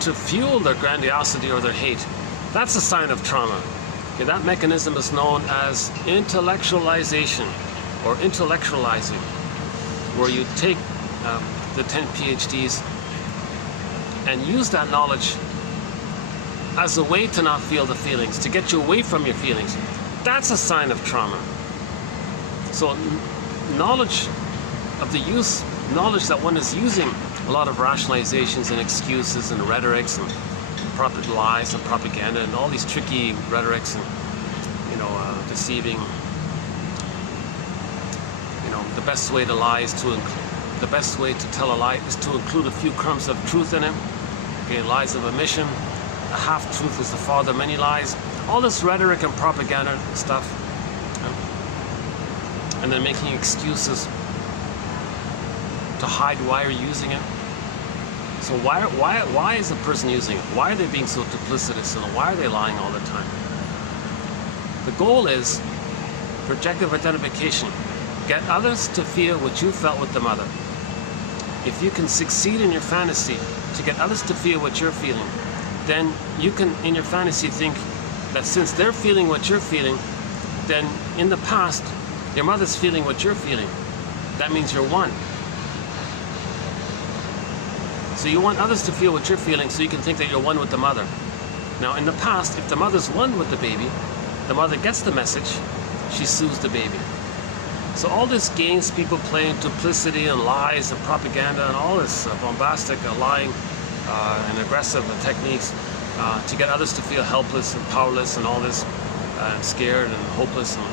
to fuel their grandiosity or their hate, that's a sign of trauma. Okay, that mechanism is known as intellectualization or intellectualizing, where you take the 10 PhDs and use that knowledge as a way to not feel the feelings, to get you away from your feelings. That's a sign of trauma. So knowledge of the use, knowledge that one is using a lot of rationalizations and excuses and rhetorics and lies and propaganda and all these tricky rhetorics and deceiving. The best way to lie is the best way to tell a lie is to include a few crumbs of truth in it. Okay, lies of omission. A half-truth is the father of many lies. All this rhetoric and propaganda stuff, and then making excuses to hide why you're using it. So why is a person using it? Why are they being so duplicitous, and why are they lying all the time? The goal is projective identification. Get others to feel what you felt with the mother. If you can succeed in your fantasy to get others to feel what you're feeling, then you can, in your fantasy, think that since they're feeling what you're feeling, then in the past, your mother's feeling what you're feeling. That means you're one. So you want others to feel what you're feeling so you can think that you're one with the mother. Now, in the past, if the mother's one with the baby, the mother gets the message, she soothes the baby. So all this games people play in duplicity and lies and propaganda and all this bombastic lying and aggressive techniques to get others to feel helpless and powerless and all this and scared and hopeless and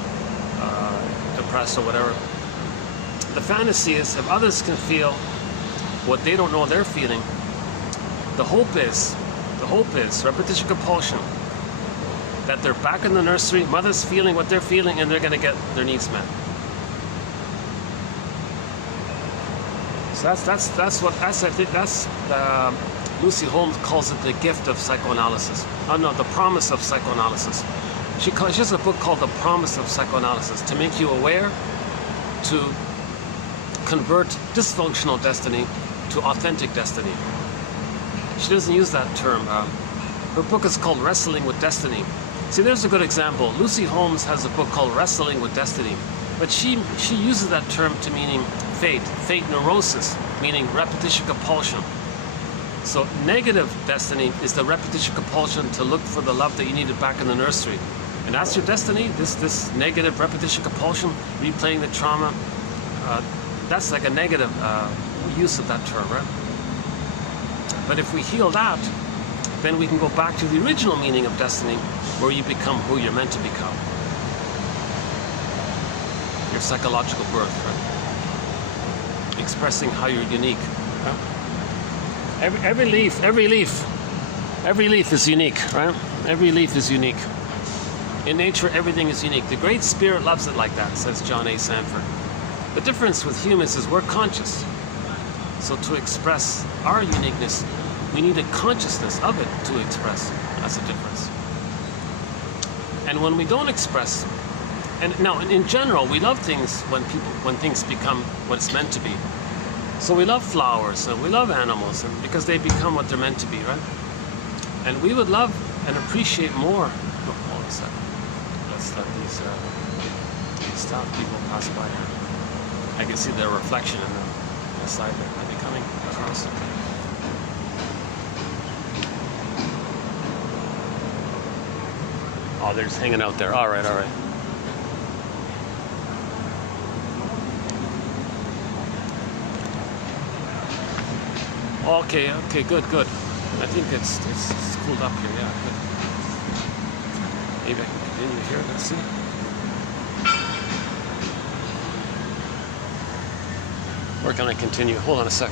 depressed or whatever. The fantasy is if others can feel what they don't know they're feeling, the hope is repetition compulsion, that they're back in the nursery, mother's feeling what they're feeling, and they're going to get their needs met. So that's Lucy Holmes calls it the gift of psychoanalysis. Oh no, the promise of psychoanalysis. She has a book called The Promise of Psychoanalysis, to make you aware, to convert dysfunctional destiny to authentic destiny. She doesn't use that term. Her book is called Wrestling with Destiny. See, there's a good example. Lucy Holmes has a book called Wrestling with Destiny, but she uses that term to meaning fate neurosis, meaning repetition compulsion. So negative destiny is the repetition compulsion to look for the love that you needed back in the nursery. And that's your destiny, this negative repetition compulsion, replaying the trauma. That's like a negative use of that term, right? But if we heal that, then we can go back to the original meaning of destiny, where you become who you're meant to become. Your psychological birth, right? Expressing how you're unique. Right? Every leaf is unique, right? Every leaf is unique. In nature, everything is unique. The Great Spirit loves it like that, says John A. Sanford. The difference with humans is we're conscious. So to express our uniqueness, we need a consciousness of it to express. That's the difference. And when we don't express, and now in general, we love things when things become what it's meant to be. So we love flowers and we love animals, and because they become what they're meant to be, right? And we would love and appreciate more. Oh, hold on a second. Let's let these staff people pass by here. I can see their reflection in the side there. Are they coming across? Oh, they're just hanging out there. All right, all right. Okay, good. I think it's cooled up here, yeah, good. Maybe I can continue here, let's see. Or can I continue? Hold on a sec.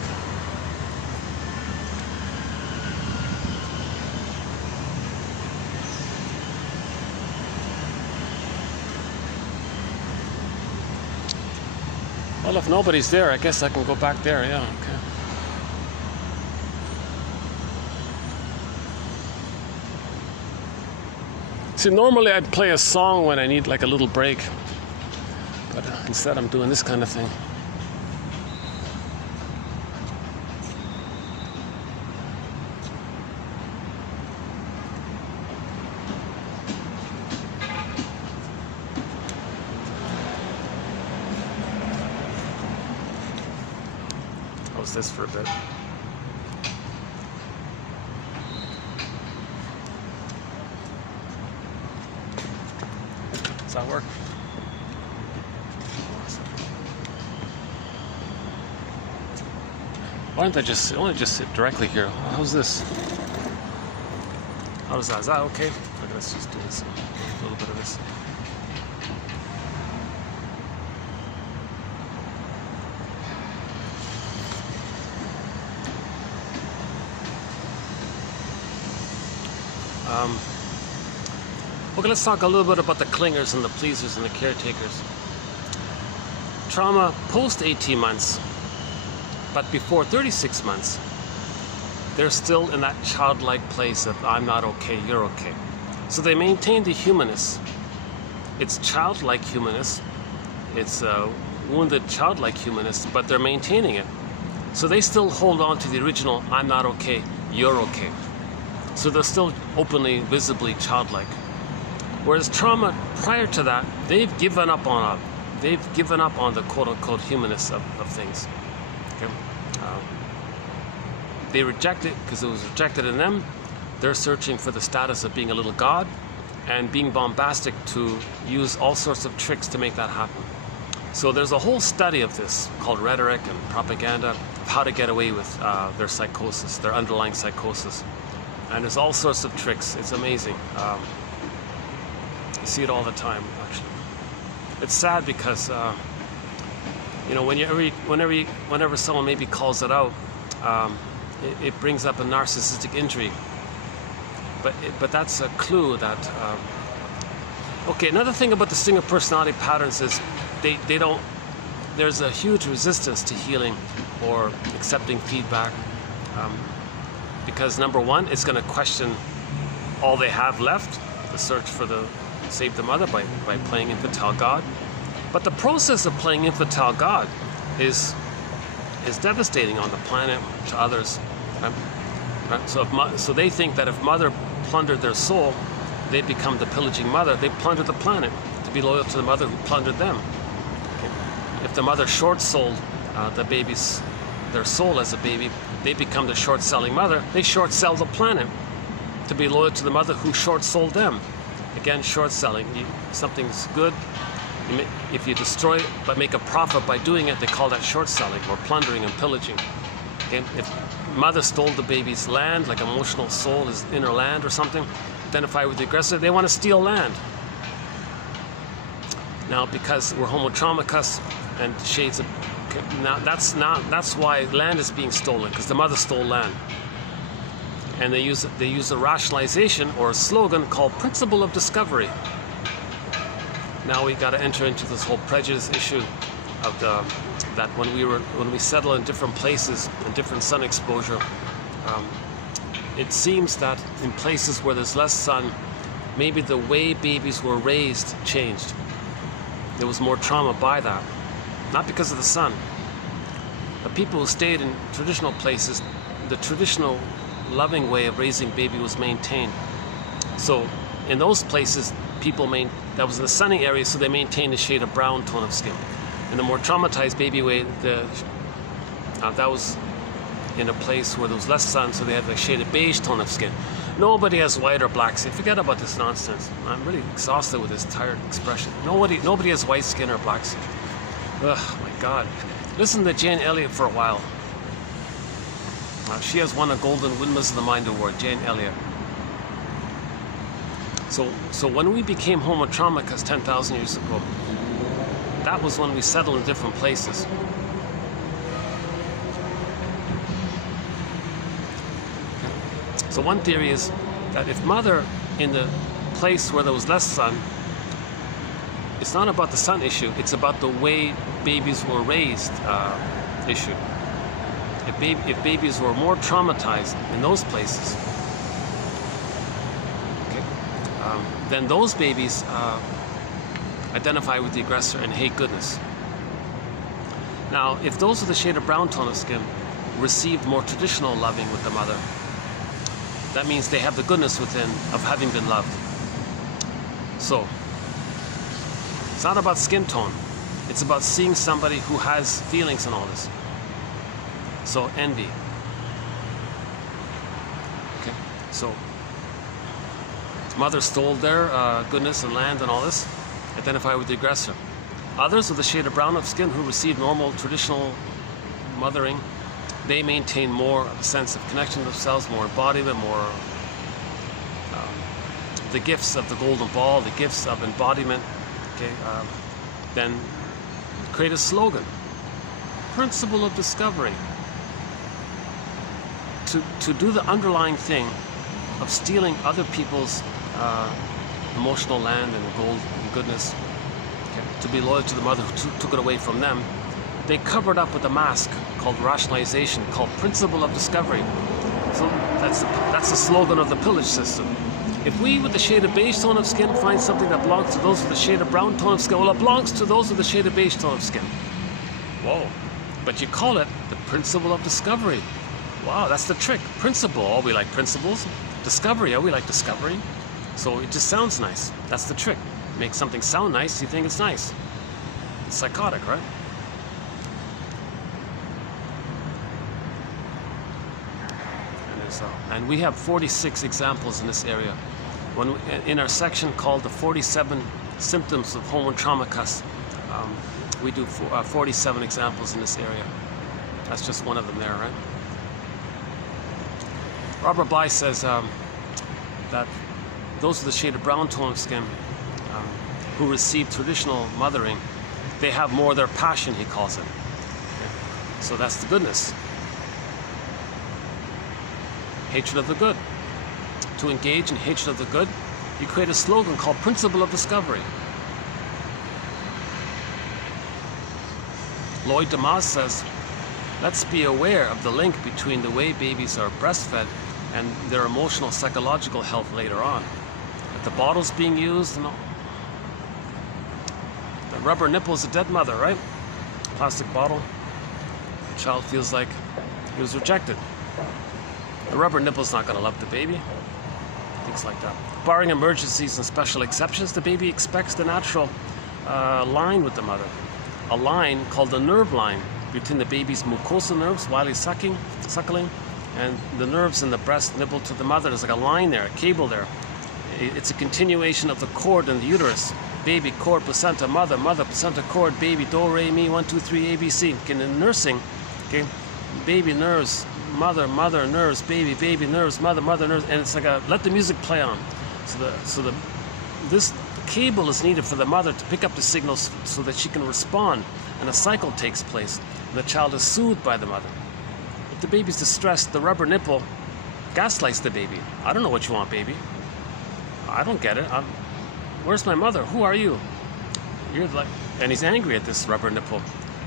Well, if nobody's there, I guess I can go back there, yeah, okay. See, normally I'd play a song when I need like a little break, but instead I'm doing this kind of thing. How's this for a bit? Does that work? Why don't I just sit directly here? How's this? How does that? Is that okay? Okay, let's just do this. A little bit of this. Okay, let's talk a little bit about the clingers and the pleasers and the caretakers. Trauma post 18 months, but before 36 months, they're still in that childlike place of I'm not okay, you're okay. So they maintain the humanness. It's childlike humanness. It's wounded childlike humanness, but they're maintaining it. So they still hold on to the original I'm not okay, you're okay. So they're still openly, visibly childlike. Whereas trauma prior to that, they've given up on the quote-unquote humanness of things. Okay? They reject it because it was rejected in them. They're searching for the status of being a little god and being bombastic to use all sorts of tricks to make that happen. So there's a whole study of this called rhetoric and propaganda of how to get away with their psychosis, their underlying psychosis. And there's all sorts of tricks. It's amazing. You see it all the time, actually. It's sad because, you know, whenever someone maybe calls it out, it brings up a narcissistic intrigue. But that's a clue that. Okay, another thing about the Singer personality patterns is they don't. There's a huge resistance to healing or accepting feedback, because number one, it's going to question all they have left, the search for the save the mother by playing infantile God. But the process of playing infantile God is devastating on the planet to others. So they think that if mother plundered their soul, they'd become the pillaging mother. They plundered the planet to be loyal to the mother who plundered them. If the mother short-sold their soul as a baby, they become the short-selling mother. They short-sell the planet to be loyal to the mother who short-sold them. Again, short-selling. Something's good. If you destroy it but make a profit by doing it, they call that short-selling or plundering and pillaging. Okay? If mother stole the baby's land, like emotional soul, his inner land or something, identify with the aggressor, they want to steal land. Now, because we're homotraumicus and shades of, now that's why land is being stolen, because the mother stole land. And they use a rationalization or a slogan called principle of discovery. Now we got to enter into this whole prejudice issue of that when we settle in different places and different sun exposure, it seems that in places where there's less sun, maybe the way babies were raised changed. There was more trauma by that, not because of the sun. The people who stayed in traditional places, the traditional loving way of raising baby was maintained. So in those places, that was in the sunny area, so they maintained a shade of brown tone of skin. In the more traumatized baby way, that was in a place where there was less sun, so they had a shade of beige tone of skin. Nobody has white or black skin. Forget about this nonsense. I'm really exhausted with this tired expression. Nobody has white skin or black skin. Ugh, my God. Listen to Jane Elliott for a while. She has won a Golden Windmills of the Mind Award, Jane Elliott. So when we became homotraumicus 10,000 years ago, that was when we settled in different places. So one theory is that if mother in the place where there was less sun, it's not about the sun issue, it's about the way babies were raised issue. If babies were more traumatized in those places, okay, then those babies identify with the aggressor and hate goodness. Now, if those with a shade of brown tone of skin received more traditional loving with the mother, that means they have the goodness within of having been loved. So, it's not about skin tone. It's about seeing somebody who has feelings and all this. So, envy. Okay, so mother stole their goodness and land and all this, identify with the aggressor. Others with a shade of brown of skin who received normal, traditional mothering, they maintain more of a sense of connection to themselves, more embodiment, more the gifts of the golden ball, the gifts of embodiment. Okay, then create a slogan: principle of discovery. To do the underlying thing of stealing other people's emotional land and gold and goodness, okay, to be loyal to the mother who took it away from them, they covered up with a mask called rationalization, called principle of discovery. So that's the slogan of the pillage system. If we with the shade of beige tone of skin find something that belongs to those with the shade of brown tone of skin, well, it belongs to those with the shade of beige tone of skin. Whoa. But you call it the principle of discovery. Wow, that's the trick. Principle. Oh, we like principles. Discovery, we like discovery. So it just sounds nice. That's the trick. Make something sound nice, you think it's nice. It's psychotic, right? And we have 46 examples in this area. In our section called the 47 symptoms of homo traumacus, we do 47 examples in this area. That's just one of them there, right? Robert Bly says that those with the shade of brown tone of skin who receive traditional mothering, they have more of their passion, he calls it. Okay. So that's the goodness. Hatred of the good. To engage in hatred of the good, you create a slogan called Principle of Discovery. Lloyd DeMause says, let's be aware of the link between the way babies are breastfed and their emotional, psychological health later on. That the bottle's being used and all. The rubber nipple is a dead mother, right? Plastic bottle. The child feels like he was rejected. The rubber nipple's not going to love the baby. Things like that. Barring emergencies and special exceptions, the baby expects the natural line with the mother. A line called the nerve line between the baby's mucosal nerves while he's suckling, and the nerves in the breast nipple to the mother. There's like a line there, a cable there. It's a continuation of the cord in the uterus. Baby, cord, placenta, mother, mother, placenta, cord, baby, do, re, mi, 1, 2, 3, ABC. Okay, in nursing, okay, baby nerves, mother, mother, nerves, baby, baby, nerves, mother, mother, nerves, and it's like a let the music play on. This cable is needed for the mother to pick up the signals so that she can respond, and a cycle takes place. And the child is soothed by the mother. If the baby's distressed, the rubber nipple gaslights the baby. I don't know what you want, baby. I don't get it. Where's my mother? Who are you? You're like, and he's angry at this rubber nipple.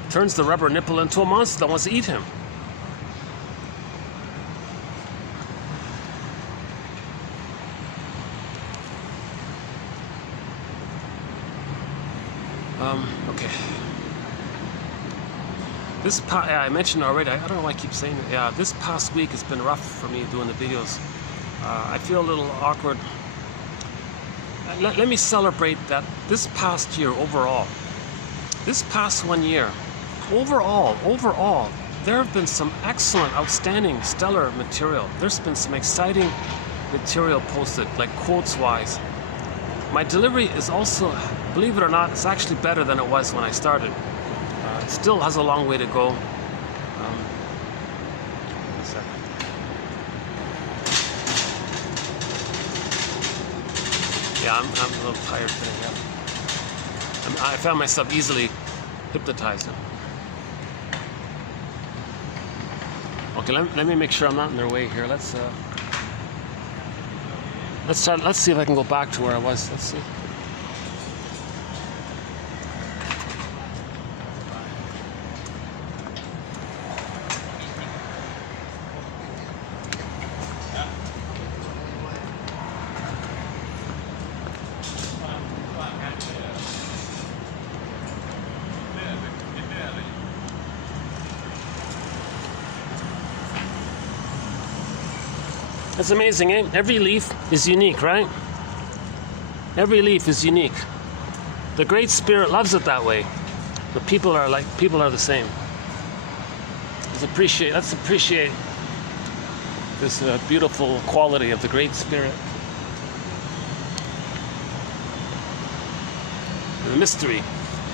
Turns the rubber nipple into a monster that wants to eat him. Okay. I mentioned already, I don't know why I keep saying it. Yeah, this past week has been rough for me doing the videos. I feel a little awkward. Let me celebrate that this past year overall, this past 1 year, overall, there have been some excellent, outstanding, stellar material. There's been some exciting material posted, like quotes-wise. My delivery is also, believe it or not, it's actually better than it was when I started. It still has a long way to go. Yeah, I'm a little tired today, yeah. I found myself easily hypnotized. Okay, let me make sure I'm not in their way here. Let's see if I can go back to where I was. Let's see. It's amazing, eh? Every leaf is unique, right? Every leaf is unique. The Great Spirit loves it that way. The people are the same. Let's appreciate this beautiful quality of the Great Spirit. The mystery.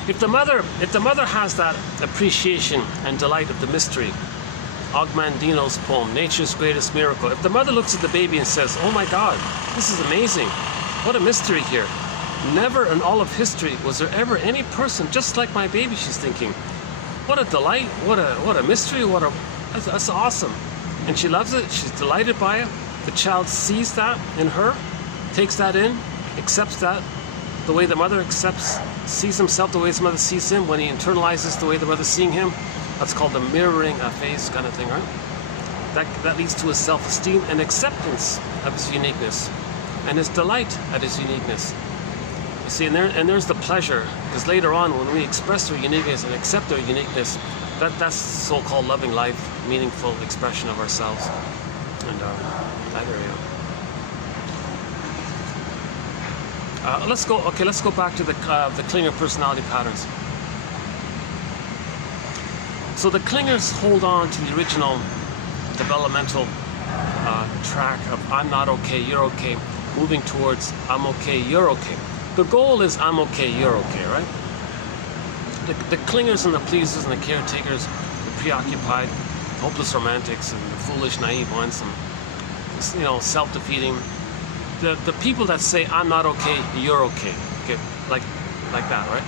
If the mother has that appreciation and delight of the mystery, Ogmandino's poem, Nature's Greatest Miracle. If the mother looks at the baby and says, oh my God, this is amazing. What a mystery here. Never in all of history was there ever any person just like my baby, she's thinking. What a delight, what a mystery, that's awesome. And she loves it, she's delighted by it. The child sees that in her, takes that in, accepts that the way the mother sees himself the way his mother sees him, when he internalizes the way the mother's seeing him. That's called the mirroring phase kind of thing, right? That leads to his self-esteem and acceptance of his uniqueness and his delight at his uniqueness. You see, and there's the pleasure, because later on when we express our uniqueness and accept our uniqueness, that's so-called loving life, meaningful expression of ourselves. And that area. Let's go back to the clinger personality patterns. So the clingers hold on to the original developmental track of I'm not okay, you're okay, moving towards I'm okay, you're okay. The goal is I'm okay, you're okay, right? The clingers and the pleasers and the caretakers, the preoccupied, hopeless romantics and the foolish, naive ones, and, you know, self-defeating. The people that say I'm not okay, you're okay, like that, right?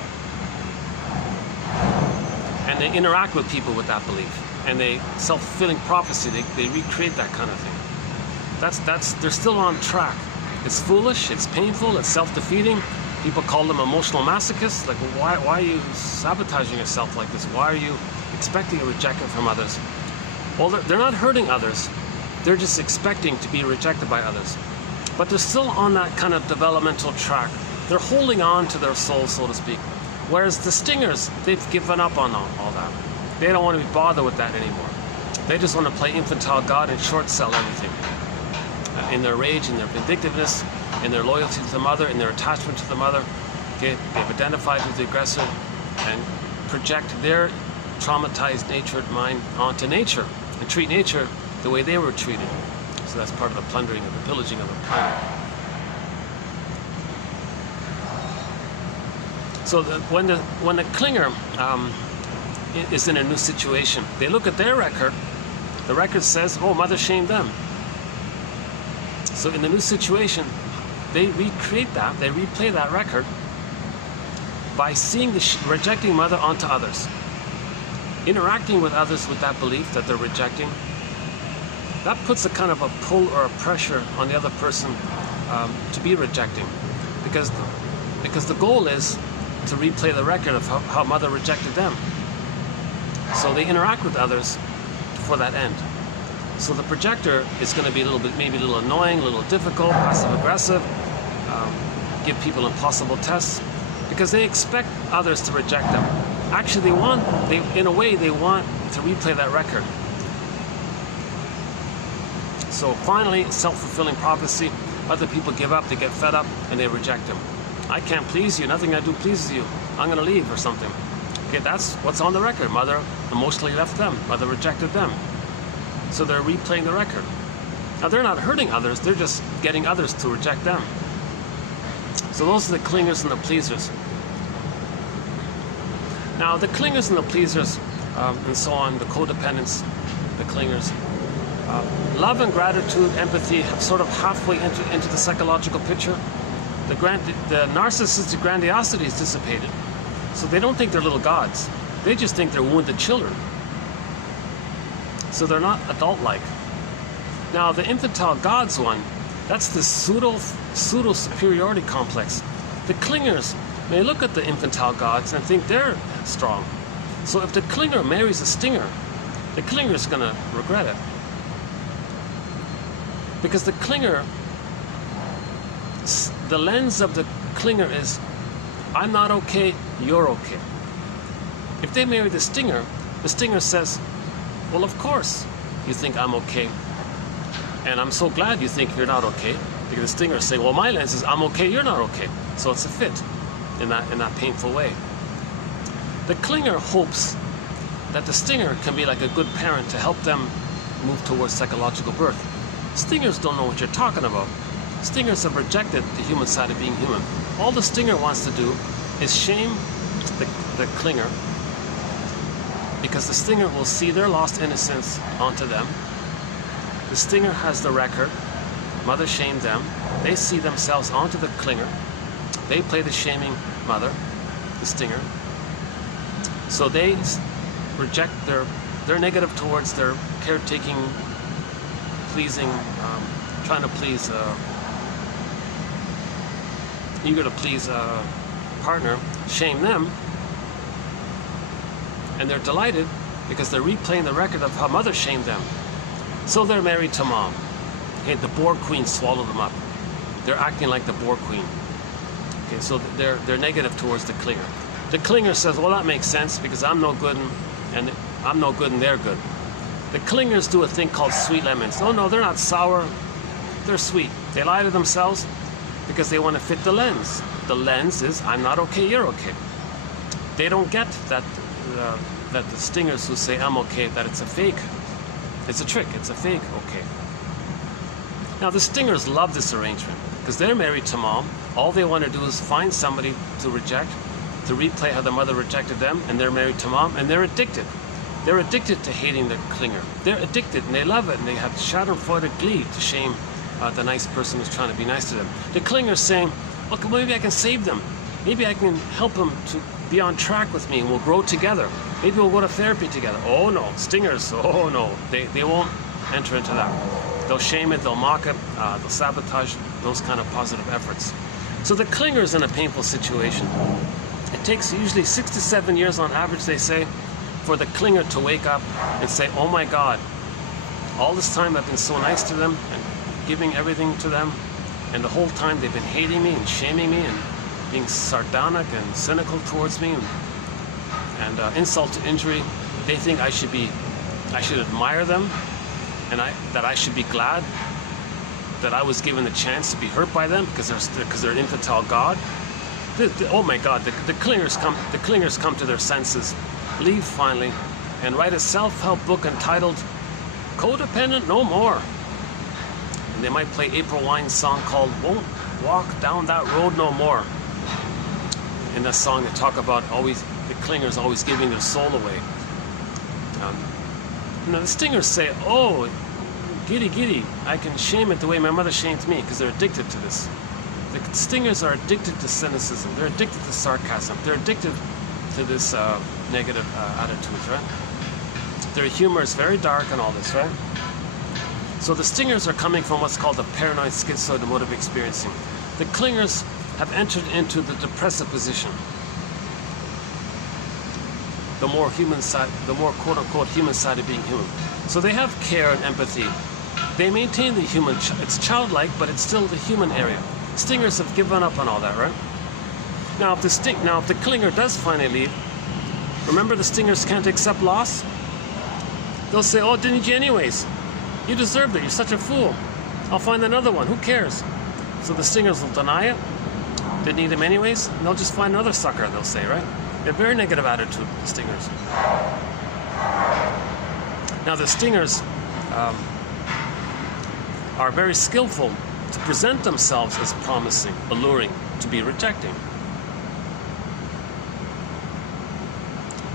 And they interact with people with that belief, and they self-fulfilling prophecy. They recreate that kind of thing. They're still on track. It's foolish. It's painful. It's self-defeating. People call them emotional masochists. Like, why are you sabotaging yourself like this? Why are you expecting a rejection from others? Well, they're not hurting others. They're just expecting to be rejected by others. But they're still on that kind of developmental track. They're holding on to their soul, so to speak. Whereas the stingers, they've given up on all that. They don't want to be bothered with that anymore. They just want to play infantile God and short sell everything. In their rage, in their vindictiveness, in their loyalty to the mother, in their attachment to the mother, they've identified with the aggressor and project their traumatized natured mind onto nature and treat nature the way they were treated. So that's part of the plundering of the pillaging of the planet. So when the clinger is in a new situation, they look at their record. The record says, "Oh, mother shamed them." So in the new situation, they recreate that. They replay that record by seeing the rejecting mother onto others, interacting with others with that belief that they're rejecting. That puts a kind of a pull or a pressure on the other person to be rejecting, because the goal is to replay the record of how mother rejected them. So they interact with others for that end. So the projector is going to be maybe a little annoying, a little difficult, passive aggressive, give people impossible tests, because they expect others to reject them. Actually, in a way, they want to replay that record. So finally, self-fulfilling prophecy, other people give up, they get fed up, and they reject him. I can't please you, nothing I do pleases you, I'm going to leave or something. Okay, that's what's on the record. Mother emotionally left them, mother rejected them. So they're replaying the record. Now they're not hurting others, they're just getting others to reject them. So those are the clingers and the pleasers. Now the clingers and the pleasers, and so on, the codependents, the clingers, love and gratitude, empathy have sort of halfway into the psychological picture. The narcissistic grandiosity is dissipated. So they don't think they're little gods. They just think they're wounded children. So they're not adult-like. Now the infantile gods one, that's the pseudo superiority complex. The clingers may look at the infantile gods and think they're strong. So if the clinger marries a stinger, the clinger is going to regret it. Because the clinger, the lens of the clinger is, I'm not okay, you're okay. If they marry the stinger says, well, of course you think I'm okay, and I'm so glad you think you're not okay. Because the stinger say, well, my lens is I'm okay, you're not okay. So it's a fit in that painful way. The clinger hopes that the stinger can be like a good parent to help them move towards psychological birth. Stingers don't know what you're talking about. Stingers have rejected the human side of being human. All the stinger wants to do is shame the clinger, because the stinger will see their lost innocence onto them. The stinger has the record. Mother shamed them. They see themselves onto the clinger. They play the shaming mother, the stinger. So they reject they're negative towards their caretaking, pleasing, trying to please, eager to please a partner, shame them, and they're delighted because they're replaying the record of how mother shamed them. So they're married to mom. Okay, the boar queen swallowed them up. They're acting like the boar queen. Okay, so they're negative towards the clinger. The clinger says, well, that makes sense because I'm no good and I'm no good and they're good. The clingers do a thing called sweet lemons. Oh no, they're not sour, they're sweet. They lie to themselves because they want to fit the lens. The lens is, I'm not okay, you're okay. They don't get that that the stingers who say I'm okay, that it's a fake. It's a trick, it's a fake okay. Now the stingers love this arrangement because they're married to mom. All they want to do is find somebody to reject, to replay how the mother rejected them, and they're married to mom, and they're addicted. They're addicted to hating the clinger. They're addicted and they love it, and they have schadenfreude glee to shame the nice person who's trying to be nice to them. The clinger's saying, look, maybe I can save them. Maybe I can help them to be on track with me and we'll grow together. Maybe we'll go to therapy together. Oh no, stingers, oh no. They won't enter into that. They'll shame it, they'll mock it, they'll sabotage those kind of positive efforts. So the clinger's in a painful situation. It takes usually 6 to 7 years on average, they say, for the clinger to wake up and say, oh my God, all this time I've been so nice to them and giving everything to them, and the whole time they've been hating me and shaming me and being sardonic and cynical towards me and insult to injury. They think I should admire them, and that I should be glad that I was given the chance to be hurt by them because they're an infantile God. Oh my God, the clingers come to their senses, leave finally, and write a self-help book entitled Codependent No More. And they might play April Wine's song called Won't Walk Down That Road No More. In that song they talk about the clingers always giving their soul away. The stingers say, oh, giddy giddy, I can shame it the way my mother shamed me, because they're addicted to this. The stingers are addicted to cynicism, they're addicted to sarcasm, they're addicted to this negative attitudes, right? Their humor is very dark and all this, right? So the stingers are coming from what's called the paranoid-schizoid emotive experiencing. The clingers have entered into the depressive position. The more human side, the more quote-unquote human side of being human. So they have care and empathy. They maintain the human, it's childlike, but it's still the human area. Stingers have given up on all that, right? Now if the clinger does finally leave, remember the stingers can't accept loss? They'll say, oh, didn't you anyways? You deserved it, you're such a fool. I'll find another one, who cares? So the stingers will deny it. They need him anyways, and they'll just find another sucker, they'll say, right? They're very negative attitude, the stingers. Now the stingers are very skillful to present themselves as promising, alluring, to be rejecting.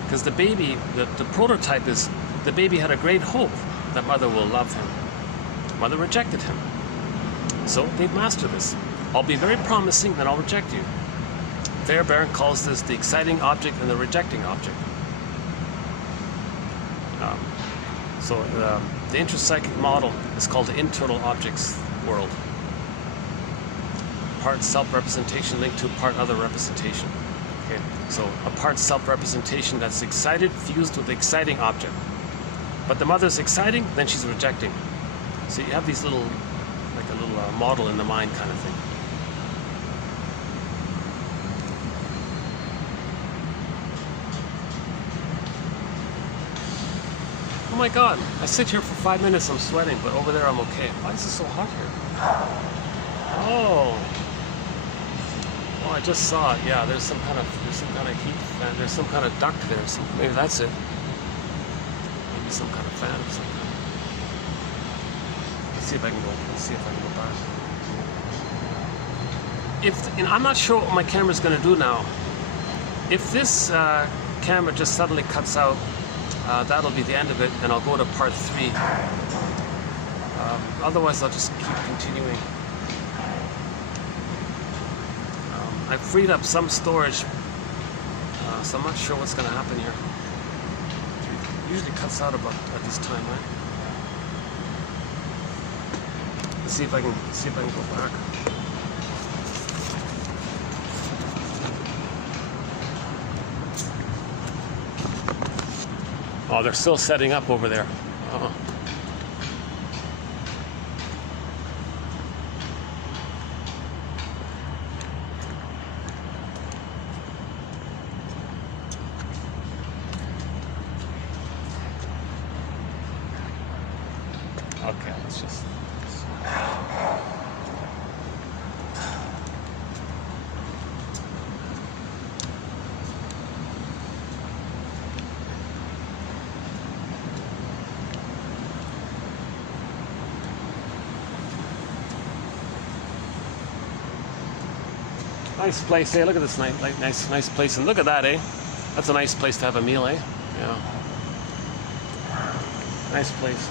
Because the baby, the prototype is, the baby had a great hope that mother will love him. Mother rejected him. So they've mastered this. I'll be very promising, then I'll reject you. Fairbairn calls this the exciting object and the rejecting object. So the intrapsychic model is called the internal objects world. Part self-representation linked to part other representation. Okay, so a part self-representation that's excited fused with the exciting object. But the mother's exciting, then she's rejecting. So you have these little, like a little model in the mind kind of thing. Oh my God, I sit here for 5 minutes, I'm sweating, but over there I'm okay. Why is it so hot here? Oh, I just saw it. Yeah, there's some kind of heat fan. There's some kind of duct there. Maybe that's it. Maybe some kind of fan or something. Let's see if I can go back. And I'm not sure what my camera's going to do now. If this camera just suddenly cuts out, that'll be the end of it, and I'll go to part 3. Otherwise, I'll just keep continuing. I've freed up some storage, so I'm not sure what's going to happen here. It usually cuts out about at this time, right? Let's see if I can go back. Oh, they're still setting up over there. Okay, let's just... Nice place, eh? Look at this nice place, and look at that, eh? That's a nice place to have a meal, eh? Yeah. Nice place.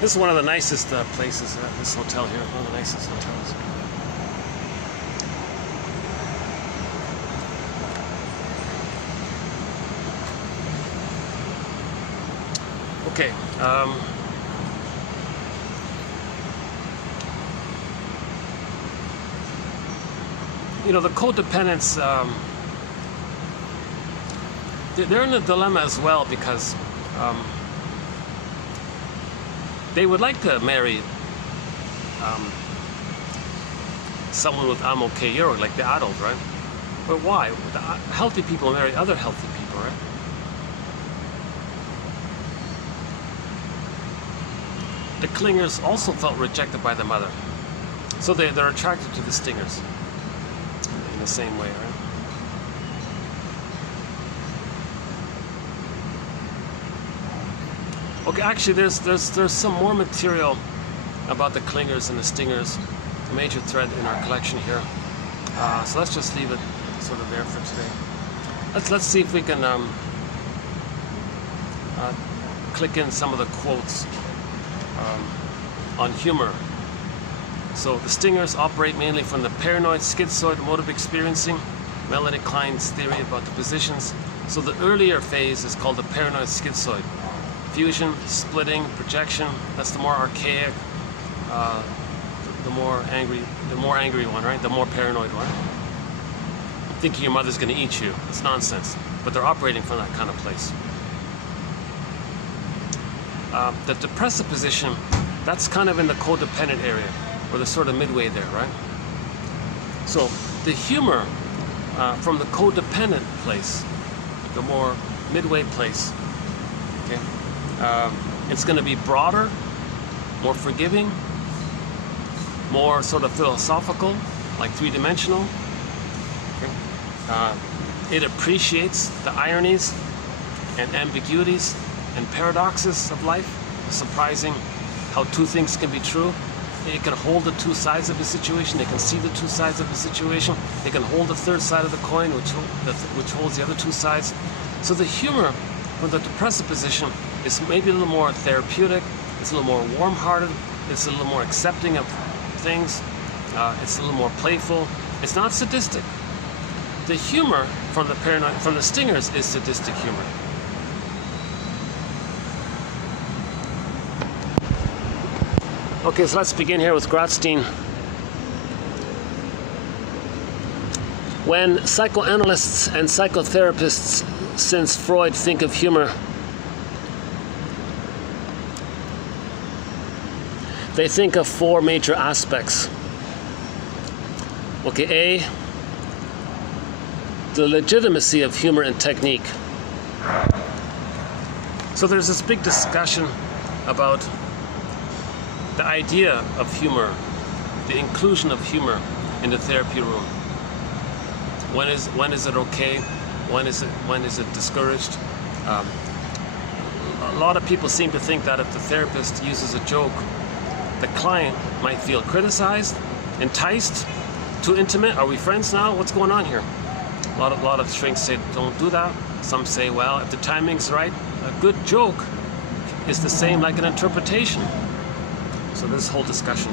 This is one of the nicest places, this hotel here, one of the nicest hotels. Okay. You know, the codependents, they're in a dilemma as well, because they would like to marry someone with I'm okay, you're like the adult, right? But why? The healthy people marry other healthy people, right? The clingers also felt rejected by the mother, so they're attracted to the stingers in the same way, right? Okay, actually, there's some more material about the clingers and the stingers, a major thread in our collection here. So let's just leave it sort of there for today. Let's see if we can click in some of the quotes on humor. So the stingers operate mainly from the paranoid-schizoid mode of experiencing, Melanie Klein's theory about the positions. So the earlier phase is called the paranoid-schizoid. Fusion, splitting, projection, that's the more archaic, the more angry one, right? The more paranoid one. Thinking your mother's going to eat you. It's nonsense. But they're operating from that kind of place. The depressive position, that's kind of in the codependent area, or the sort of midway there, right? So the humor from the codependent place, the more midway place, okay? It's going to be broader, more forgiving, more sort of philosophical, like three-dimensional. Okay? It appreciates the ironies and ambiguities and paradoxes of life, surprising how two things can be true. It can hold the two sides of the situation. They can see the two sides of the situation. They can hold the third side of the coin, which holds the other two sides. So the humor from the depressive position is maybe a little more therapeutic. It's a little more warm-hearted. It's a little more accepting of things. It's a little more playful. It's not sadistic. The humor from the stingers is sadistic humor. Okay, so let's begin here with Grotstein. When psychoanalysts and psychotherapists since Freud think of humor, they think of four major aspects. Okay, A, the legitimacy of humor and technique. So there's this big discussion about the idea of humor, the inclusion of humor in the therapy room. When is it okay? When is it discouraged? A lot of people seem to think that if the therapist uses a joke, the client might feel criticized, enticed, too intimate. Are we friends now? What's going on here? A lot of shrinks say don't do that. Some say, well, if the timing's right, a good joke is the same like an interpretation. So this whole discussion.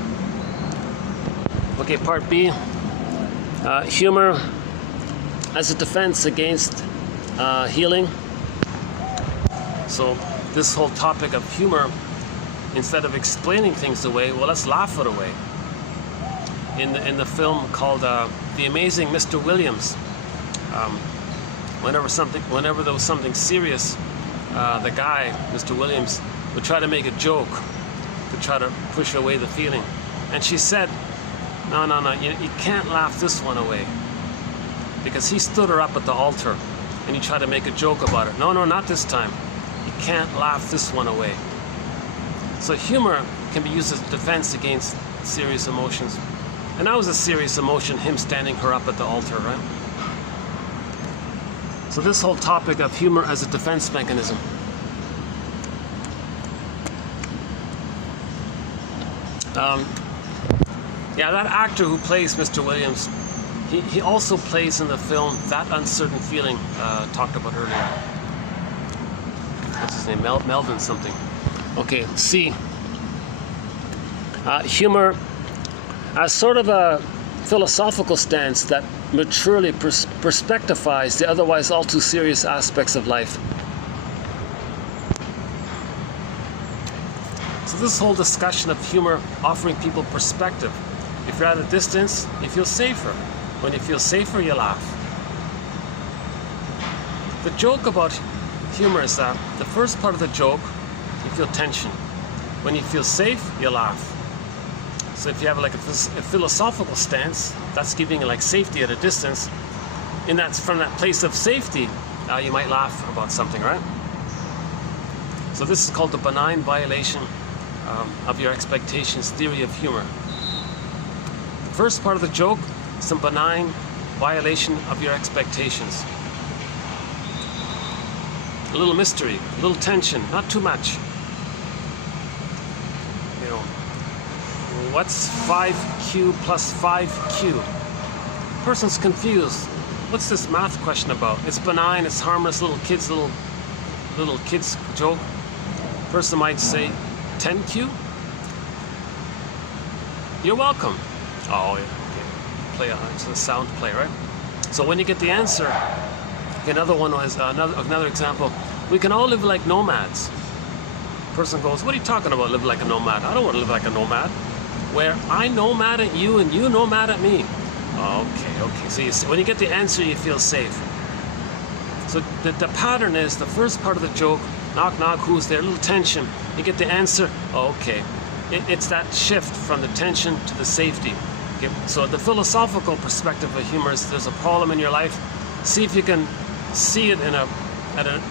Okay, part B, humor as a defense against healing. So this whole topic of humor, instead of explaining things away, well, let's laugh it away. In the film called The Amazing Mr. Williams, whenever there was something serious, the guy, Mr. Williams, would try to make a joke to try to push away the feeling. And she said, no, you can't laugh this one away. Because he stood her up at the altar and he tried to make a joke about it. No, not this time. You can't laugh this one away. So humor can be used as defense against serious emotions. And that was a serious emotion, him standing her up at the altar, right? So this whole topic of humor as a defense mechanism. Yeah, that actor who plays Mr. Williams, he also plays in the film that uncertain feeling talked about earlier. What's his name? Melvin something. Okay, C. Humor as sort of a philosophical stance that maturely perspectifies the otherwise all too serious aspects of life. So this whole discussion of humor offering people perspective. If you're at a distance, you feel safer. When you feel safer, you laugh. The joke about humor is that the first part of the joke, you feel tension. When you feel safe, you laugh. So if you have like a philosophical stance, that's giving you like safety at a distance. From that place of safety, you might laugh about something, right? So this is called the benign violation of your expectations theory of humor. The first part of the joke, some benign violation of your expectations. A little mystery, a little tension, not too much. You know, what's 5Q plus 5Q? Person's confused. What's this math question about? It's benign, it's harmless, little kids joke. Person might say 10Q? You're welcome. Oh, yeah, okay. It's a sound play, right? So when you get the answer, another one was another example. We can all live like nomads. Person goes, what are you talking about, live like a nomad? I don't want to live like a nomad. Where I nomad at you and you nomad at me. Okay. So when you get the answer, you feel safe. So the pattern is the first part of the joke, knock, knock, who's there? A little tension. You get the answer, okay. It's that shift from the tension to the safety. Okay? So the philosophical perspective of humor is there's a problem in your life. See if you can see it at a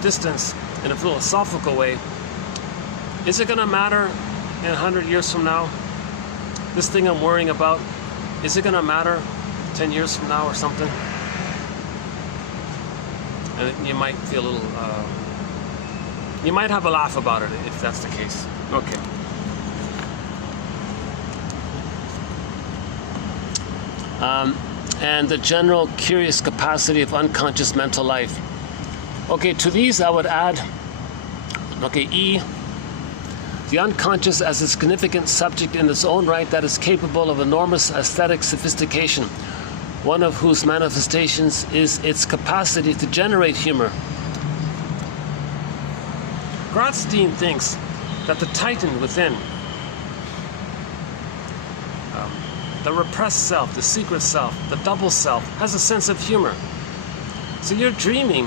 distance in a philosophical way. Is it going to matter in 100 years from now? This thing I'm worrying about, is it going to matter 10 years from now or something? And you might feel a little, you might have a laugh about it if that's the case. Okay. And the general curious capacity of unconscious mental life. Okay, to these I would add, okay, E, the unconscious as a significant subject in its own right that is capable of enormous aesthetic sophistication, one of whose manifestations is its capacity to generate humor. Grotstein thinks that the titan within, the repressed self, the secret self, the double self, has a sense of humor. So you're dreaming,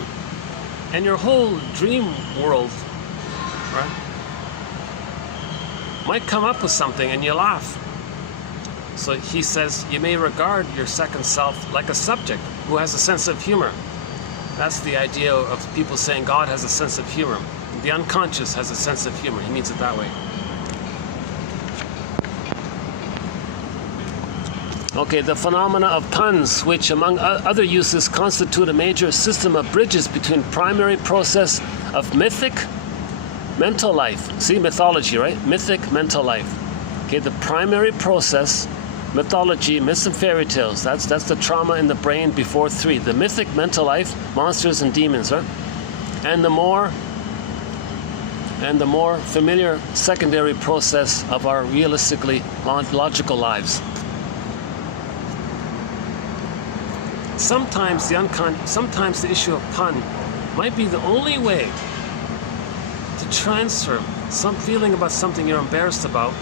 and your whole dream world, right, might come up with something and you laugh. So he says you may regard your second self like a subject who has a sense of humor. That's the idea of people saying God has a sense of humor. The unconscious has a sense of humor. He means it that way. Okay, the phenomena of puns, which among other uses constitute a major system of bridges between primary process of mythic mental life. See, mythology, right? Mythic mental life. Okay, the primary process, mythology, myths and fairy tales. That's the trauma in the brain before 3. The mythic mental life, monsters and demons, right? And the more familiar secondary process of our realistically logical lives. Sometimes the issue of pun might be the only way to transfer some feeling about something you're embarrassed about.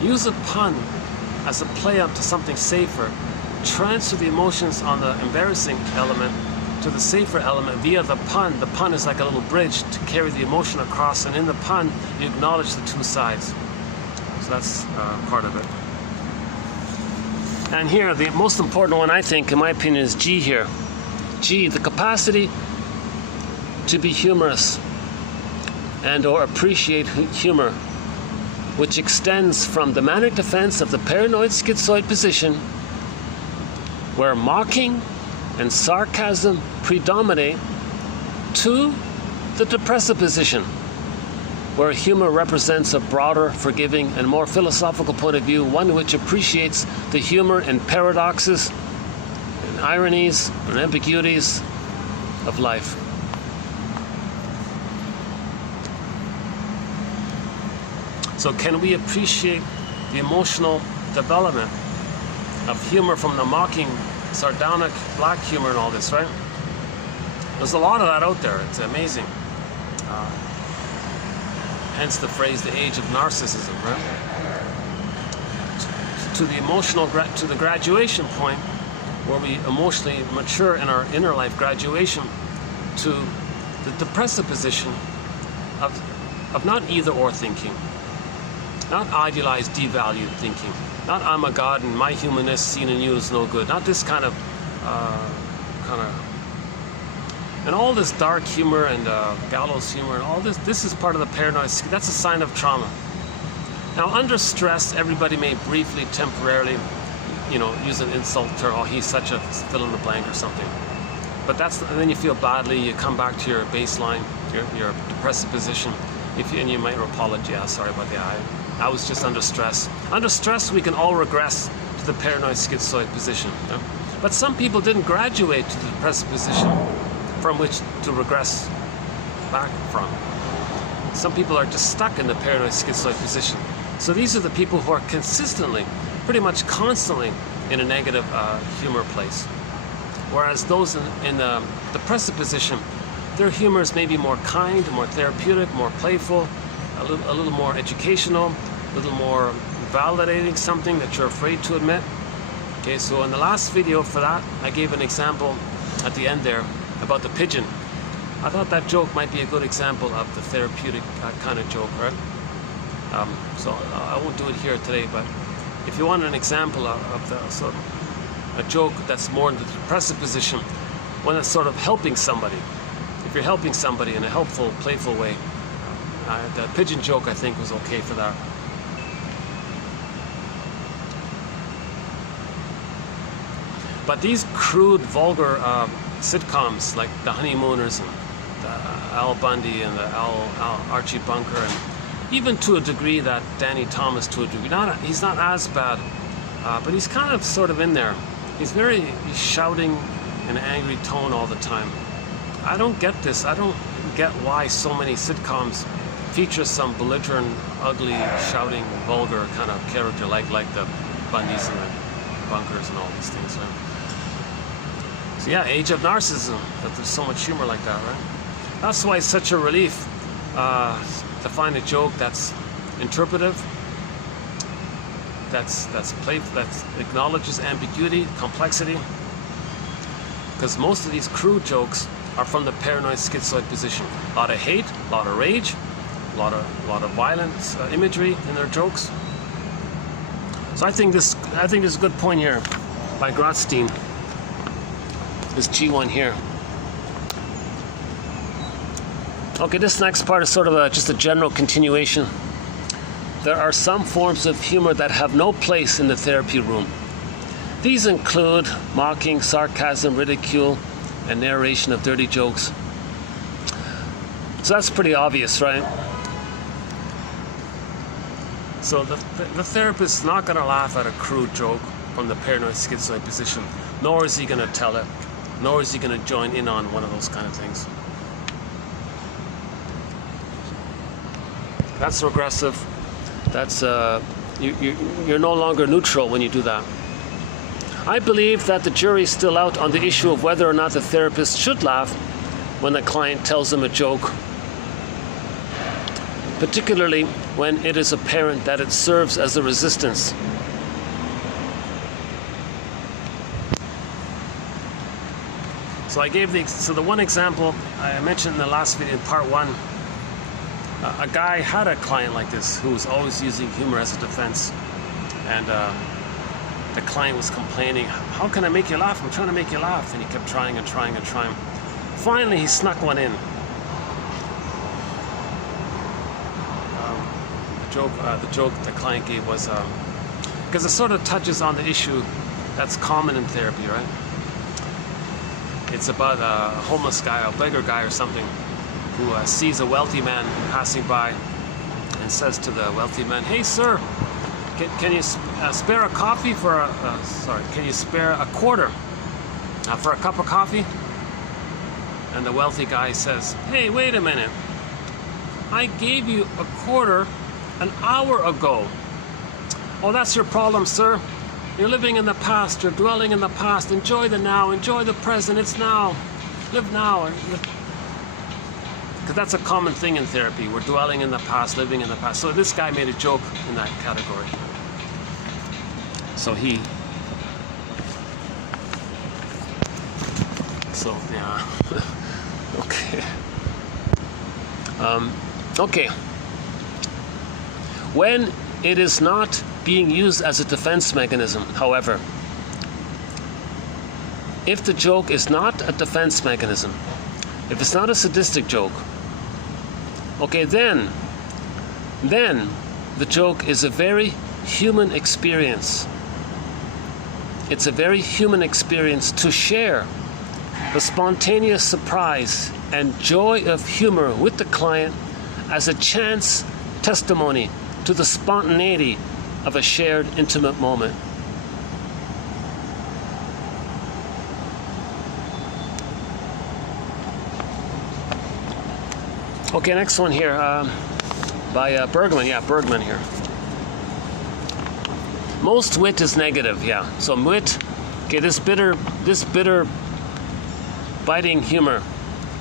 Use a pun as a play up to something safer. Transfer the emotions on the embarrassing element to the safer element via the pun. The pun is like a little bridge to carry the emotion across, and in the pun you acknowledge the two sides. So that's part of it. And here, the most important one, I think, in my opinion, is G here. G, the capacity to be humorous and or appreciate humor, which extends from the manic defense of the paranoid-schizoid position, where mocking and sarcasm predominate, to the depressive position, where humor represents a broader, forgiving, and more philosophical point of view, one which appreciates the humor and paradoxes, and ironies, and ambiguities of life. So can we appreciate the emotional development of humor from the mocking, sardonic, black humor and all this, right? There's a lot of that out there. It's amazing. Hence the phrase, the age of narcissism, right? To the emotional, to the graduation point, where we emotionally mature in our inner life, graduation to the depressive position of not either or thinking, not idealized, devalued thinking, not I'm a god and my humanness seen in you is no good, not this kind of and all this dark humor and gallows humor and all this. This is part of the paranoid. That's a sign of trauma. Now, under stress, everybody may briefly, temporarily, use an insult term. Oh, he's such a fill in the blank or something. But and then you feel badly. You come back to your baseline, your depressive position. And you might apologize. Yeah, sorry about that. I was just under stress. Under stress, we can all regress to the paranoid schizoid position. But some people didn't graduate to the depressive position from which to regress back from. Some people are just stuck in the paranoid schizoid position. So these are the people who are consistently, pretty much constantly, in a negative humor place. Whereas those in the depressive position, their humor is maybe more kind, more therapeutic, more playful, a little more educational, a little more validating something that you're afraid to admit. Okay, so in the last video for that, I gave an example at the end there about the pigeon. I thought that joke might be a good example of the therapeutic kind of joke, right? So I won't do it here today, but if you want an example of the sort of a joke that's more in the depressive position, one that's sort of helping somebody. If you're helping somebody in a helpful, playful way, the pigeon joke I think was okay for that. But these crude, vulgar sitcoms like The Honeymooners and the Al Bundy and the Archie Bunker, and even to a degree that Danny Thomas, to a degree, he's not as bad, but he's kind of sort of in there. He's shouting in an angry tone all the time. I don't get this. I don't get why so many sitcoms feature some belligerent, ugly, shouting, vulgar kind of character like the Bundys and the Bunkers and all these things. Right? So yeah, age of narcissism, that there's so much humor like that, right? That's why it's such a relief to find a joke that's interpretive, that's playful, that acknowledges ambiguity, complexity. Because most of these crude jokes are from the paranoid schizoid position. A lot of hate, a lot of rage, a lot of violent imagery in their jokes. So I think there's a good point here by Grotstein. This G1 here. Okay, this next part is sort of just a general continuation. There are some forms of humor that have no place in the therapy room. These include mocking, sarcasm, ridicule, and narration of dirty jokes. So that's pretty obvious, right? So the therapist is not going to laugh at a crude joke from the paranoid schizoid position, nor is he going to tell it, nor is he going to join in on one of those kind of things. That's regressive. That's you're no longer neutral when you do that. I believe that the jury is still out on the issue of whether or not the therapist should laugh when the client tells him a joke, particularly when it is apparent that it serves as a resistance. So I gave the one example I mentioned in the last video, in part one. A guy had a client like this who was always using humor as a defense, and the client was complaining, "How can I make you laugh? I'm trying to make you laugh." And he kept trying and trying and trying. Finally, he snuck one in. The joke the client gave was, because it sort of touches on the issue that's common in therapy, right? It's about a homeless guy, a beggar guy or something, who sees a wealthy man passing by, and says to the wealthy man, "Hey, sir, can you spare a coffee for can you spare a quarter for a cup of coffee?" And the wealthy guy says, "Hey, wait a minute. I gave you a quarter an hour ago." "Oh, that's your problem, sir. You're living in the past. You're dwelling in the past. Enjoy the now. Enjoy the present. It's now. Live now." Because that's a common thing in therapy. We're dwelling in the past, living in the past. So this guy made a joke in that category. So yeah. Okay. Okay. When it is not being used as a defense mechanism, however, if the joke is not a defense mechanism, if it's not a sadistic joke, okay, then the joke is a very human experience. It's a very human experience to share the spontaneous surprise and joy of humor with the client as a chance testimony to the spontaneity of a shared intimate moment. Okay, next one here by Bergman. Yeah, Bergman here. Most wit is negative. Yeah, so wit. Okay, this bitter, biting humor.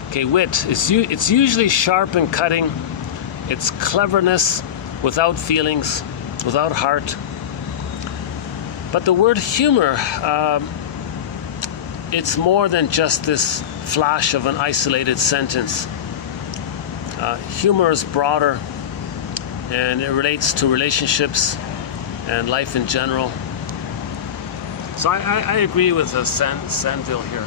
Okay, wit. It's usually sharp and cutting. It's cleverness without feelings, without heart. But the word humor, it's more than just this flash of an isolated sentence. Humor is broader, and it relates to relationships and life in general. So I agree with Sandville here.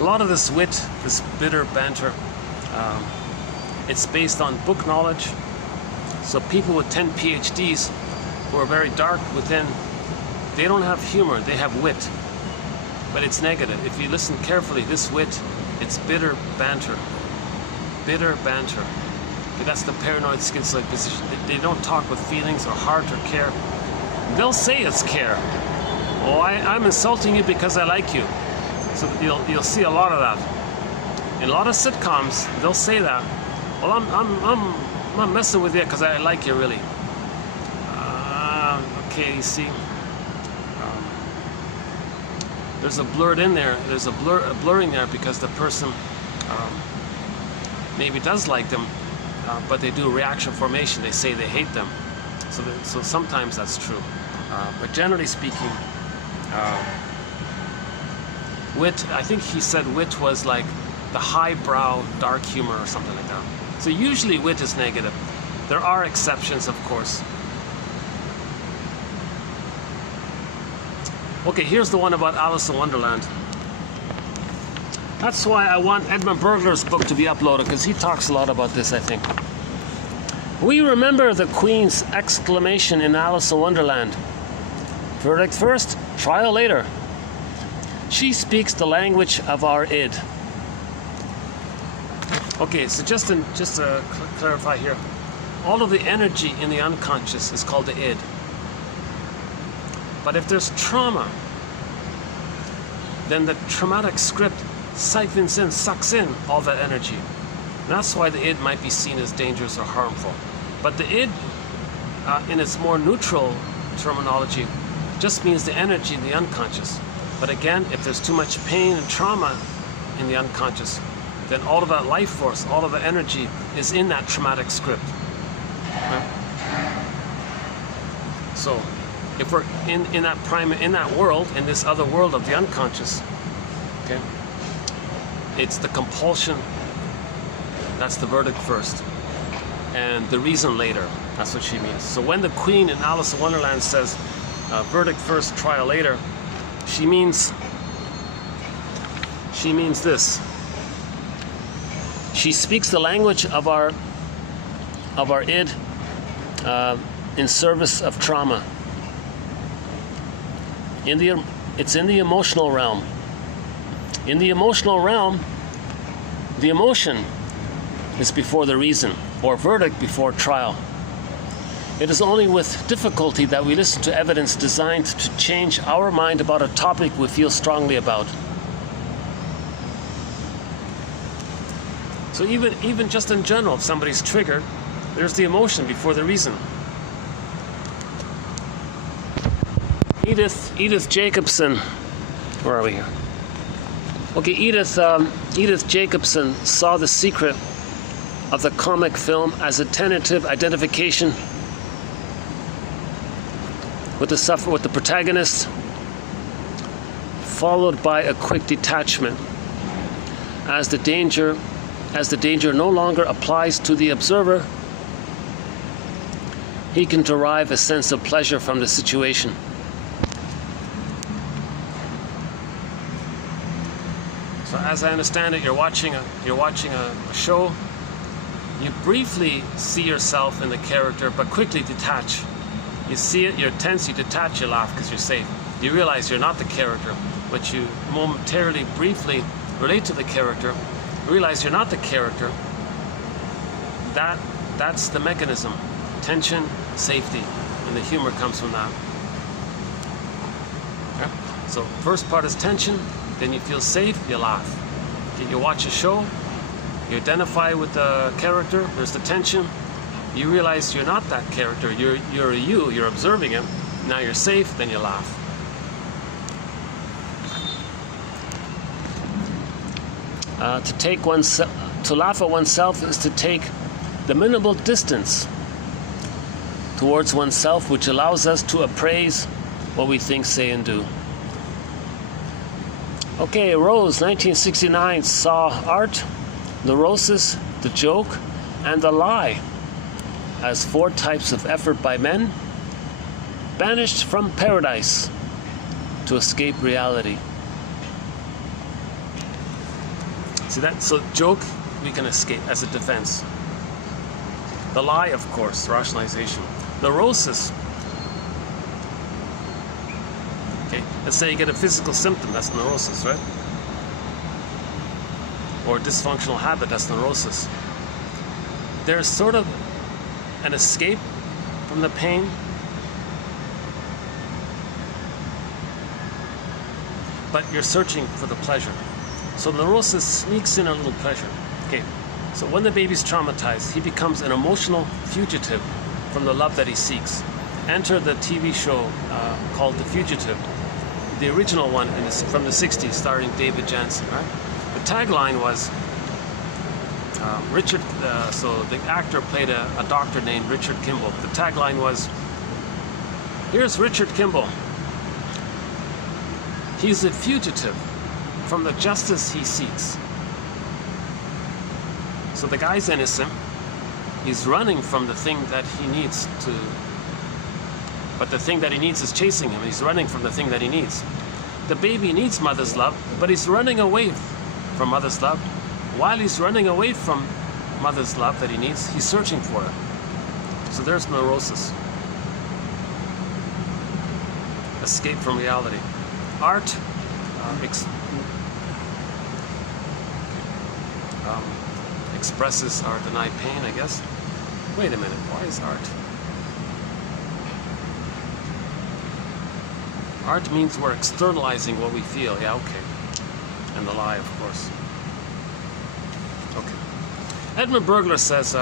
A lot of this wit, this bitter banter, it's based on book knowledge. So people with 10 PhDs who are very dark within, they don't have humor, they have wit. But it's negative. If you listen carefully, this wit, it's bitter banter. Bitter banter. Okay, that's the paranoid-schizoid position. They don't talk with feelings or heart or care. They'll say it's care. "Oh, I'm insulting you because I like you." So you'll see a lot of that. In a lot of sitcoms, they'll say that. "Well, I'm not messing with you because I like you, really." Okay, you see. There's a blurred in there. There's a blurring there because the person maybe does like them, but they do reaction formation. They say they hate them. So sometimes that's true. But generally speaking, wit, I think he said wit was like the highbrow dark humor or something like that. So usually wit is negative. There are exceptions, of course. Okay, here's the one about Alice in Wonderland. That's why I want Edmund Burglar's book to be uploaded, because he talks a lot about this, I think. We remember the Queen's exclamation in Alice in Wonderland. Verdict first, trial later. She speaks the language of our id. Okay, so just to clarify here, all of the energy in the unconscious is called the id. But if there's trauma, then the traumatic script siphons in, sucks in all that energy. And that's why the id might be seen as dangerous or harmful. But the id, in its more neutral terminology, just means the energy in the unconscious. But again, if there's too much pain and trauma in the unconscious, then all of that life force, all of the energy is in that traumatic script. Right? So, if we're in that world, in this other world of the unconscious, okay, it's the compulsion. That's the verdict first, and the reason later. That's what she means. So when the Queen in Alice in Wonderland says, "Verdict first, trial later," she means this. She speaks the language of our id in service of trauma. It's in the emotional realm. In the emotional realm, the emotion is before the reason, or verdict before trial. It is only with difficulty that we listen to evidence designed to change our mind about a topic we feel strongly about. So even just in general, if somebody's triggered, there's the emotion before the reason. Edith Jacobson, where are we here? Okay, Edith Jacobson saw The Secret of the comic film as a tentative identification with the protagonist, followed by a quick detachment as the danger no longer applies to the observer. He can derive a sense of pleasure from the situation. So as I understand it, you're watching a show. You briefly see yourself in the character, but quickly detach. You see it, you're tense, you detach, you laugh because you're safe. You realize you're not the character, but you momentarily, briefly relate to the character, realize you're not the character. That's the mechanism. Tension, safety, and the humor comes from that. Okay? So first part is tension, then you feel safe, you laugh. Okay, you watch a show, you identify with the character, there's the tension, you realize you're not that character, you're observing him, now you're safe, then you laugh. To laugh at oneself is to take the minimal distance towards oneself, which allows us to appraise what we think, say, and do. Okay, Rose, 1969, saw art, neurosis, the joke, and the lie as 4 types of effort by men banished from paradise to escape reality. See that? So joke, we can escape as a defense. The lie, of course, rationalization. Neurosis. Okay, let's say you get a physical symptom, that's neurosis, right? Or dysfunctional habit, that's neurosis. There's sort of an escape from the pain, but you're searching for the pleasure. So neurosis sneaks in a little pleasure. Okay, so when the baby's traumatized, he becomes an emotional fugitive from the love that he seeks. Enter the TV show called The Fugitive, the original one from the 60s, starring David Jansen. Right? The tagline was so the actor played a doctor named Richard Kimball. The tagline was, "Here's Richard Kimball. He's a fugitive from the justice he seeks." So the guy's innocent. He's running from the thing that he needs to, but the thing that he needs is chasing him. He's running from the thing that he needs. The baby needs mother's love, but he's running away from mother's love. While he's running away from mother's love that he needs, he's searching for it. So there's neurosis. Escape from reality. Art expresses our denied pain, I guess. Wait a minute, why is art? Art means we're externalizing what we feel. Yeah, okay. And the lie, of course. Okay. Edmund Burglar says,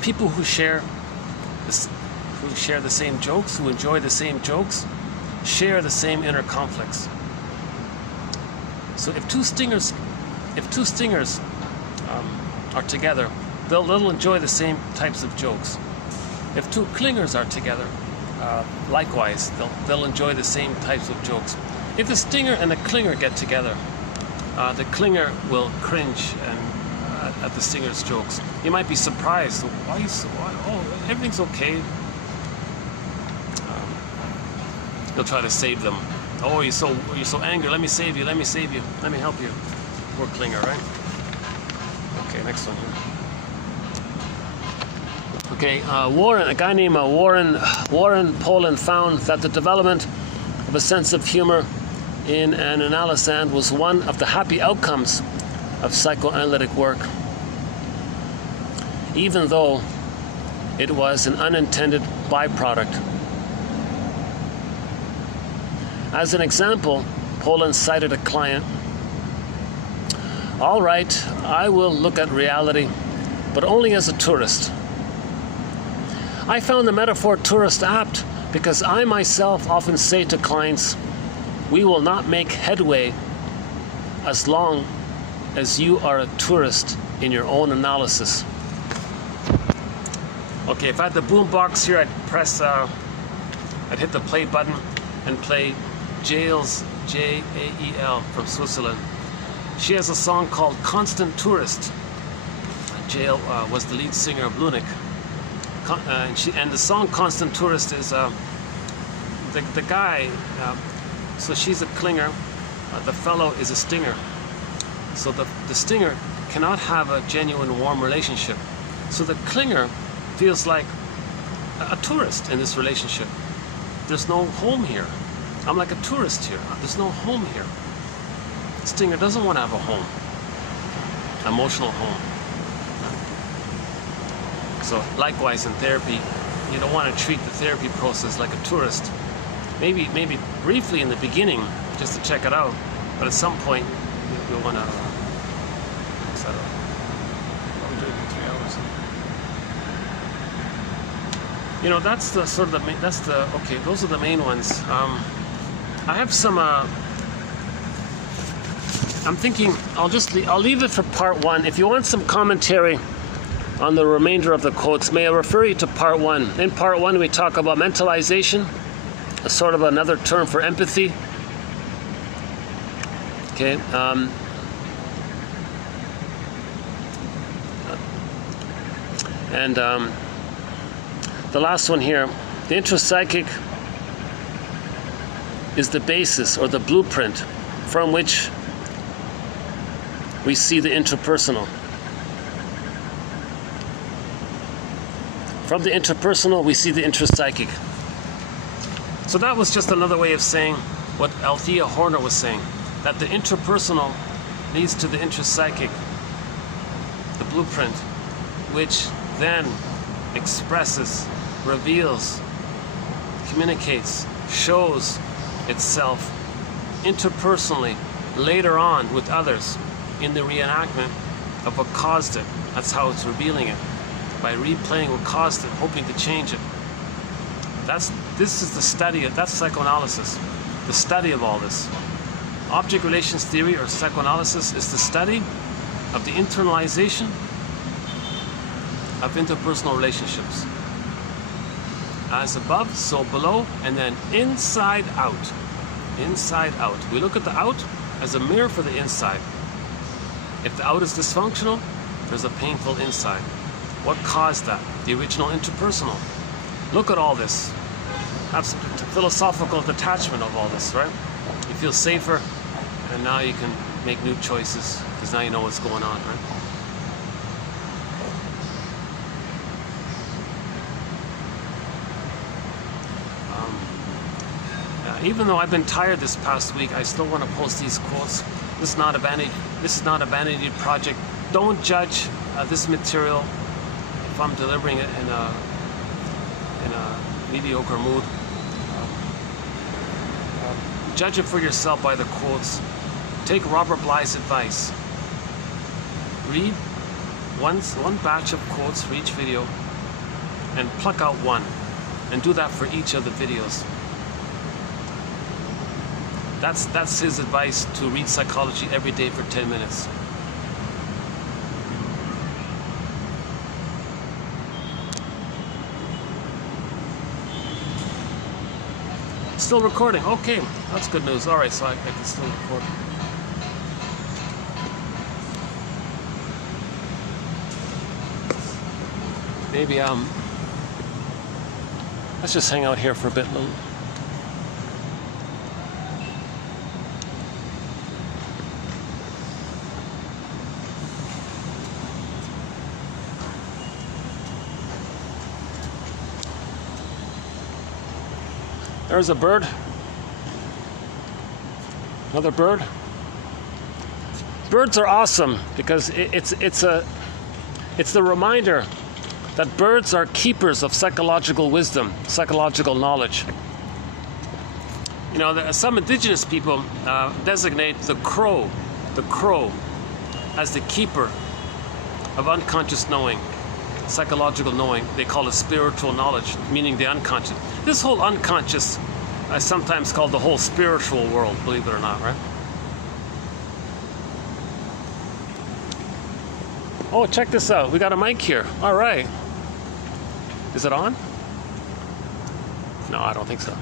people who share the same jokes, who enjoy the same jokes, share the same inner conflicts. So if two stingers are together, they'll enjoy the same types of jokes. If two clingers are together, likewise, they'll enjoy the same types of jokes. If the stinger and the clinger get together, the clinger will cringe at the stinger's jokes. You might be surprised. Oh, everything's okay. He'll try to save them. Oh, you're so angry. Let me save you. Let me help you. Poor clinger, right? Okay, next one here. Okay, a guy named Warren Poland found that the development of a sense of humor in an analysand was one of the happy outcomes of psychoanalytic work. Even though It was an unintended byproduct. As an example, Poland cited a client. All right, I will look at reality, but only as a tourist. I found the metaphor tourist apt because I myself often say to clients, we will not make headway as long as you are a tourist in your own analysis. Okay, if I had the boom box here, I'd press, I'd hit the play button and play Jael's, Jael from Switzerland. She has a song called Constant Tourist. Jael was the lead singer of Lunik. And the song Constant Tourist is the guy, so she's a clinger, the fellow is a stinger. So the stinger cannot have a genuine warm relationship. So the clinger feels like a tourist in this relationship. There's no home here. I'm like a tourist here. There's no home here. Stinger doesn't want to have a home, emotional home. So likewise in therapy, you don't want to treat the therapy process like a tourist. Maybe briefly in the beginning, just to check it out, but at some point you'll want to set up. I'm doing 3 hours. You know, that's the sort of the main, that's the, okay, those are the main ones. I have some, I'm thinking I'll leave it for part 1. If you want some commentary on the remainder of the quotes, may I refer you to part 1. In part 1 we talk about mentalization, a sort of another term for empathy. Okay. The last one here, the intrapsychic is the basis or the blueprint from which we see the interpersonal. From the interpersonal, we see the intrapsychic. So that was just another way of saying what Althea Horner was saying, that the interpersonal leads to the intrapsychic, the blueprint, which then expresses, reveals, communicates, shows itself interpersonally later on with others in the reenactment of what caused it. That's how it's revealing it, by replaying what caused it, hoping to change it. This is the study of, that's psychoanalysis, the study of all this. Object relations theory or psychoanalysis is the study of the internalization of interpersonal relationships. As above, so below, and then inside out. Inside out. We look at the out as a mirror for the inside. If the out is dysfunctional, there's a painful inside. What caused that? The original interpersonal. Look at all this. Have some philosophical detachment of all this, right? You feel safer, and now you can make new choices because now you know what's going on, right? Even though I've been tired this past week, I still want to post these quotes. This is not a vanity project. Don't judge this material if I'm delivering it in a mediocre mood. Judge it for yourself by the quotes. Take Robert Bly's advice. Read one batch of quotes for each video and pluck out one, and do that for each of the videos. That's his advice, to read psychology every day for 10 minutes. Still recording. Okay, that's good news. All right, so I can still record. Maybe let's just hang out here for a bit. There's a bird. Another bird. Birds are awesome because it's the reminder that birds are keepers of psychological wisdom, psychological knowledge. You know, some indigenous people designate the crow as the keeper of unconscious knowing, psychological knowing. They call it spiritual knowledge, meaning the unconscious. This whole unconscious I sometimes call the whole spiritual world, believe it or not, right? Oh, check this out. We got a mic here. All right. Is it on? No, I don't think so.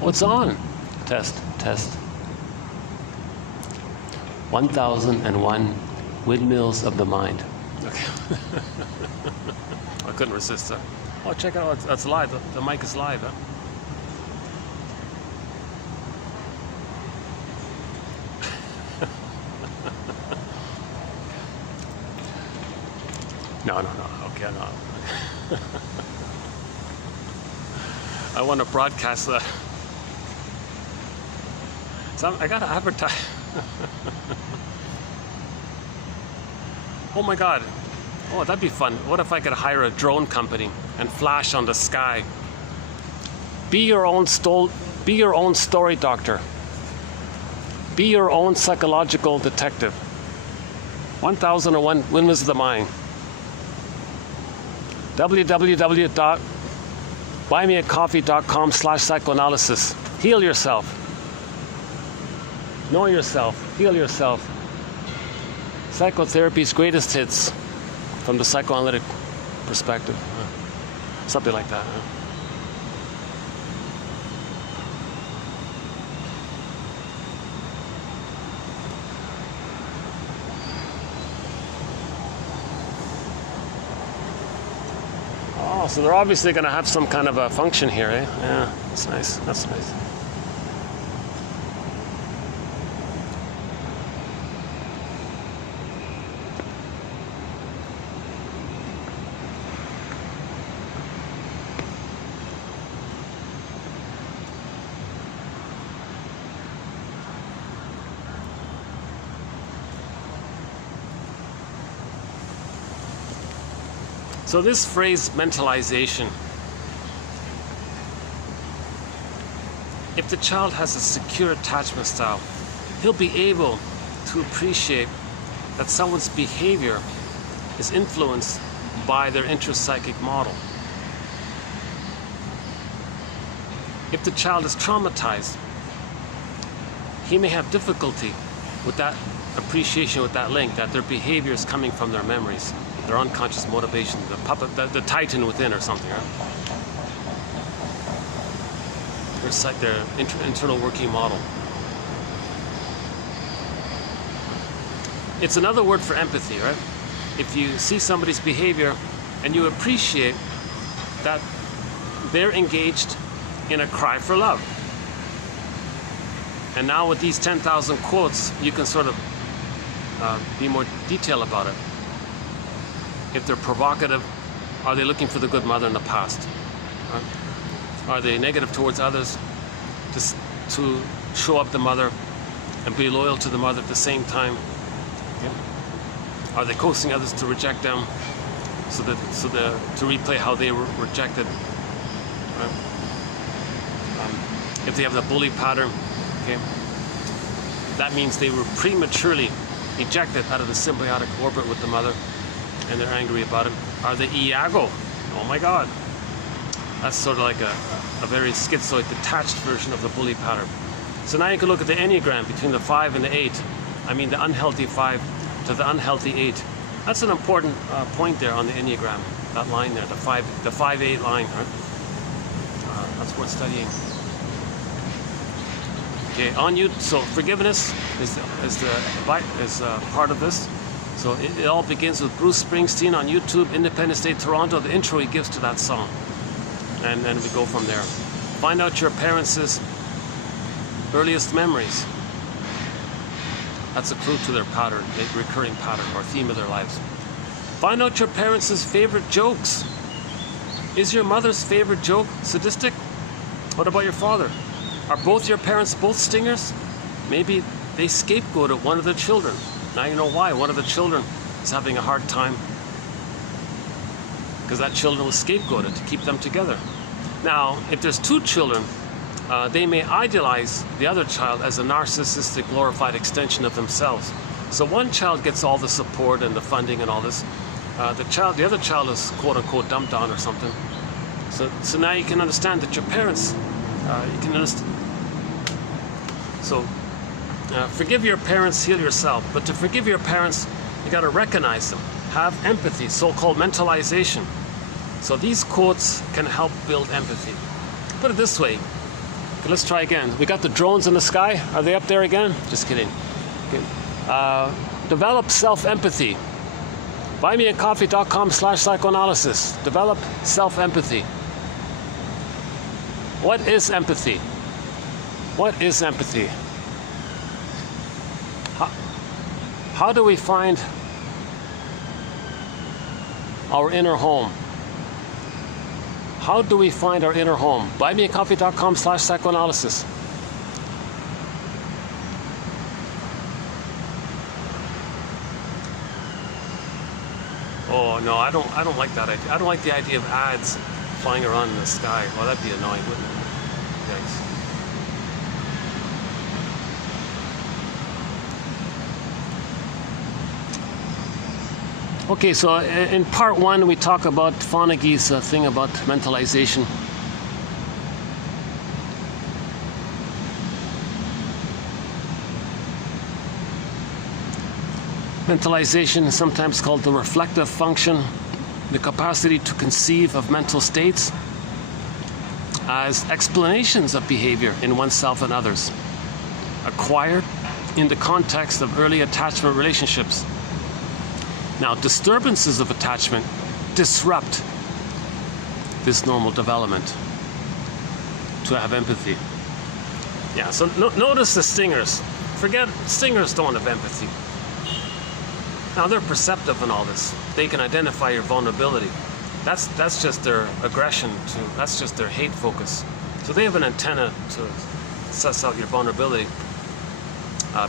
Oh, it's on. Test. 1001 Windmills of the Mind. Okay. I couldn't resist that. Oh, check it out. It's live. The mic is live, huh? No. Okay, no. I want to broadcast that. So I gotta advertise. Oh my God. Oh, that'd be fun. What if I could hire a drone company and flash on the sky? Be your own story doctor. Be your own psychological detective. 1001 Windmills of the Mind. www.buymeacoffee.com/psychoanalysis. Heal yourself. Know yourself. Heal yourself. Psychotherapy's greatest hits from the psychoanalytic perspective. Something like that. Oh, so they're obviously going to have some kind of a function here, eh? Yeah, that's nice. That's nice. So this phrase, mentalization, if the child has a secure attachment style, he'll be able to appreciate that someone's behavior is influenced by their intrapsychic model. If the child is traumatized, he may have difficulty with that appreciation, with that link, that their behavior is coming from their memories, their unconscious motivation, the puppet, the titan within or something, right? Their internal working model. It's another word for empathy, right? If you see somebody's behavior and you appreciate that they're engaged in a cry for love. And now with these 10,000 quotes, you can sort of be more detailed about it. If they're provocative, are they looking for the good mother in the past? Right? Are they negative towards others just to show up the mother and be loyal to the mother at the same time? Yeah. Are they coaxing others to reject them to replay how they were rejected? Right? If they have the bully pattern, okay, that means they were prematurely ejected out of the symbiotic orbit with the mother, and they're angry about it. Are they Iago? Oh my God. That's sort of like a very schizoid, detached version of the bully pattern. So now you can look at the Enneagram between the 5 and the 8. I mean the unhealthy 5 to the unhealthy 8. That's an important point there on the Enneagram. That line there, the 5-8 line. Right? That's worth studying. Okay, on you. So forgiveness is part of this. So it all begins with Bruce Springsteen on YouTube, Independence Day, Toronto, the intro he gives to that song. And then we go from there. Find out your parents' earliest memories. That's a clue to their pattern, a recurring pattern or theme of their lives. Find out your parents' favorite jokes. Is your mother's favorite joke sadistic? What about your father? Are both your parents both stingers? Maybe they scapegoated one of the children. Now you know why one of the children is having a hard time because that children was scapegoated to keep them together. Now, if there's two children, they may idealize the other child as a narcissistic, glorified extension of themselves. So one child gets all the support and the funding and all this. The other child is quote unquote dumped on or something. So now you can understand that your parents, you can understand. So forgive your parents, heal yourself. But to forgive your parents, you got to recognize them, have empathy, so-called mentalization. So these quotes can help build empathy. Put it this way. Okay, let's try again. We got the drones in the sky. Are they up there again? Just kidding. Okay. Develop self-empathy. buymeacoffee.com/psychoanalysis. Develop self-empathy. What is empathy? What is empathy? How do we find our inner home? How do we find our inner home? buymeacoffee.com/psychoanalysis. Oh no, I don't like that idea. I don't like the idea of ads flying around in the sky. Well, that'd be annoying, wouldn't it? Yikes. Okay, so in part one, we talk about Fonagy's thing about mentalization. Mentalization is sometimes called the reflective function, the capacity to conceive of mental states as explanations of behavior in oneself and others, acquired in the context of early attachment relationships. Now, disturbances of attachment disrupt this normal development to have empathy. Yeah, so notice the stingers. Forget, stingers don't have empathy. Now, they're perceptive in all this. They can identify your vulnerability. That's just their aggression, that's just their hate focus. So they have an antenna to suss out your vulnerability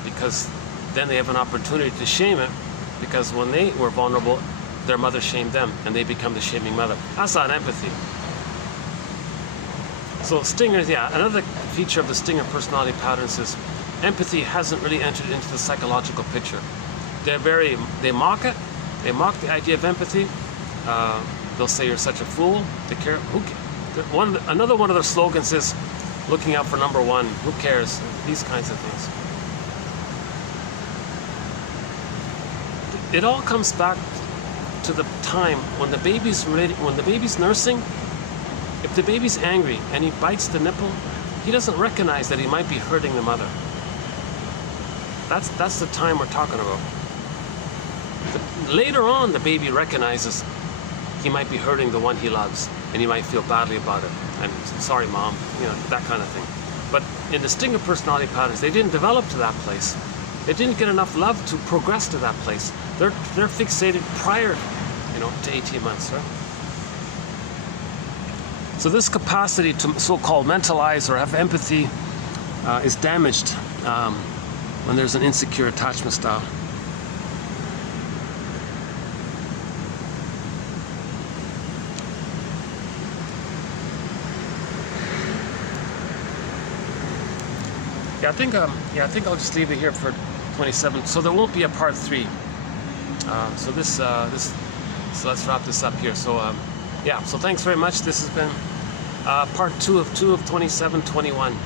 because then they have an opportunity to shame it, because when they were vulnerable, their mother shamed them and they become the shaming mother. That's not empathy. So stingers, yeah, another feature of the stinger personality patterns is empathy hasn't really entered into the psychological picture. They mock it. They mock the idea of empathy. They'll say you're such a fool. They care. Another one of their slogans is looking out for number one. Who cares? These kinds of things. It all comes back to the time when the baby's nursing. If the baby's angry and he bites the nipple, he doesn't recognize that he might be hurting the mother. That's the time we're talking about. Later on, the baby recognizes he might be hurting the one he loves, and he might feel badly about it. And sorry, mom, that kind of thing. But in the stinger personality patterns, they didn't develop to that place. They didn't get enough love to progress to that place. They're fixated prior, to 18 months, right? So this capacity to so-called mentalize or have empathy is damaged when there's an insecure attachment style. I think I'll just leave it here for 27. So there won't be a part 3. So let's wrap this up here. So so thanks very much. This has been part 2 of 2721,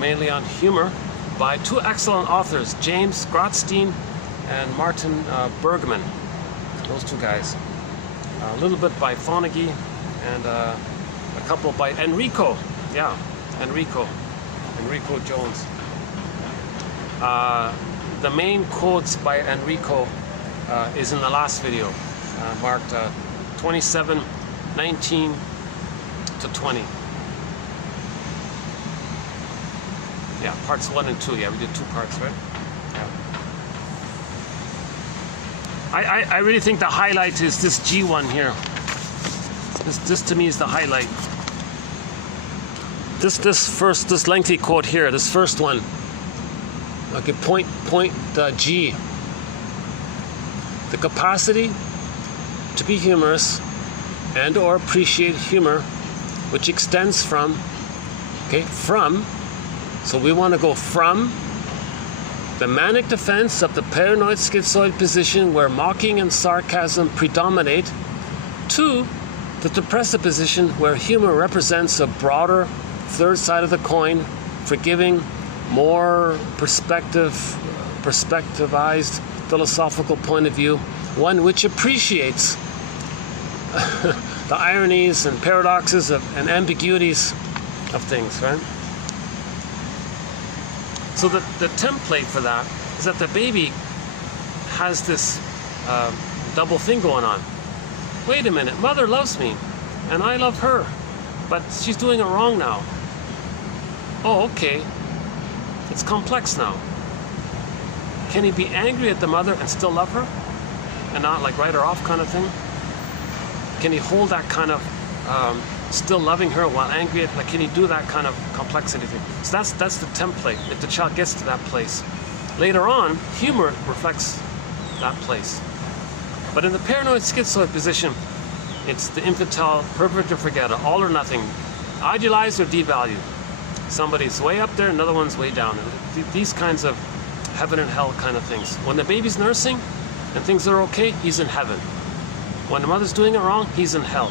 mainly on humor, by 2 excellent authors, James Grotstein and Martin Bergman. Those 2 guys. A little bit by Fonagy, and a couple by Enrico. Yeah, Enrico Jones. The main quotes by Enrico is in the last video, marked 27, 19 to 20. Yeah, parts 1 and 2. Yeah, we did 2 parts, right? Yeah. I really think the highlight is this G1 here. This to me is the highlight. This lengthy quote here, this first one. Okay, point G. The capacity to be humorous and or appreciate humor, which extends from, so we want to go from the manic defense of the paranoid-schizoid position where mocking and sarcasm predominate to the depressive position where humor represents a broader third side of the coin, forgiving, more perspectivized philosophical point of view, one which appreciates the ironies and paradoxes and ambiguities of things, right? So the template for that is that the baby has this double thing going on. Wait a minute, mother loves me, and I love her, but she's doing it wrong now. Oh, okay. It's complex now. Can he be angry at the mother and still love her? And not like write her off kind of thing? Can he hold that kind of still loving her while angry at, like, can he do that kind of complexity thing? So that's the template, if the child gets to that place. Later on, humor reflects that place. But in the paranoid schizoid position, it's the infantile, perfect or forget, all or nothing, idealized or devalued. Somebody's way up there, another one's way down. These kinds of heaven and hell kind of things. When the baby's nursing and things are okay, he's in heaven. When the mother's doing it wrong, he's in hell.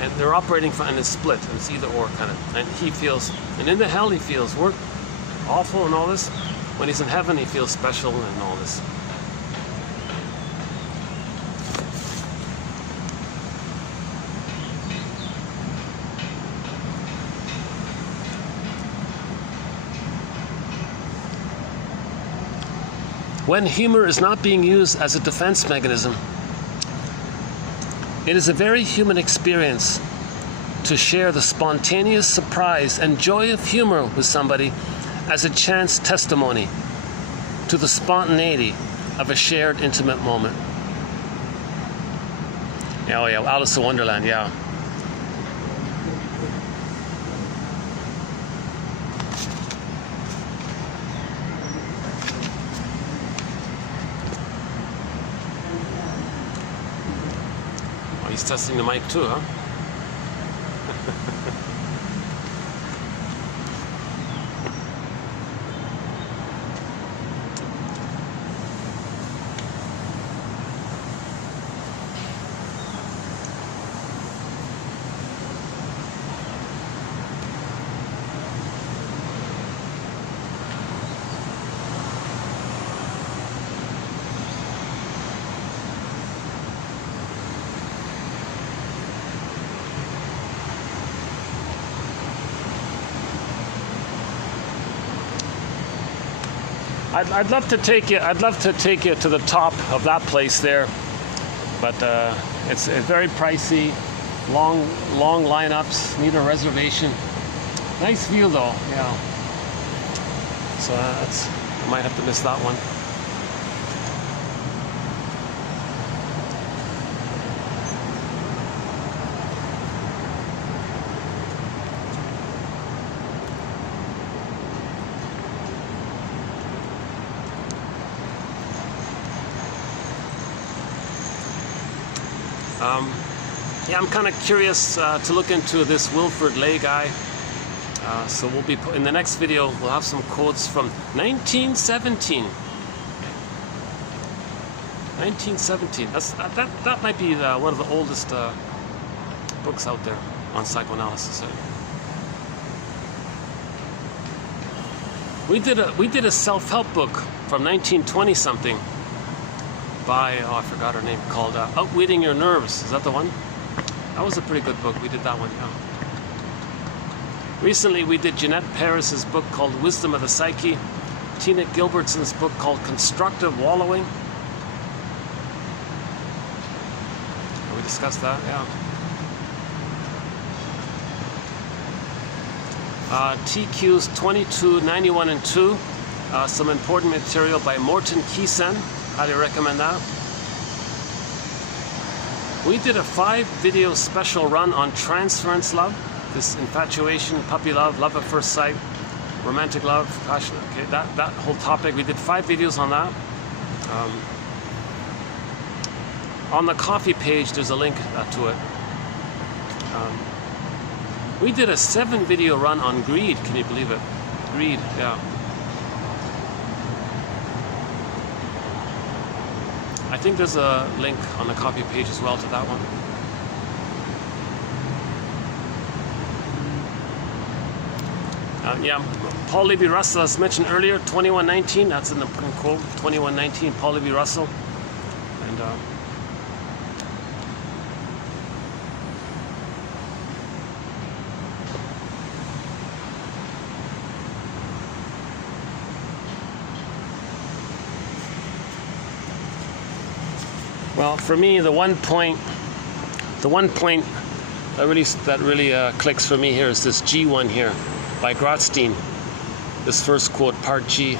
And they're operating from, and it's split, and it's either or kind of. And he feels, and in the hell he feels work, awful and all this. When he's in heaven, he feels special and all this. When humor is not being used as a defense mechanism, it is a very human experience to share the spontaneous surprise and joy of humor with somebody as a chance testimony to the spontaneity of a shared intimate moment. Oh yeah, Alice in Wonderland, yeah. He's testing the mic too, huh? I'd love to take you. I'd love to take you to the top of that place there, but it's very pricey. Long lineups. Need a reservation. Nice view though. Yeah. So I might have to miss that one. Yeah, I'm kind of curious to look into this Wilfrid Lay guy. So we'll be in the next video. We'll have some quotes from 1917. 1917. That might be one of the oldest books out there on psychoanalysis. We did a self-help book from 1920 something by I forgot her name, called Outwitting Your Nerves. Is that the one? That was a pretty good book. We did that one, yeah. Recently we did Jeanette Paris's book called Wisdom of the Psyche, Tina Gilbertson's book called Constructive Wallowing. We discussed that, yeah. TQ's 22, 91 and 2, some important material by Morton Keysen. Highly recommend that. We did a 5-video special run on transference love, this infatuation, puppy love, love at first sight, romantic love, passion, okay, that whole topic. We did 5 videos on that. On the coffee page, there's a link to it. We did a 7-video run on greed. Can you believe it? Greed, yeah. I think there's a link on the copy page as well to that one. Yeah, Paul Levy-Russell, as mentioned earlier, 2119, that's an important quote, 2119, Paul Levy-Russell. And well, for me, the one point that really clicks for me here is this G one here by Grotstein. This first quote, part G.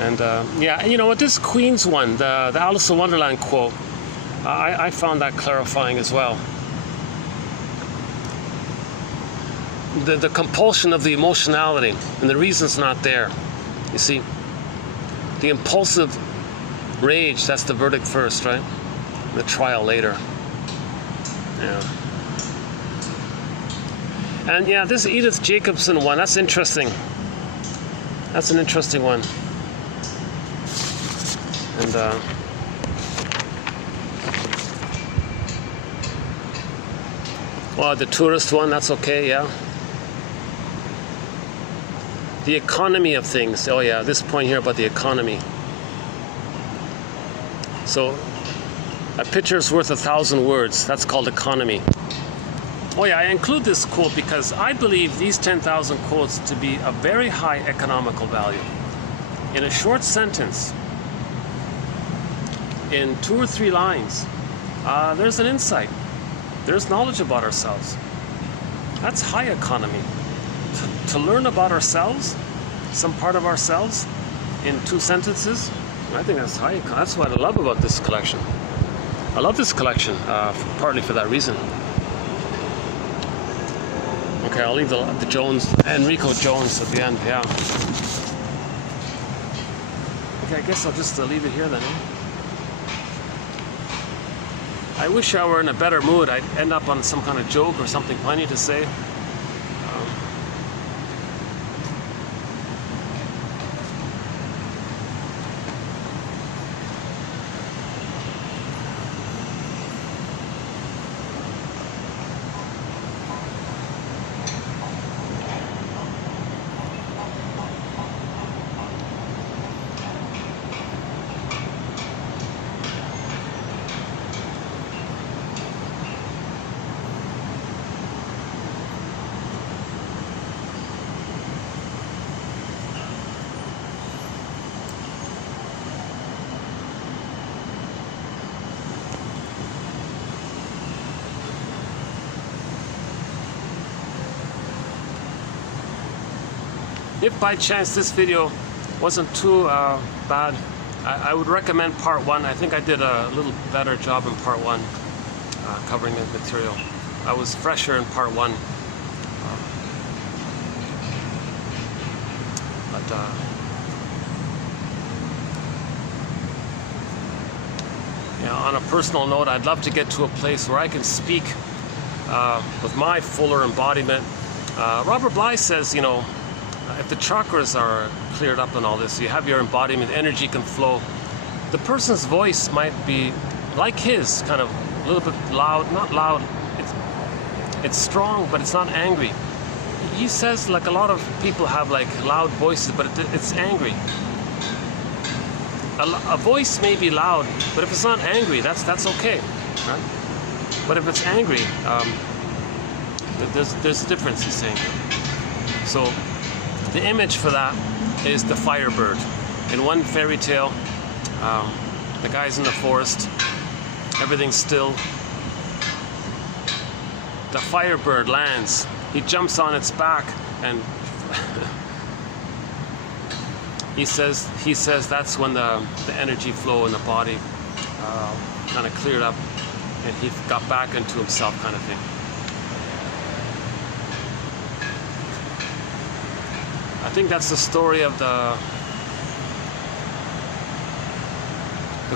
And yeah, you know what, this Queen's one, the Alice in Wonderland quote, I found that clarifying as well. The compulsion of the emotionality, and the reason's not there. You see, the impulsive rage, that's the verdict first, right? The trial later. Yeah. And yeah, this Edith Jacobson one, that's interesting. That's an interesting one. And well, the tourist one, that's okay, yeah. The economy of things. Oh yeah, this point here about the economy. So a picture's worth 1,000 words. That's called economy. Oh yeah, I include this quote because I believe these 10,000 quotes to be a very high economical value. In a short sentence, in 2 or 3 lines, there's an insight. There's knowledge about ourselves. That's high economy. To learn about ourselves, some part of ourselves, in 2 sentences, I think that's high. That's what I love about this collection. I love this collection, partly for that reason. Okay, I'll leave the Jones, Enrico Jones at the end, yeah. Okay, I guess I'll just leave it here then. I wish I were in a better mood. I'd end up on some kind of joke or something funny to say. If by chance this video wasn't too bad, I would recommend part 1. I think I did a little better job in part 1, covering the material. I was fresher in part 1. Yeah, on a personal note, I'd love to get to a place where I can speak with my fuller embodiment. Robert Bly says, you know, if the chakras are cleared up and all this, you have your embodiment, energy can flow. The person's voice might be like his, kind of a little bit loud, not loud, it's strong, but it's not angry. He says like a lot of people have like loud voices, but it's angry. A voice may be loud, but if it's not angry, that's okay, right? But if it's angry, there's a difference, he's saying. So the image for that is the Firebird. In one fairy tale, the guy's in the forest, everything's still. The Firebird lands, he jumps on its back, and he says that's when the energy flow in the body kind of cleared up, and he got back into himself, kind of thing. I think that's the story of the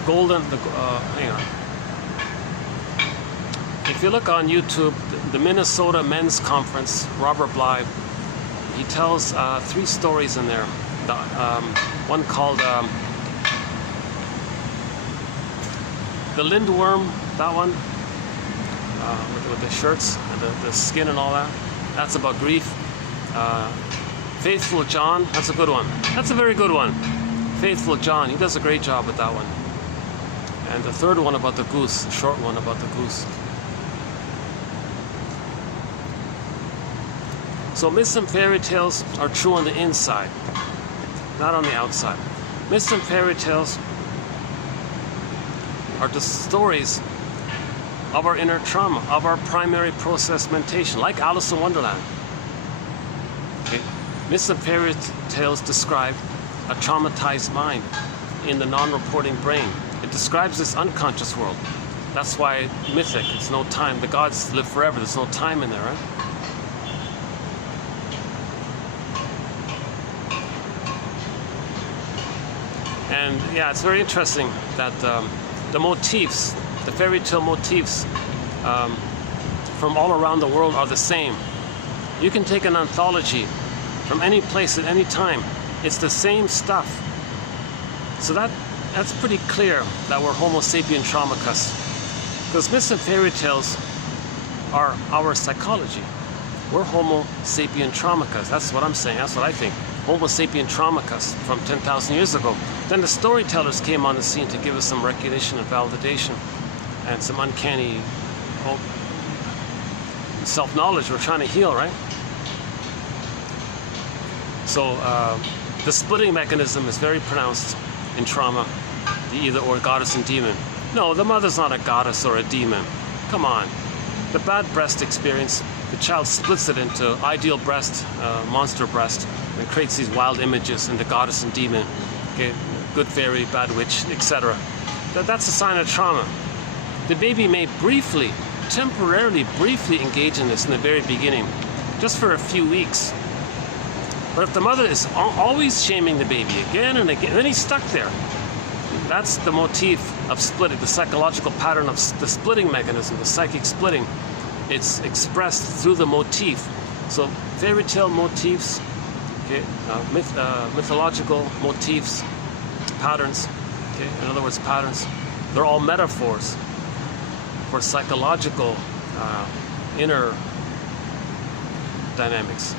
golden, hang on. If you look on YouTube, the Minnesota Men's Conference, Robert Bly, he tells 3 stories in there. One called the Lindworm, that one, with the shirts and the skin and all that. That's about grief. Faithful John, that's a good one. That's a very good one. Faithful John, he does a great job with that one. And the third one about the goose, the short one about the goose. So myths and fairy tales are true on the inside, not on the outside. Myths and fairy tales are the stories of our inner trauma, of our primary process mentation, like Alice in Wonderland. Okay. Myths and fairy tales describe a traumatized mind in the non-reporting brain. It describes this unconscious world. That's why mythic, it's no time. The gods live forever, there's no time in there, right? And yeah, it's very interesting that the motifs, the fairy tale motifs from all around the world are the same. You can take an anthology from any place at any time. It's the same stuff. So that's pretty clear that we're Homo sapien traumacus. Because myths and fairy tales are our psychology. We're Homo sapien traumacus. That's what I'm saying. That's what I think. Homo sapien traumacus from 10,000 years ago. Then the storytellers came on the scene to give us some recognition and validation and some uncanny self-knowledge. We're trying to heal, right? So the splitting mechanism is very pronounced in trauma, the either or goddess and demon. No, the mother's not a goddess or a demon. Come on. The bad breast experience, the child splits it into ideal breast, monster breast, and creates these wild images into goddess and demon, okay, good fairy, bad witch, etc. That's a sign of trauma. The baby may temporarily briefly engage in this in the very beginning, just for a few weeks. But if the mother is always shaming the baby again and again, then he's stuck there. That's the motif of splitting, the psychological pattern of the splitting mechanism, the psychic splitting. It's expressed through the motif. So fairy tale motifs, okay, mythological motifs, patterns, okay, in other words, patterns, they're all metaphors for psychological inner dynamics.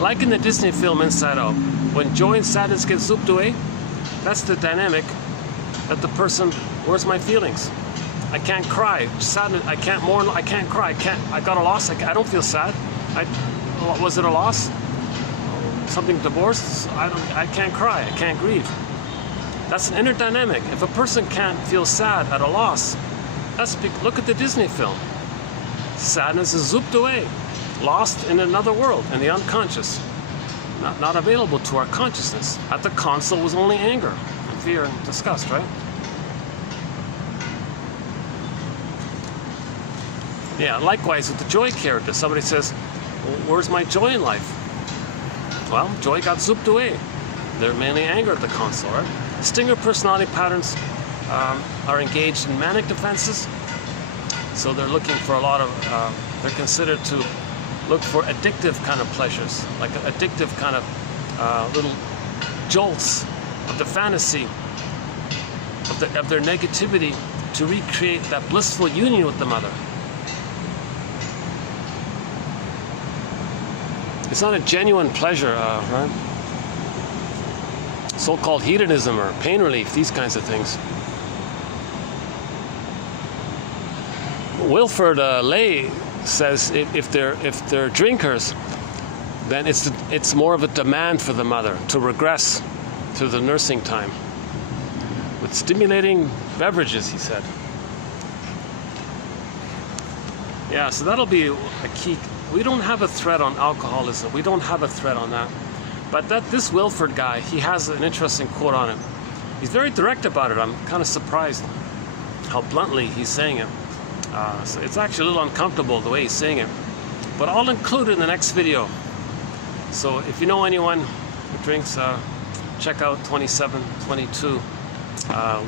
Like in the Disney film Inside Out, when joy and sadness get zooped away, that's the dynamic that the person, where's my feelings? I can't cry. Sadness, I can't mourn, I can't cry. I got a loss, I don't feel sad. Was it a loss? Something divorced? I can't cry, I can't grieve. That's an inner dynamic. If a person can't feel sad at a loss, look at the Disney film. Sadness is zooped away. Lost in another world, in the unconscious, not available to our consciousness. At the console was only anger and fear and disgust, right? Yeah, likewise with the joy character. Somebody says, well, where's my joy in life? Well, joy got zooped away. They're mainly anger at the console, right? Stinger personality patterns are engaged in manic defenses. So they're looking for a lot of, they're considered to look for addictive kind of pleasures, like addictive kind of little jolts of the fantasy of their negativity to recreate that blissful union with the mother. It's not a genuine pleasure, right? So-called hedonism or pain relief, these kinds of things. Wilfred Lay says if they're drinkers, then it's more of a demand for the mother to regress to the nursing time with stimulating beverages, he said. Yeah, so that'll be a key. We don't have a threat on alcoholism. We don't have a threat on that. But this Wilfred guy, he has an interesting quote on it. He's very direct about it. I'm kind of surprised how bluntly he's saying it. So it's actually a little uncomfortable the way he's saying it. But I'll include it in the next video. So if you know anyone who drinks, check out 2722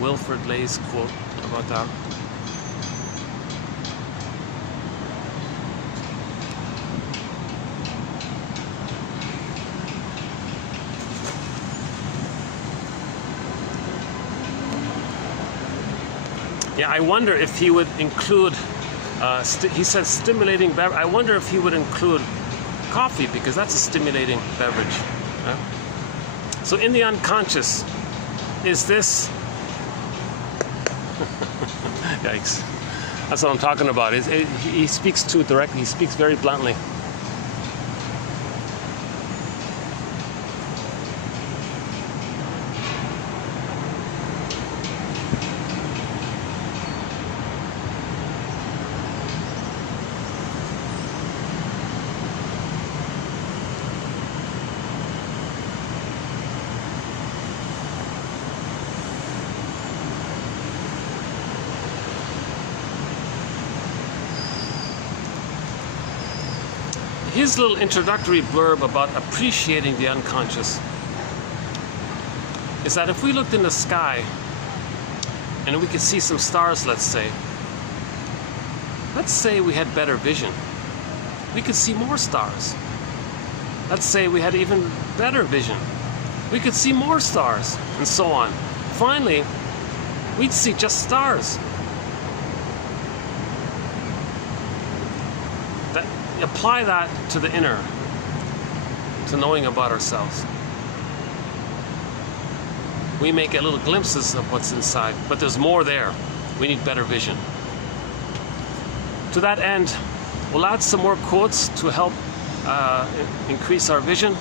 Wilfred Lay's quote about that. Yeah, I wonder if he would include, he said stimulating beverage. I wonder if he would include coffee, because that's a stimulating beverage. Right? So in the unconscious, is this, yikes, that's what I'm talking about. He speaks too directly, he speaks very bluntly. His little introductory blurb about appreciating the unconscious is that if we looked in the sky and we could see some stars, let's say we had better vision, we could see more stars. Let's say we had even better vision, we could see more stars, and so on. Finally, we'd see just stars. Apply that to the inner, to knowing about ourselves. We may get little glimpses of what's inside, but there's more there. We need better vision. To that end, we'll add some more quotes to help increase our vision.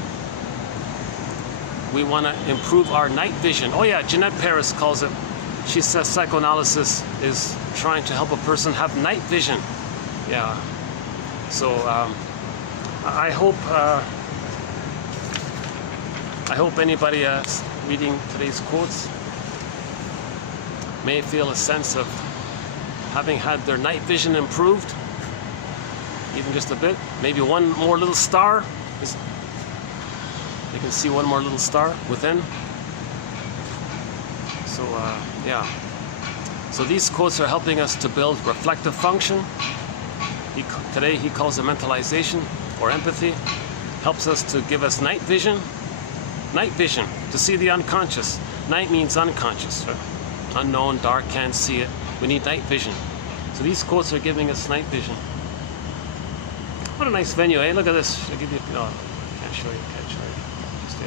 We want to improve our night vision. Oh yeah, Jeanette Paris calls it, she says psychoanalysis is trying to help a person have night vision. Yeah. So I hope anybody reading today's quotes may feel a sense of having had their night vision improved, even just a bit. Maybe one more little star. You can see one more little star within. So yeah. So these quotes are helping us to build reflective function. Today he calls it mentalization or empathy. Helps us to give us night vision. Night vision, to see the unconscious. Night means unconscious, right? Unknown, dark, can't see it. We need night vision. So these quotes are giving us night vision. What a nice venue, eh? Look at this. I'll give you, oh, can't show you. Just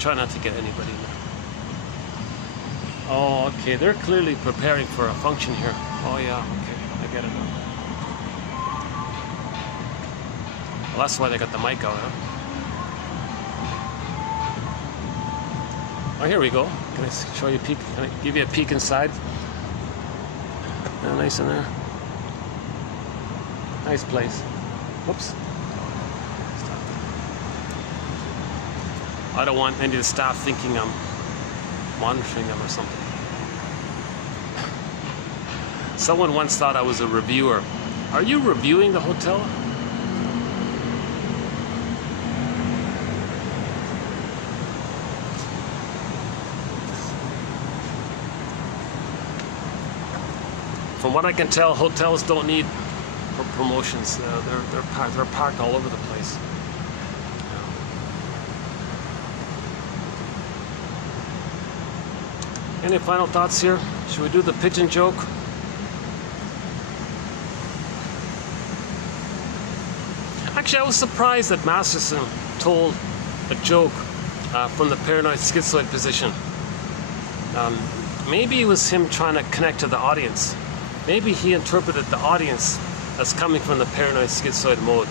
try not to get anybody in there. Oh, okay, they're clearly preparing for a function here. Oh yeah, okay, I get it now. Well, that's why they got the mic out, huh? Oh, here we go. Can I show you a peek? Can I give you a peek inside? Yeah, nice in there. Nice place. Whoops. I don't want any of the staff thinking I'm monitoring them or something. Someone once thought I was a reviewer. Are you reviewing the hotel? From what I can tell, hotels don't need promotions. They're parked all over the place. Any final thoughts here? Should we do the pigeon joke? Actually, I was surprised that Masterson told a joke from the paranoid-schizoid position. Maybe it was him trying to connect to the audience. Maybe he interpreted the audience as coming from the paranoid-schizoid mode.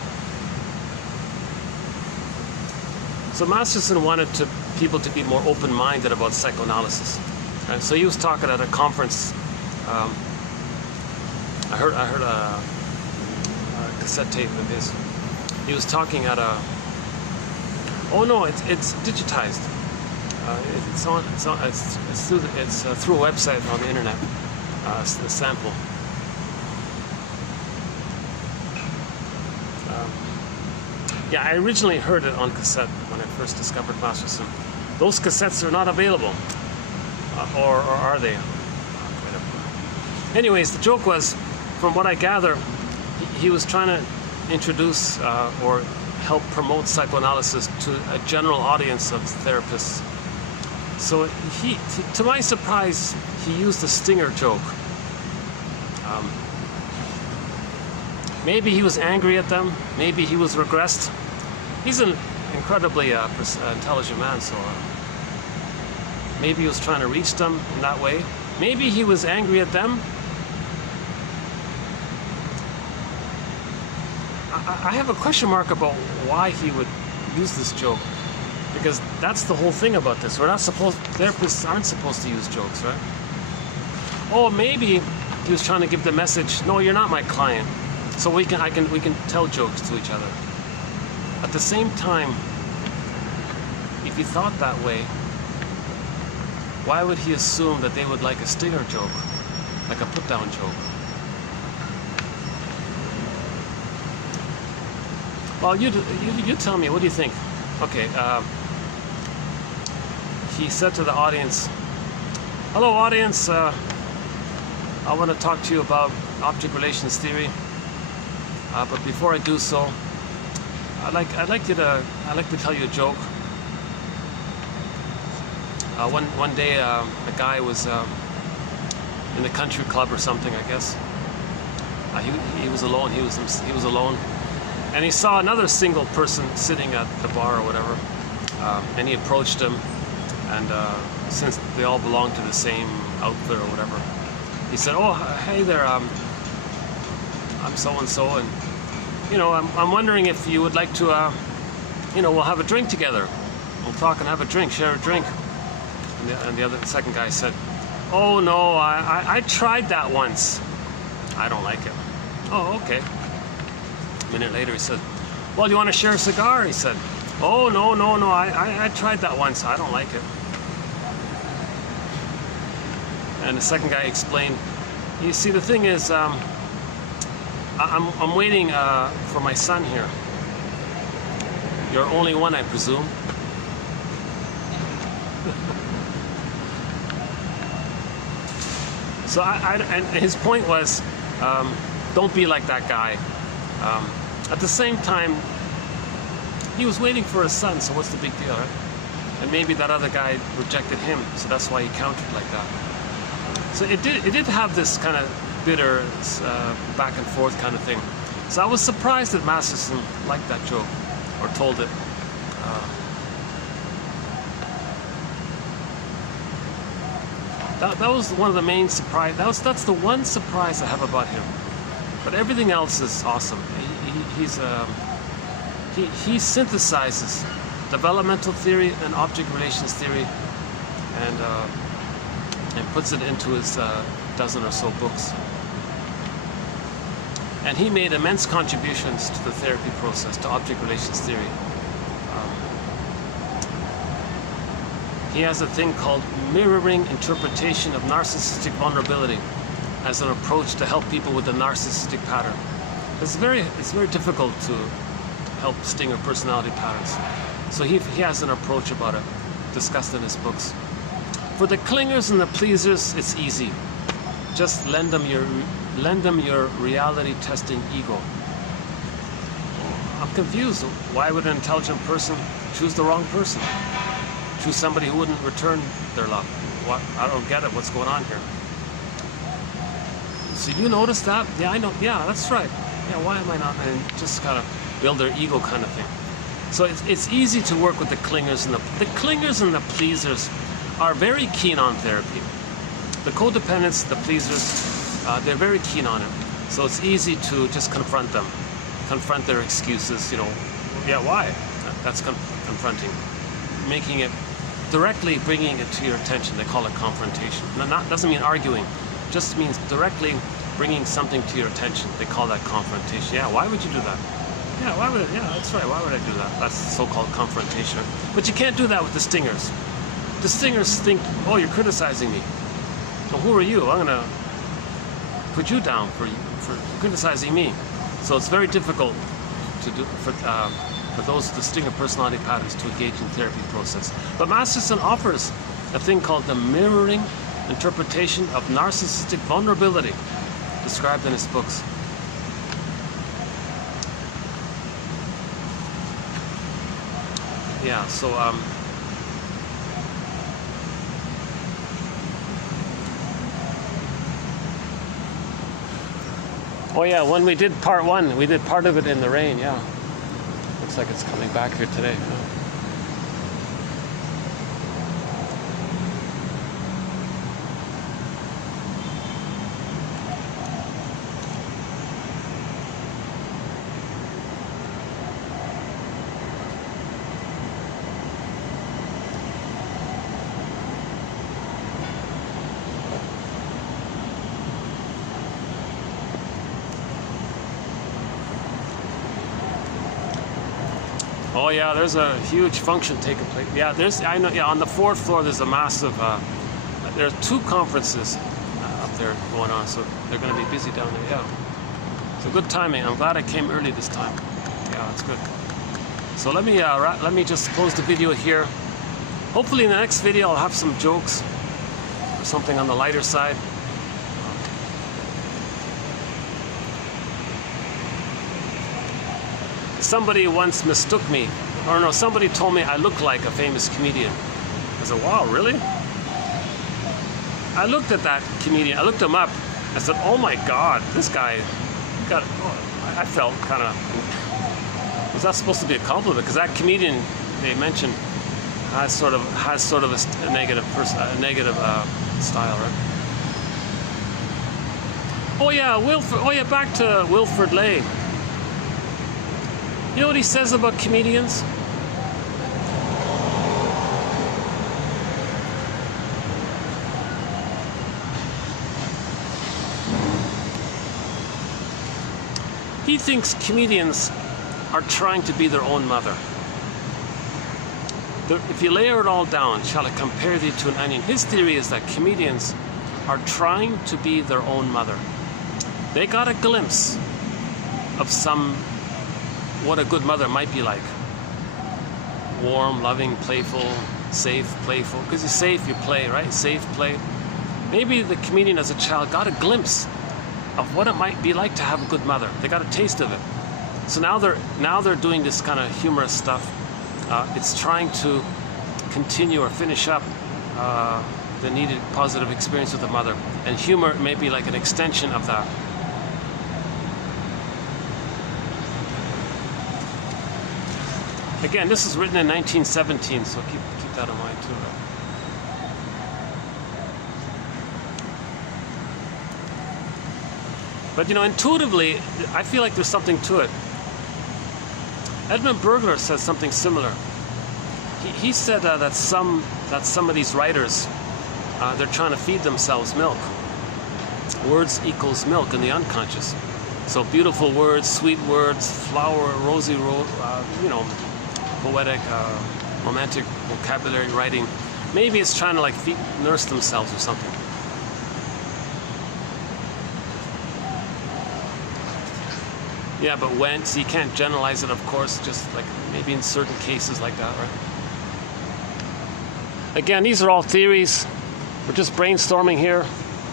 So Masterson wanted people to be more open-minded about psychoanalysis. And so he was talking at a conference. I heard a cassette tape of his. He was talking at a. Oh no, it's digitized. It's through a website on the internet. The sample. Yeah, I originally heard it on cassette when I first discovered Masterson. Those cassettes are not available. or are they? Anyways, the joke was, from what I gather, he was trying to introduce or help promote psychoanalysis to a general audience of therapists. So he, to my surprise, he used a stinger joke. Maybe he was angry at them. Maybe he was regressed. He's an incredibly intelligent man, so maybe he was trying to reach them in that way. Maybe he was angry at them. I have a question mark about why he would use this joke, because that's the whole thing about this. Therapists aren't supposed to use jokes, right? Oh, maybe he was trying to give the message, no, you're not my client, so we can tell jokes to each other. At the same time, if he thought that way, why would he assume that they would like a stinger joke, like a put-down joke? Well, you tell me, what do you think? Okay, he said to the audience, hello audience, I want to talk to you about object relations theory, but before I do so, I'd like to tell you a joke. One day a guy was in a country club or something, I guess. He was alone. He was alone. And he saw another single person sitting at the bar or whatever, and he approached him, and since they all belonged to the same outfit or whatever, he said, oh, hey there, I'm so-and-so, and I'm wondering if you would like to, we'll have a drink together. We'll talk and have a drink, share a drink. And the second guy said, oh no, I tried that once. I don't like it. Oh, okay. A minute later he said, well, you want to share a cigar? He said, oh, no, I tried that once. I don't like it. And the second guy explained, you see, the thing is, I'm waiting for my son here. You're only one, I presume. So and his point was, don't be like that guy. At the same time, he was waiting for his son, so what's the big deal, right? And maybe that other guy rejected him, so that's why he countered like that. So it did have this kind of bitter back and forth kind of thing. So I was surprised that Masterson liked that joke, or told it. That was one of the main surprise. That's the one surprise I have about him. But everything else is awesome. He synthesizes developmental theory and object relations theory, and puts it into his dozen or so books. And he made immense contributions to the therapy process, to object relations theory. He has a thing called mirroring interpretation of narcissistic vulnerability as an approach to help people with the narcissistic pattern. It's very difficult to help stinger personality patterns. So he has an approach about it, discussed in his books. For the clingers and the pleasers, it's easy. Just lend them your reality testing ego. I'm confused. Why would an intelligent person choose the wrong person? Choose somebody who wouldn't return their love? What? I don't get it. What's going on here? So you notice that? Yeah, I know. Yeah, that's right. Yeah, why am I not? And just kind of build their ego kind of thing. So it's easy to work with the clingers and the clingers and the pleasers are very keen on therapy. The codependents, the pleasers, they're very keen on it. So it's easy to just confront them, confront their excuses. Yeah, why? That's confronting, making it directly, bringing it to your attention. They call it confrontation. Doesn't mean arguing, just means directly bringing something to your attention. They call that confrontation. Yeah, why would you do that? Yeah, why would it? Yeah, that's right. Why would I do that? That's so-called confrontation. But you can't do that with the stingers. The stingers think, oh, you're criticizing me. So who are you? I'm gonna put you down for criticizing me. So it's very difficult to do for those with the stinger personality patterns to engage in therapy process. But Masterson offers a thing called the mirroring interpretation of narcissistic vulnerability, described in his books. Yeah, so oh yeah, when we did part 1, we did part of it in the rain, yeah. Looks like it's coming back here today. Oh yeah, there's a huge function taking place. Yeah, I know. Yeah, on the 4th floor, there's a massive. There are 2 conferences up there going on, so they're going to be busy down there. Yeah, so good timing. I'm glad I came early this time. Yeah, that's good. So let me just close the video here. Hopefully, in the next video, I'll have some jokes or something on the lighter side. Somebody once mistook me, or no, somebody told me I look like a famous comedian. I said, wow, really? I looked at that comedian, I looked him up, I said, oh my God, this guy got, oh, I felt kind of, was that supposed to be a compliment? Because that comedian they mentioned has sort of a negative style, right? Oh yeah, back to Wilfrid Lay. You know what he says about comedians? He thinks comedians are trying to be their own mother. If you layer it all down, shall I compare thee to an onion? His theory is that comedians are trying to be their own mother. They got a glimpse of what a good mother might be like. Warm, loving, playful, safe, playful. Because you're safe, you play, right? Safe, play. Maybe the comedian as a child got a glimpse of what it might be like to have a good mother. They got a taste of it. So now they're doing this kind of humorous stuff. It's trying to continue or finish up the needed positive experience with the mother. And humor may be like an extension of that. Again, this is written in 1917, so keep that in mind too. But you know, intuitively, I feel like there's something to it. Edmund Burglar says something similar. He said that some of these writers, they're trying to feed themselves milk. Words equals milk in the unconscious. So beautiful words, sweet words, flower, rosy, you know, poetic, romantic vocabulary writing. Maybe it's trying to like nurse themselves or something. Yeah, but so you can't generalize it, of course, just like maybe in certain cases like that, right? Again, these are all theories. We're just brainstorming here.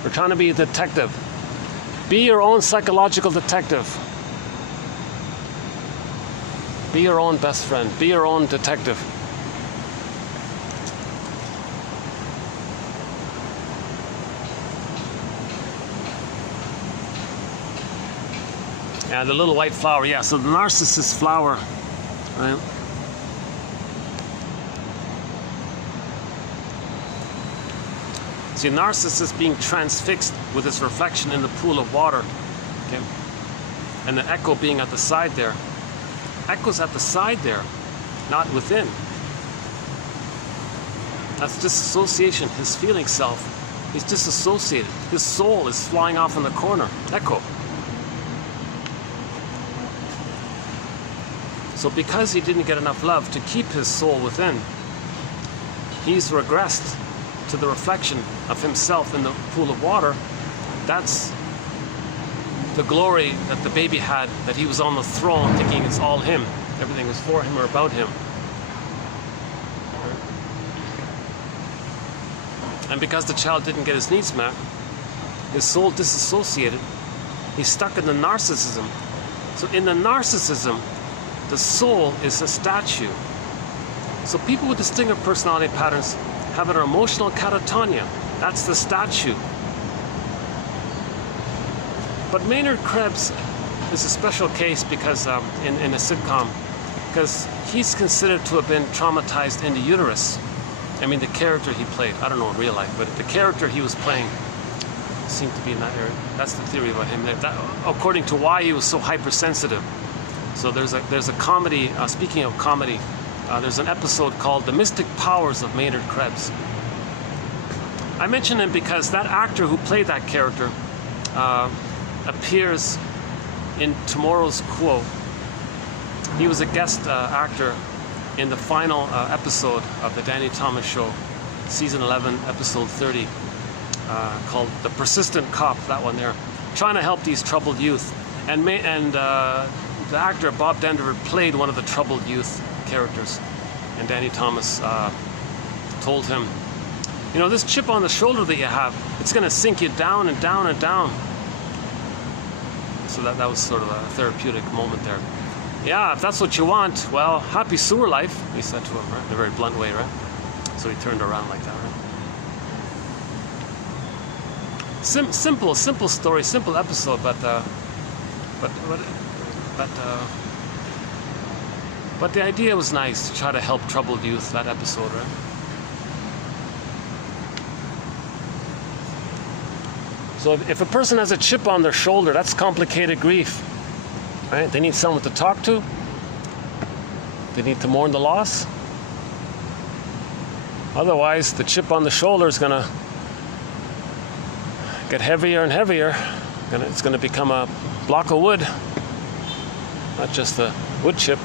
We're trying to be a detective. Be your own psychological detective. Be your own best friend. Be your own detective. Yeah, the little white flower. Yeah, so the narcissus flower, right? See, Narcissus being transfixed with his reflection in the pool of water, okay? And the echo being at the side there. Echo's at the side there, not within. That's disassociation. His feeling self, he's disassociated. His soul is flying off in the corner. Echo. So because he didn't get enough love to keep his soul within, he's regressed to the reflection of himself in the pool of water. That's the glory that the baby had, that he was on the throne thinking it's all him. Everything is for him or about him. And because the child didn't get his needs met, his soul disassociated. He's stuck in the narcissism. So in the narcissism, the soul is a statue. So people with distinctive personality patterns have an emotional catatonia. That's the statue. But Maynard Krebs is a special case because in a sitcom, because he's considered to have been traumatized in the uterus. I mean, the character he played, I don't know in real life, but the character he was playing seemed to be in that area. That's the theory about him. That, according to why he was so hypersensitive. So there's a comedy, speaking of comedy, there's an episode called The Mystic Powers of Maynard Krebs. I mention him because that actor who played that character appears in tomorrow's quote. He was a guest actor in the final episode of the Danny Thomas Show, season 11, episode 30, called The Persistent Cop, that one there, trying to help these troubled youth. And the actor, Bob Denver, played one of the troubled youth characters. And Danny Thomas told him, you know, this chip on the shoulder that you have, it's going to sink you down and down and down. So that was sort of a therapeutic moment there. Yeah, if that's what you want, well, happy sewer life, he said to him, right? In a very blunt way, right? So he turned around like that, right? Simple story, simple episode, but the idea was nice to try to help troubled youth, that episode, right? So if a person has a chip on their shoulder, that's complicated grief, right? They need someone to talk to. They need to mourn the loss. Otherwise, the chip on the shoulder is going to get heavier and heavier. It's going to become a block of wood, not just a wood chip.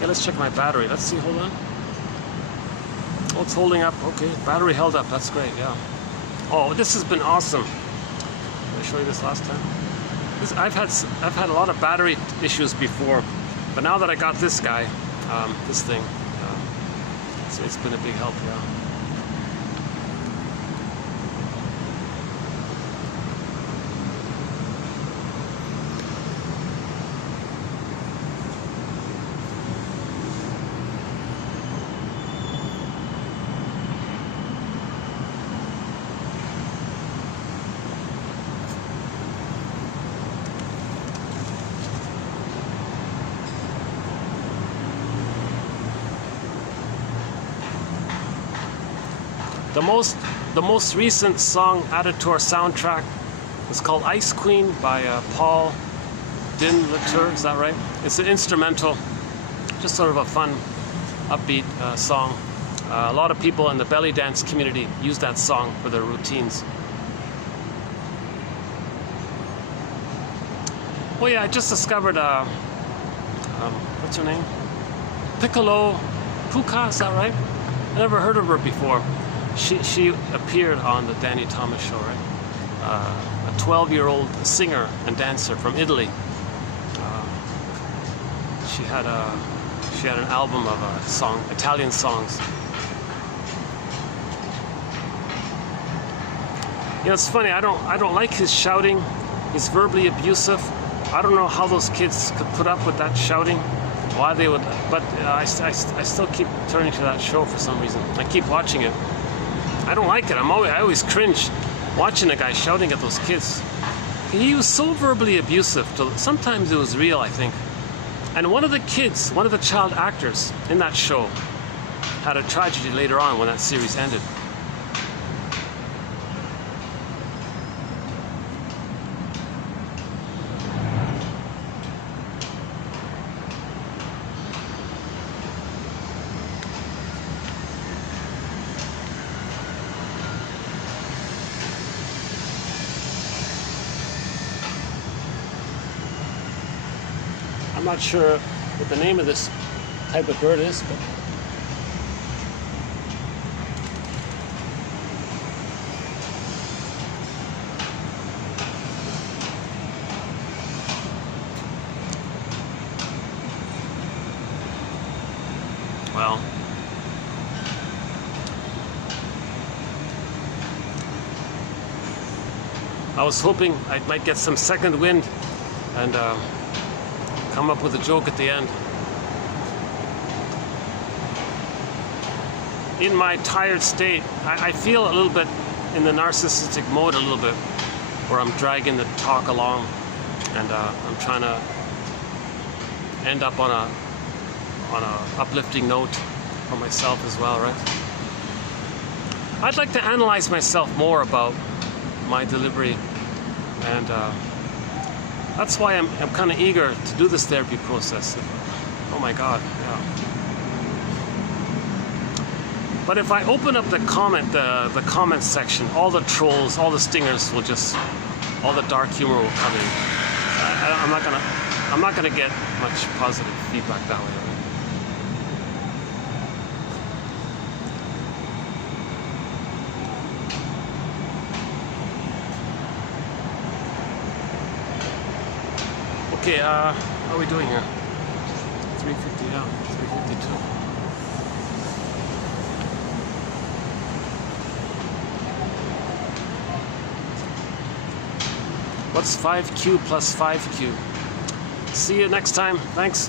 Let's check my battery. Let's see, hold on. Oh, it's holding up. Okay, battery held up. That's great, yeah. Oh, this has been awesome. Did I show you this last time? I've had a lot of battery issues before, but now that I got this guy, this thing, it's been a big help, yeah. The most recent song added to our soundtrack is called Ice Queen by Paul Din-Latour, is that right? It's an instrumental, just sort of a fun, upbeat song. A lot of people in the belly dance community use that song for their routines. Well, yeah, I just discovered, what's her name? Piccolo Puka, is that right? I never heard of her before. She appeared on the Danny Thomas Show, right? A 12-year-old singer and dancer from Italy. She had an album of Italian songs. You know, it's funny. I don't like his shouting. He's verbally abusive. I don't know how those kids could put up with that shouting. Why they would? But I still keep turning to that show for some reason. I keep watching it. I don't like it. I always cringe watching a guy shouting at those kids. He was so verbally abusive. Sometimes it was real, I think. And one of the child actors in that show had a tragedy later on when that series ended. not sure what the name of this type of bird is, but well, I was hoping I might get some second wind and come up with a joke at the end. In my tired state, I feel a little bit in the narcissistic mode a little bit, where I'm dragging the talk along, and I'm trying to end up on a uplifting note for myself as well, right? I'd like to analyze myself more about my delivery, and that's why I'm kind of eager to do this therapy process. Oh my God, yeah. But if I open up the comment section, all the trolls, all the stingers will just, all the dark humor will come in. I'm not gonna get much positive feedback that way. Right? Okay, how are we doing here? 350 down, 352. What's 5Q plus 5Q? See you next time. Thanks.